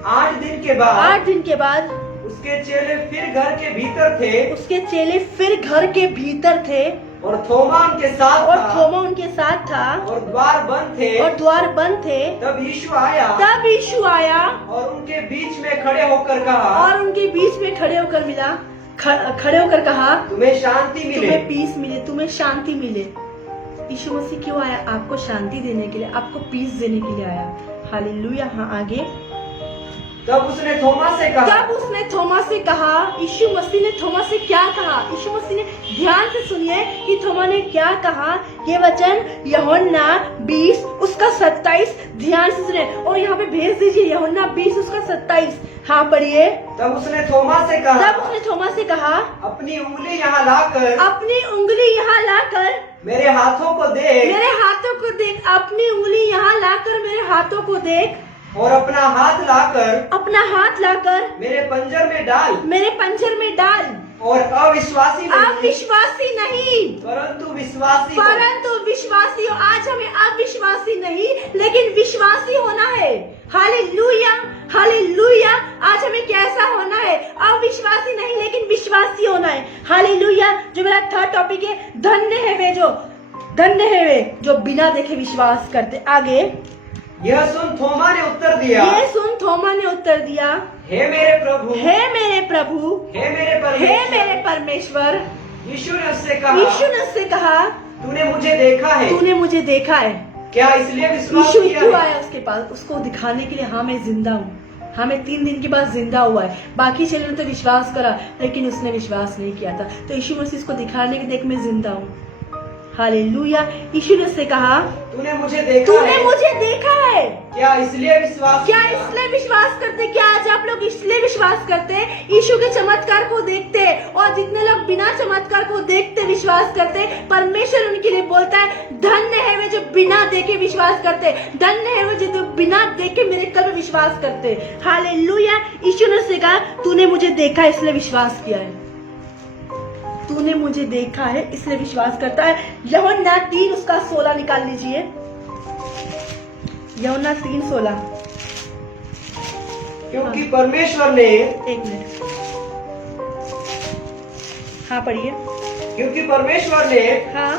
8 दिन के बाद 8 दिन के बाद उसके चेले फिर घर के भीतर थे, उसके चेले फिर घर के भीतर थे और थोमा उनके साथ और था, थोमा उनके साथ था और द्वार बंद थे। और द्वार बंद थे। तब यीशु आया और उनके बीच में खड़े होकर कहा, और उनके बीच में खड़े होकर मिला, खड़े होकर कहा, तुम्हें शांति मिले। तुम्हें पीस मिले, तुम्हें शांति मिले। यीशु मसीह क्यों आया? आपको शांति देने के लिए, आपको पीस देने के लिए आया। हालेलुया। हाँ, आगे। तब उसने थोमा से कहा, यीशु मसीह ने थोमा से क्या कहा? यीशु मसीह ने, ध्यान से सुनिए कि थोमा ने क्या कहा। ये वचन यूहन्ना 20 उसका 27, ध्यान से सुनिए और यहाँ पे भेज दीजिए यूहन्ना 20 उसका 27। हाँ, पढ़िए। तब उसने थोमा से कहा, अपनी उंगली यहाँ लाकर मेरे हाथों को देख, अपनी उंगली यहाँ लाकर मेरे हाथों को देख, और अपना हाथ लाकर मेरे पंजर में डाल, और अविश्वासी नहीं परंतु विश्वासी हो। आज हमें अविश्वासी नहीं लेकिन विश्वासी होना है। Hallelujah, hallelujah. आज हमें कैसा होना है? अविश्वासी नहीं लेकिन विश्वासी होना है। हालेलुया। जो मेरा थर्ड टॉपिक है, धन्य है वे जो बिना देखे विश्वास करते। आगे। यह सुन थोमा ने उत्तर दिया, हे मेरे प्रभु, हे मेरे परमेश्वर। यीशु ने उससे कहा, तूने मुझे देखा है, क्या इसलिए विश्वास यीशु किया क्यों है? आया उसके पास? उसको दिखाने के लिए, हाँ मैं जिंदा हूँ, हाँ मैं 3 दिन के बाद जिंदा हुआ है। बाकी चेलों ने तो विश्वास करा लेकिन उसने विश्वास नहीं किया था। तो यीशु मसीह इसको दिखाने के, देख मैं जिंदा हूँ। हालेलुया। यीशु ने उससे कहा, तूने मुझे देखा तूने है, मुझे देखा है। क्या इसलिए विश्वास क्या किया? इसलिए विश्वास करते? क्या आज आप लोग इसलिए विश्वास करते हैं? यीशु के चमत्कार को देखते हैं, और जितने लोग बिना चमत्कार को देखते विश्वास करते हैं, परमेश्वर उनके लिए बोलता है, धन्य है वे जो बिना देखे विश्वास करते, धन्य है वे जो बिना देखे मेरे कल विश्वास करते। हालेलुया। यीशु ने उससे कहा, तूने मुझे देखा है इसलिए विश्वास किया है, तूने मुझे देखा है इसलिए विश्वास करता है। यूहन्ना 3 उसका 16 निकाल लीजिए। यूहन्ना 3:16। क्योंकि परमेश्वर ने, एक मिनट, हाँ पढ़िए। क्योंकि परमेश्वर ने हाँ,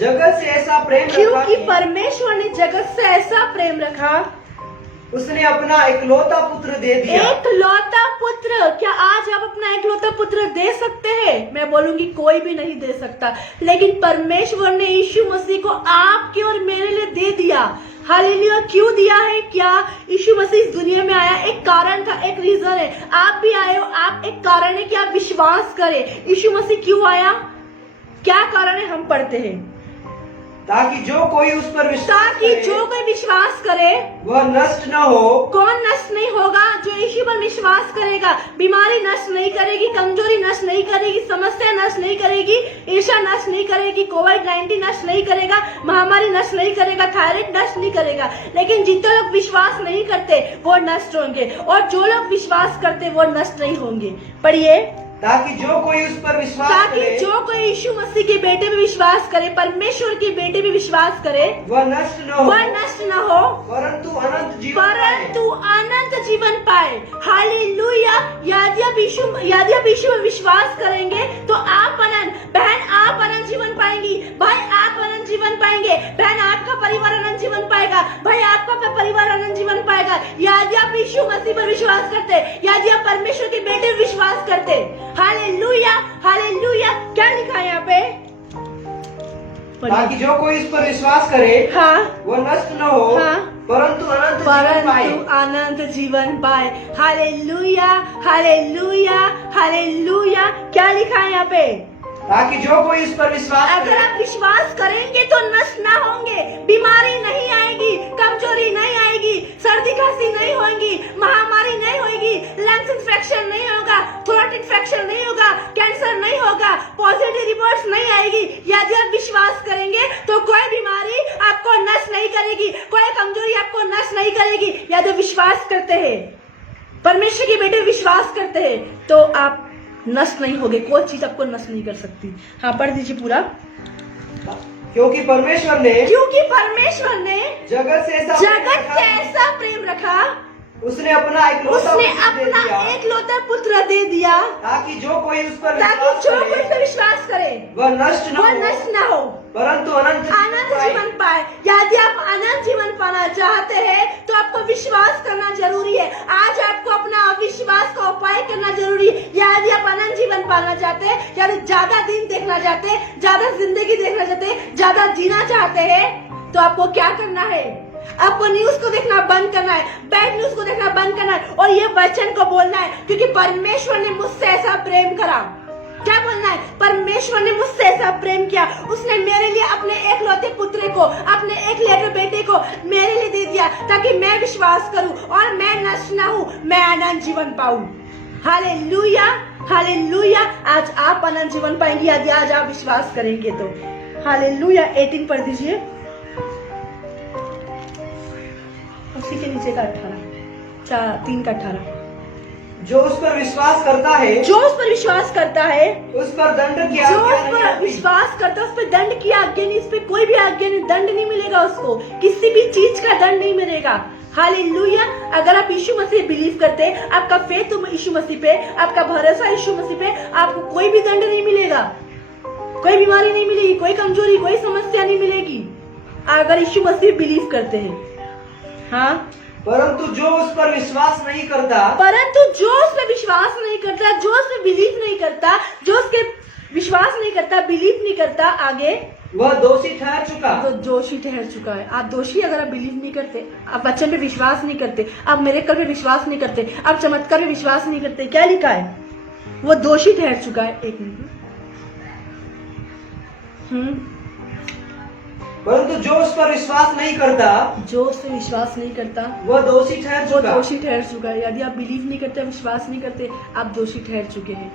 जगत से ऐसा प्रेम रखा क्योंकि कि परमेश्वर ने जगत से ऐसा प्रेम रखा, उसने अपना इकलौता पुत्र दे दिया। एकलौता पुत्र। क्या आज आप अपना एकलौता पुत्र दे सकते हैं? मैं बोलूंगी कोई भी नहीं दे सकता, लेकिन परमेश्वर ने यीशु मसीह को आपके और मेरे लिए दे दिया। हालेलुया। क्यों दिया है? क्या यीशु मसीह इस दुनिया में आया? एक कारण था, एक रीजन है। आप भी आए हो, आप एक कारण है कि आप विश्वास करें। यीशु मसीह क्यों आया? क्या कारण है? हम पढ़ते हैं, ताकि जो कोई उस पर विश्वास करे वह नष्ट न हो। कौन नष्ट नहीं होगा? जो यीशु पर विश्वास करेगा। बीमारी नष्ट नहीं करेगी, कमजोरी नष्ट नहीं करेगी, समस्या नष्ट नहीं करेगी, ईर्ष्या नष्ट नहीं करेगी, कोविड-19 नष्ट नहीं करेगा, महामारी नष्ट नहीं करेगा, थायराइड नष्ट नहीं करेगा। लेकिन जितने लोग विश्वास नहीं करते वो नष्ट होंगे, और जो लोग विश्वास करते वो नष्ट नहीं होंगे। पढ़िए, ताकि जो कोई उस पर विश्वास ताकि करे, जो कोई यीशु मसीह के बेटे में विश्वास करे, परमेश्वर के बेटे में विश्वास करे, वह नष्ट न हो, परंतु अनंत जीवन पाए। हालेलुया। यदि आप यीशु में विश्वास करेंगे तो आप अनंत, बहन आप अनंत जीवन पाएंगी, भाई आप अनंत जीवन पाएंगे, बहन आपका परिवार अनंत जीवन पाएगा, भाई आपका परिवार अनंत जीवन पाएगा। यदि आप यीशु मसीह पर विश्वास करते, यदि आप परमेश्वर के बेटे में विश्वास करते। Hallelujah, hallelujah. क्या लिखा है यहाँ पे? ताकि जो कोई इस पर विश्वास करे, हाँ, वह नष्ट न हो, हाँ, परंतु अनंत जीवन पाए। Hallelujah, hallelujah, hallelujah. क्या लिखा है यहाँ पे? ताकि जो कोई इस पर विश्वास अगर आप विश्वास करेंगे तो नष्ट ना होंगे, बीमारी नहीं आएगी, कमजोरी नहीं आएगी, सर्दी खांसी नहीं होगी, महामारी नहीं होगी, लंग्स इन्फेक्शन नहीं होगा, थ्रोट इन्फेक्शन नहीं होगा, कैंसर नहीं होगा, पॉजिटिव रिपोर्ट्स नहीं आएगी। यदि आप विश्वास करेंगे तो कोई बीमारी आपको नष्ट नहीं करेगी, कोई कमजोरी आपको नष्ट नहीं करेगी। यदि विश्वास करते हैं, परमेश्वर के बेटे विश्वास करते हैं, तो आप नष्ट नहीं होगे, कोई चीज आपको नष्ट नहीं कर सकती। हाँ, पढ़ दीजिए पूरा। क्योंकि परमेश्वर ने जगत से ऐसा प्रेम रखा, उसने अपना एकलौता पुत्र दे दिया, ताकि जो कोई उस पर विश्वास करे वह नष्ट न हो, परंतु अनंत जीवन पाए। यदि आप अनंत जीवन पाना चाहते हैं तो आपको विश्वास करना जरूरी है। आज आपको अपना अविश्वास का उपाय करना जरूरी है। यदि आप अनंत जीवन पाना चाहते हैं, यदि ज्यादा दिन देखना चाहते हैं, ज्यादा जिंदगी देखना चाहते हैं, ज्यादा जीना चाहते हैं, तो आपको क्या करना है? आपको न्यूज को देखना बंद करना है, बैड न्यूज को देखना बंद करना है, और ये वचन को बोलना है, क्योंकि परमेश्वर ने मुझसे ऐसा प्रेम करा। क्या बोलना है? परमेश्वर ने मुझसे ऐसा प्रेम किया, उसने मेरे लिए अपने एकलौते पुत्र को, अपने एकलौते बेटे को मेरे लिए दे दिया, ताकि मैं विश्वास करूं और मैं नष्ट ना हूं, मैं अनंत जीवन पाऊं। Hallelujah, hallelujah. आज आप अनंत जीवन पाएंगे यदि आज आप विश्वास करेंगे तो। हालेलुया। 18 पढ़ दीजिए, उसी के नीचे का 18, 3 का 18। जो उस पर विश्वास करता है, उस पर दंड की जो उस पर विश्वास करता है उस पर दंड की आज्ञा नहीं, इस पे कोई भी आज्ञा नहीं, दंड नहीं मिलेगा उसको, किसी भी चीज का दंड नहीं मिलेगा। हालेलुया। अगर आप यीशु मसीह बिलीव करते हैं, आपका फेथ यीशु मसीह पे, आपका भरोसा यीशु मसीह पे, आपको कोई भी दंड नहीं मिलेगा, कोई बीमारी नहीं मिलेगी, कोई कमजोरी, कोई समस्या नहीं मिलेगी, अगर यीशु मसीह बिलीव करते हैं। हाँ, परंतु जो उस पर विश्वास नहीं करता, जो उस पर बिलीव नहीं करता, जो उसके विश्वास नहीं करता, बिलीव नहीं करता, आगे वह दोषी ठहर चुका है। आप दोषी, अगर आप बिलीव नहीं करते, आप वचन पे विश्वास नहीं करते, आप मिरेकल पे विश्वास नहीं करते, आप चमत्कार पे विश्वास नहीं करते, क्या लिखा है? वो दोषी ठहर चुका है। एक मिनट, परंतु जो उस पर विश्वास नहीं करता जो उस पर विश्वास नहीं करता वह दोषी ठहर वो चुका। दोषी ठहर चुका है। यदि आप बिलीव नहीं करते, विश्वास नहीं करते, आप दोषी ठहर चुके हैं।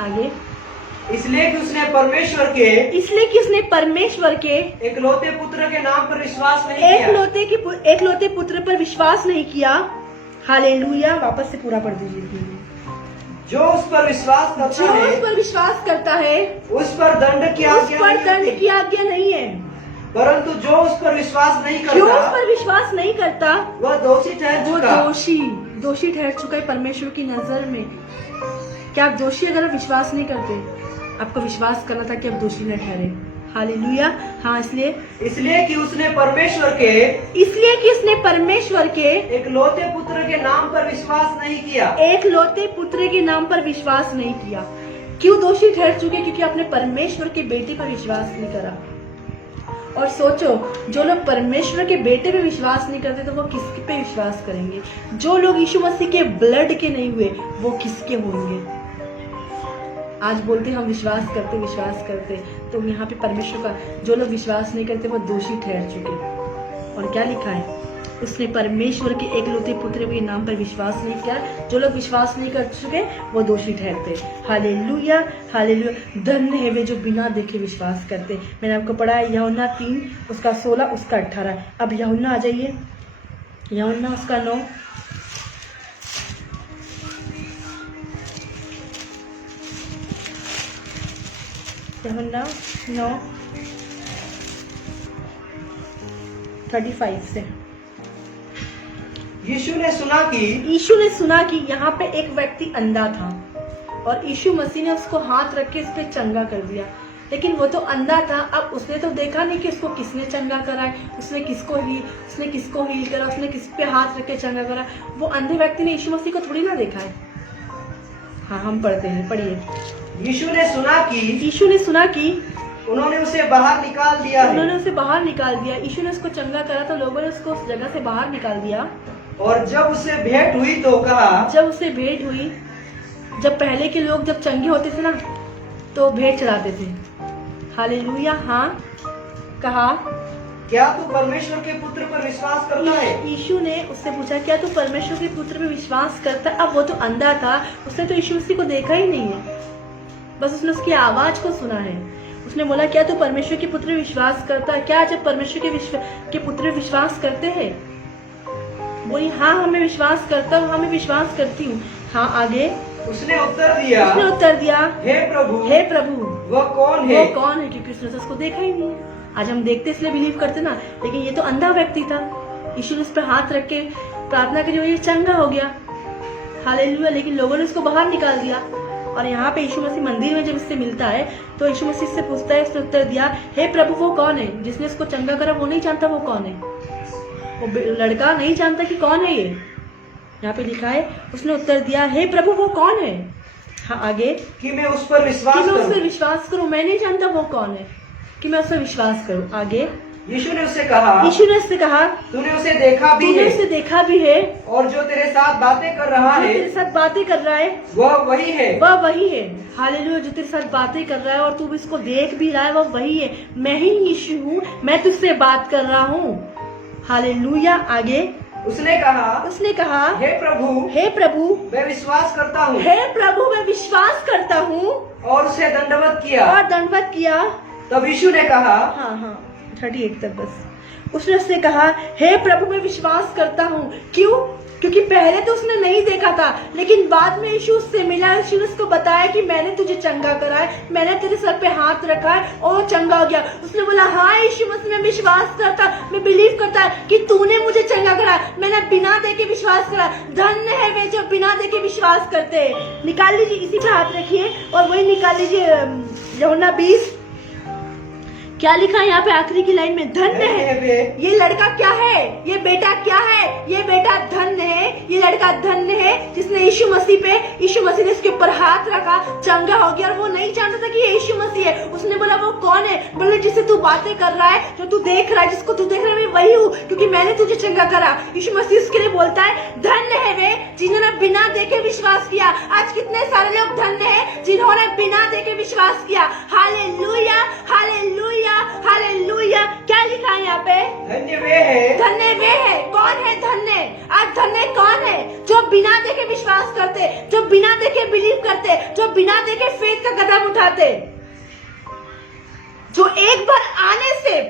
आगे, इसलिए कि उसने परमेश्वर के एकलौते पुत्र के नाम पर विश्वास नहीं किया। एकलौते पुत्र पर विश्वास नहीं किया। हालेलुया। वापस से पूरा पढ़ दीजिए। जो उस पर विश्वास करता है उस पर दंड की आज्ञा नहीं है। परंतु जो उस पर विश्वास नहीं करता वह दोषी ठहर चुका। दोषी ठहर चुका है परमेश्वर की नजर में। क्या आप दोषी? अगर आप विश्वास नहीं करते, आपको विश्वास करना था कि आप दोषी न ठहरे। हालेलुया। हाँ, इसलिए कि उसने परमेश्वर के एकलौते पुत्र के नाम पर विश्वास नहीं किया। एकलौते पुत्र के नाम पर विश्वास नहीं किया। क्यों दोषी ठहर चुके? क्योंकि आपने परमेश्वर के बेटे पर विश्वास नहीं करा। और सोचो, जो लोग परमेश्वर के बेटे पे विश्वास नहीं करते तो वो किसके पे विश्वास करेंगे? जो लोग यीशु मसीह के ब्लड के नहीं हुए वो किसके होंगे? आज बोलते हम विश्वास करते, तो यहाँ पे परमेश्वर का जो लोग विश्वास नहीं करते वो दोषी ठहर चुके। और क्या लिखा है? उसने परमेश्वर के एकलौते पुत्र के नाम पर विश्वास नहीं किया। जो लोग विश्वास नहीं कर चुके वो दोषी ठहरते। Hallelujah, hallelujah. धन्य है वे जो बिना देखे विश्वास करते। मैंने आपको पढ़ा है यूहन्ना 3 उसका 16 उसका 18। अब यूहन्ना आ जाइए, यूहन्ना उसका 9। यूहन्ना 9:35 से। यीशु ने सुना कि यहाँ पे एक व्यक्ति अंधा था और यीशु मसीह ने उसको हाथ रख के इस पे चंगा कर दिया। लेकिन वो तो अंधा था। अब उसने तो देखा नहीं कि उसको किसने चंगा करा है, उसने किसको हील करा, उसने किस पे हाथ रख के चंगा करा। वो अंधे व्यक्ति ने यीशु मसीह को थोड़ी ना देखा है। हाँ, हम पढ़ते हैं, पढ़िए। यीशु ने सुना कि उन्होंने उसे बाहर निकाल दिया। यीशु ने उसको चंगा करा तो लोगों ने उसको उस जगह से बाहर निकाल दिया। और जब उसे भेंट हुई तो कहा, जब पहले के लोग जब चंगे होते थे ना तो भेंट चढ़ाते थे। हालेलुया। हाँ, कहा, क्या तू परमेश्वर के पुत्र पर विश्वास करता है? यीशु ने उससे पूछा, क्या तू परमेश्वर के पुत्र पर विश्वास करता है? अब वो तो अंधा था, उसने तो यीशु मसीह को देखा ही नहीं है, बस उसने उसकी आवाज को सुना है। उसने बोला, क्या तू परमेश्वर के पुत्र पर विश्वास करता है? क्या जब परमेश्वर के पुत्र पर विश्वास करते हैं? बोली, हाँ, हमें विश्वास करता हूँ, हमें विश्वास करती हूँ। हाँ, आगे। उसने उत्तर दिया, हे प्रभु, वह कौन है? क्योंकि उसने तो उसको देखा ही नहीं है। आज हम देखते इसलिए बिलीव करते ना, लेकिन ये तो अंधा व्यक्ति था। यीशु ने उस पर हाथ रख के प्रार्थना करी और ये चंगा हो गया। हालेलुया। लेकिन लोगों ने उसको बाहर निकाल दिया। और यहाँ पे यीशु मसीह मंदिर में जब इससे मिलता है तो यीशु मसीह से पूछता है, उसने उत्तर दिया, हे प्रभु, वो कौन है? जिसने उसको चंगा करा वो नहीं जानता वो कौन है। वो लड़का नहीं जानता कि कौन है ये। यहाँ पे लिखा है, उसने उत्तर दिया, हे प्रभु, वो कौन है? हाँ, आगे। कि मैं उस पर विश्वास करूं। मैं नहीं जानता वो कौन है कि मैं उस पर विश्वास करूं। आगे। यीशु ने उससे कहा, तूने उसे देखा भी है और जो तेरे साथ बातें कर रहा है वह वही है। हालेलुया। जो तेरे साथ बातें कर रहा है और तू इसको देख भी रहा है वह वही है। मैं ही यीशु हूँ, मैं तुझसे बात कर रहा हूँ। हालेलुया। आगे। उसने कहा, हे प्रभु, मैं विश्वास करता हूँ। और उसे दंडवत किया। तब यीशु ने कहा, हाँ 38 तक बस। उसने उससे कहा, हे प्रभु, मैं विश्वास करता हूँ। क्यों? क्योंकि पहले तो उसने नहीं देखा था, लेकिन बाद में यीशु उससे मिला। यीशु ने उसको बताया कि मैंने तुझे चंगा करा है, मैंने तेरे सर पे हाथ रखा है और चंगा हो गया। उसने बोला, हाँ यीशु मसीह, मैं विश्वास करता, मैं बिलीव करता कि तूने मुझे चंगा करा। मैंने बिना देखे विश्वास करा। धन्य है वे जो बिना देखे विश्वास करते हैं। निकाल लीजिए, इसी पे हाथ रखिए और वही निकाल लीजिए। यूहन्ना 20 क्या लिखा है यहाँ पे आखिरी की लाइन में? धन्य है। ये लड़का क्या है? ये बेटा क्या है? ये बेटा धन्य है। ये लड़का धन्य है जिसने यीशु मसीह ने इसके ऊपर हाथ रखा, चंगा हो गया। और वो नहीं जानता था कि ये यीशु मसीह है। उसने बोला, वो कौन है? बोले, जिससे तू बातें कर रहा है, जो तू देख रहा है, जिसको तू देख रहा है, मैं वही हूँ, क्योंकि मैंने तुझे चंगा करा। यीशु मसीह उसके लिए बोलता है, धन्य है वे जिन्होंने बिना देखे विश्वास किया। आज कितने सारे लोग धन्य है जिन्होंने बिना देखे विश्वास किया। Hallelujah, hallelujah, hallelujah hallelujah. क्या लिखा है यहाँ पे? धन्य वे है। धन्य वे है। कौन है धन्य? आज धन्य कौन है? जो बिना देखे विश्वास करते, जो बिना देखे बिलीव करते, जो बिना देखे फेथ का कदम उठाते, जो एक बार आने से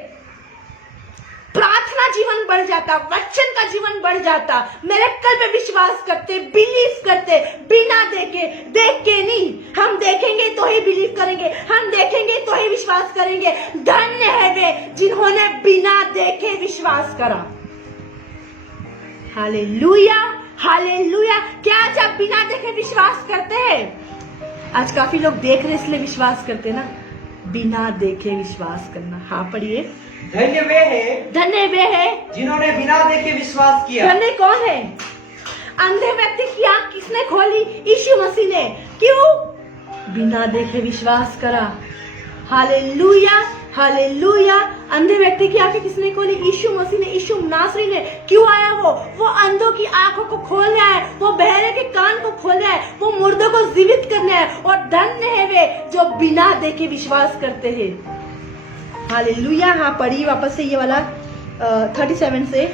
प्रार्थना जीवन बढ़ जाता, वचन का जीवन बढ़ जाता, मिरेकल पे विश्वास करते, बिलीव करते, बिना देखे, देख के नहीं, हम देखेंगे तो ही बिलीव करेंगे, हम देखेंगे तो ही विश्वास करेंगे। धन्य है वे जिन्होंने बिना देखे विश्वास करा। Hallelujah hallelujah. क्या आज आप बिना देखे विश्वास करते हैं? आज काफी लोग देख रहे इसलिए विश्वास करते ना, बिना देखे विश्वास करना। हाँ पढ़िए। धन्य वे है। धन्य वे है जिन्होंने बिना देखे विश्वास किया। धन्य कौन है? अंधे व्यक्ति की आंख किसने खोली? यीशु मसीह ने। क्यों? बिना देखे विश्वास करा। Hallelujah hallelujah. अंधे व्यक्ति की आंखें किसने खोली? यीशु मसीह ने, यीशु नासरी ने। क्यों आया वो अंधों की आंखों को खोलने आया, वो बहरे के कान को खोलने आया, वो मुर्दों को जीवित करने आया। और धन्य है वे जो बिना देखे विश्वास करते हैं। हालेलुया। हाँ पढ़िए वापस से ये वाला 37 से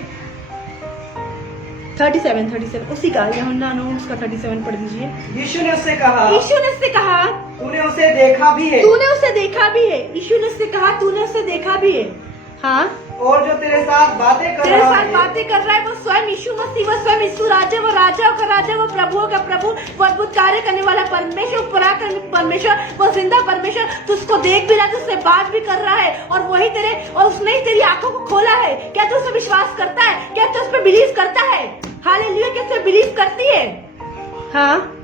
37 उसी का, यूहन्ना 9 उसका 37 पढ़ दीजिए। यीशु ने उससे कहा। यीशु ने उससे कहा तूने उसे देखा भी है। तूने उसे देखा भी है। यीशु ने उससे कहा तूने उसे देखा भी है। हाँ। और जो तेरे साथ बातें कर तेरे रहा साथ है, बातें कर रहा है वो स्वयं यीशु मसीह, वो स्वयं यीशु राजा, वो राजाओं का राजा, वो प्रभुओं का प्रभु, वो अद्भुत कार्य करने वाला परमेश्वर, पराक्रमी परमेश्वर, वो जिंदा परमेश्वर तुझको देख भी रहा है, तुझसे बात भी कर रहा है, और वही तेरे, और उसने ही तेरी आंखों को खोला है। क्या तू उस पर विश्वास करता है? क्या तू उस पर बिलीव करता है? हालेलुया। क्या तू बिलीव करती है? हाँ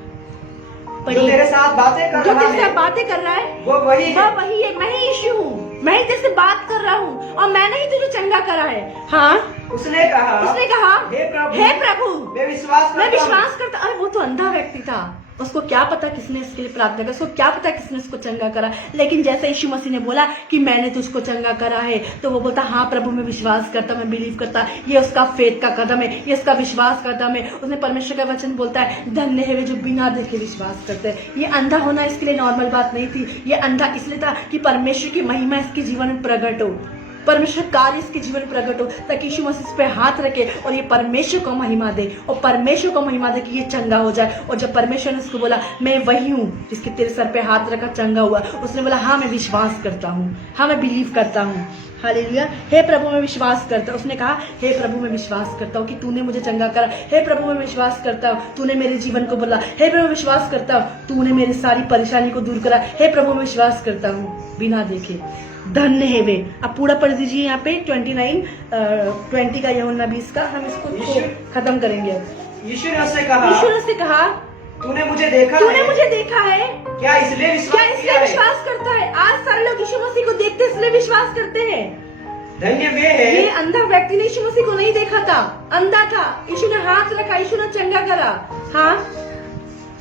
जो तेरे साथ बातें कर जो रहा तेरे साथ है, बातें कर रहा है वो वही है। वह वही है। मैं ही यीशु हूँ, मैं ही तेरे से बात कर रहा हूँ, और मैंने ही तुझे चंगा करा है। हाँ उसने कहा हे प्रभु मैं विश्वास करता। अरे वो तो अंधा व्यक्ति था, उसको क्या पता किसने इसके लिए प्रार्थना करा, उसको क्या पता किसने उसको चंगा करा। लेकिन जैसे यीशु मसीह ने बोला कि मैंने तुझको चंगा करा है, तो वो बोलता हाँ प्रभु मैं विश्वास करता, मैं बिलीव करता। ये उसका फेथ का कदम है, ये उसका विश्वास का कदम है। उसने परमेश्वर का वचन बोलता है धन्य है वे जो बिना देखे विश्वास करते हैं। ये अंधा होना इसके लिए नॉर्मल बात नहीं थी, ये अंधा इसलिए था कि परमेश्वर की महिमा इसके जीवन में प्रकट हो, परमेश्वर कार्य इसके जीवन में प्रकट हो, ताकि यीशु मसीह इस पे हाथ रखे और ये परमेश्वर को महिमा दे, और परमेश्वर को महिमा दे कि ये चंगा हो जाए। और जब परमेश्वर ने उसको बोला मैं वही हूँ जिसके तेरे सर पे हाथ रखा चंगा हुआ, उसने बोला हाँ मैं विश्वास करता हूँ, हाँ मैं बिलीव करता हूँ। हालेलुया। हे प्रभु मैं विश्वास करता हूँ। उसने कहा हे प्रभु मैं विश्वास करता हूँ कि तूने मुझे चंगा करा। हे प्रभु मैं विश्वास करता हूँ तूने मेरे जीवन को बदला। हे प्रभु मैं विश्वास करता हूँ तूने मेरी सारी परेशानी को दूर करा। हे प्रभु मैं विश्वास करता हूँ बिना देखे। धन्य है वे। अब पूरा पढ़ दीजिए यहाँ पे 20 का यूहन्ना 20 का, हम इसको खत्म करेंगे। यीशु ने उससे कहा तूने मुझे देखा है क्या इसलिए विश्वास करता है? आज सारे लोग यीशु मसीह को देखते इसलिए विश्वास करते हैं। धन्य वे है। ये अंधा व्यक्ति ने यीशु मसीह को नहीं देखा था, अंधा था, यीशु ने हाथ रखा, यीशु ने चंगा करा। हाँ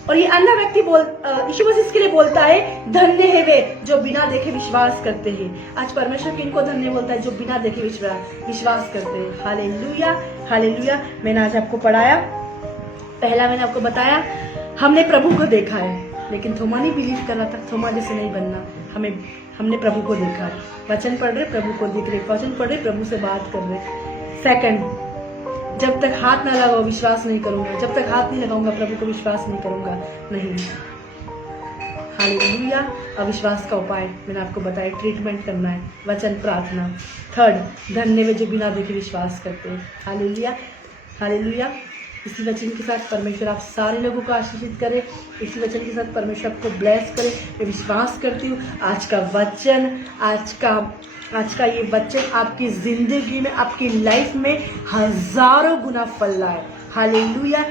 और ये अंधा व्यक्ति यीशु मसीह इसके लिए बोलता है धन्य है वे जो बिना देखे विश्वास करते हैं। आज परमेश्वर किनको धन्य बोलता है? जो बिना देखे विश्वास करते हैं। Hallelujah hallelujah. मैंने आज आपको पढ़ाया, पहला मैंने आपको बताया हमने प्रभु को देखा है, लेकिन थोमा नहीं बिलीव कर रहा था। थोमा जैसे नहीं बनना, हमने प्रभु को देखा। वचन पढ़ रहे प्रभु को देख रहे, वचन पढ़ रहे प्रभु से बात कर रहे। सेकंड, जब तक हाथ ना लगाओ विश्वास नहीं करूंगा, जब तक हाथ नहीं लगाऊंगा प्रभु को विश्वास नहीं करूंगा। नहीं। हालेलुया। अविश्वास का उपाय मैंने आपको बताया, ट्रीटमेंट करना है, वचन प्रार्थना। थर्ड, धन्य वे जो बिना देखे विश्वास करते हैं। Hallelujah hallelujah. इसी वचन के साथ परमेश्वर आप सारे लोगों को आशीषित करे। इसी वचन के साथ परमेश्वर आपको ब्लेस करे। मैं विश्वास करती हूँ आज का वचन, आज का ये वचन आपकी जिंदगी में, आपकी लाइफ में हजारों गुना फल लाए। हालेलुया।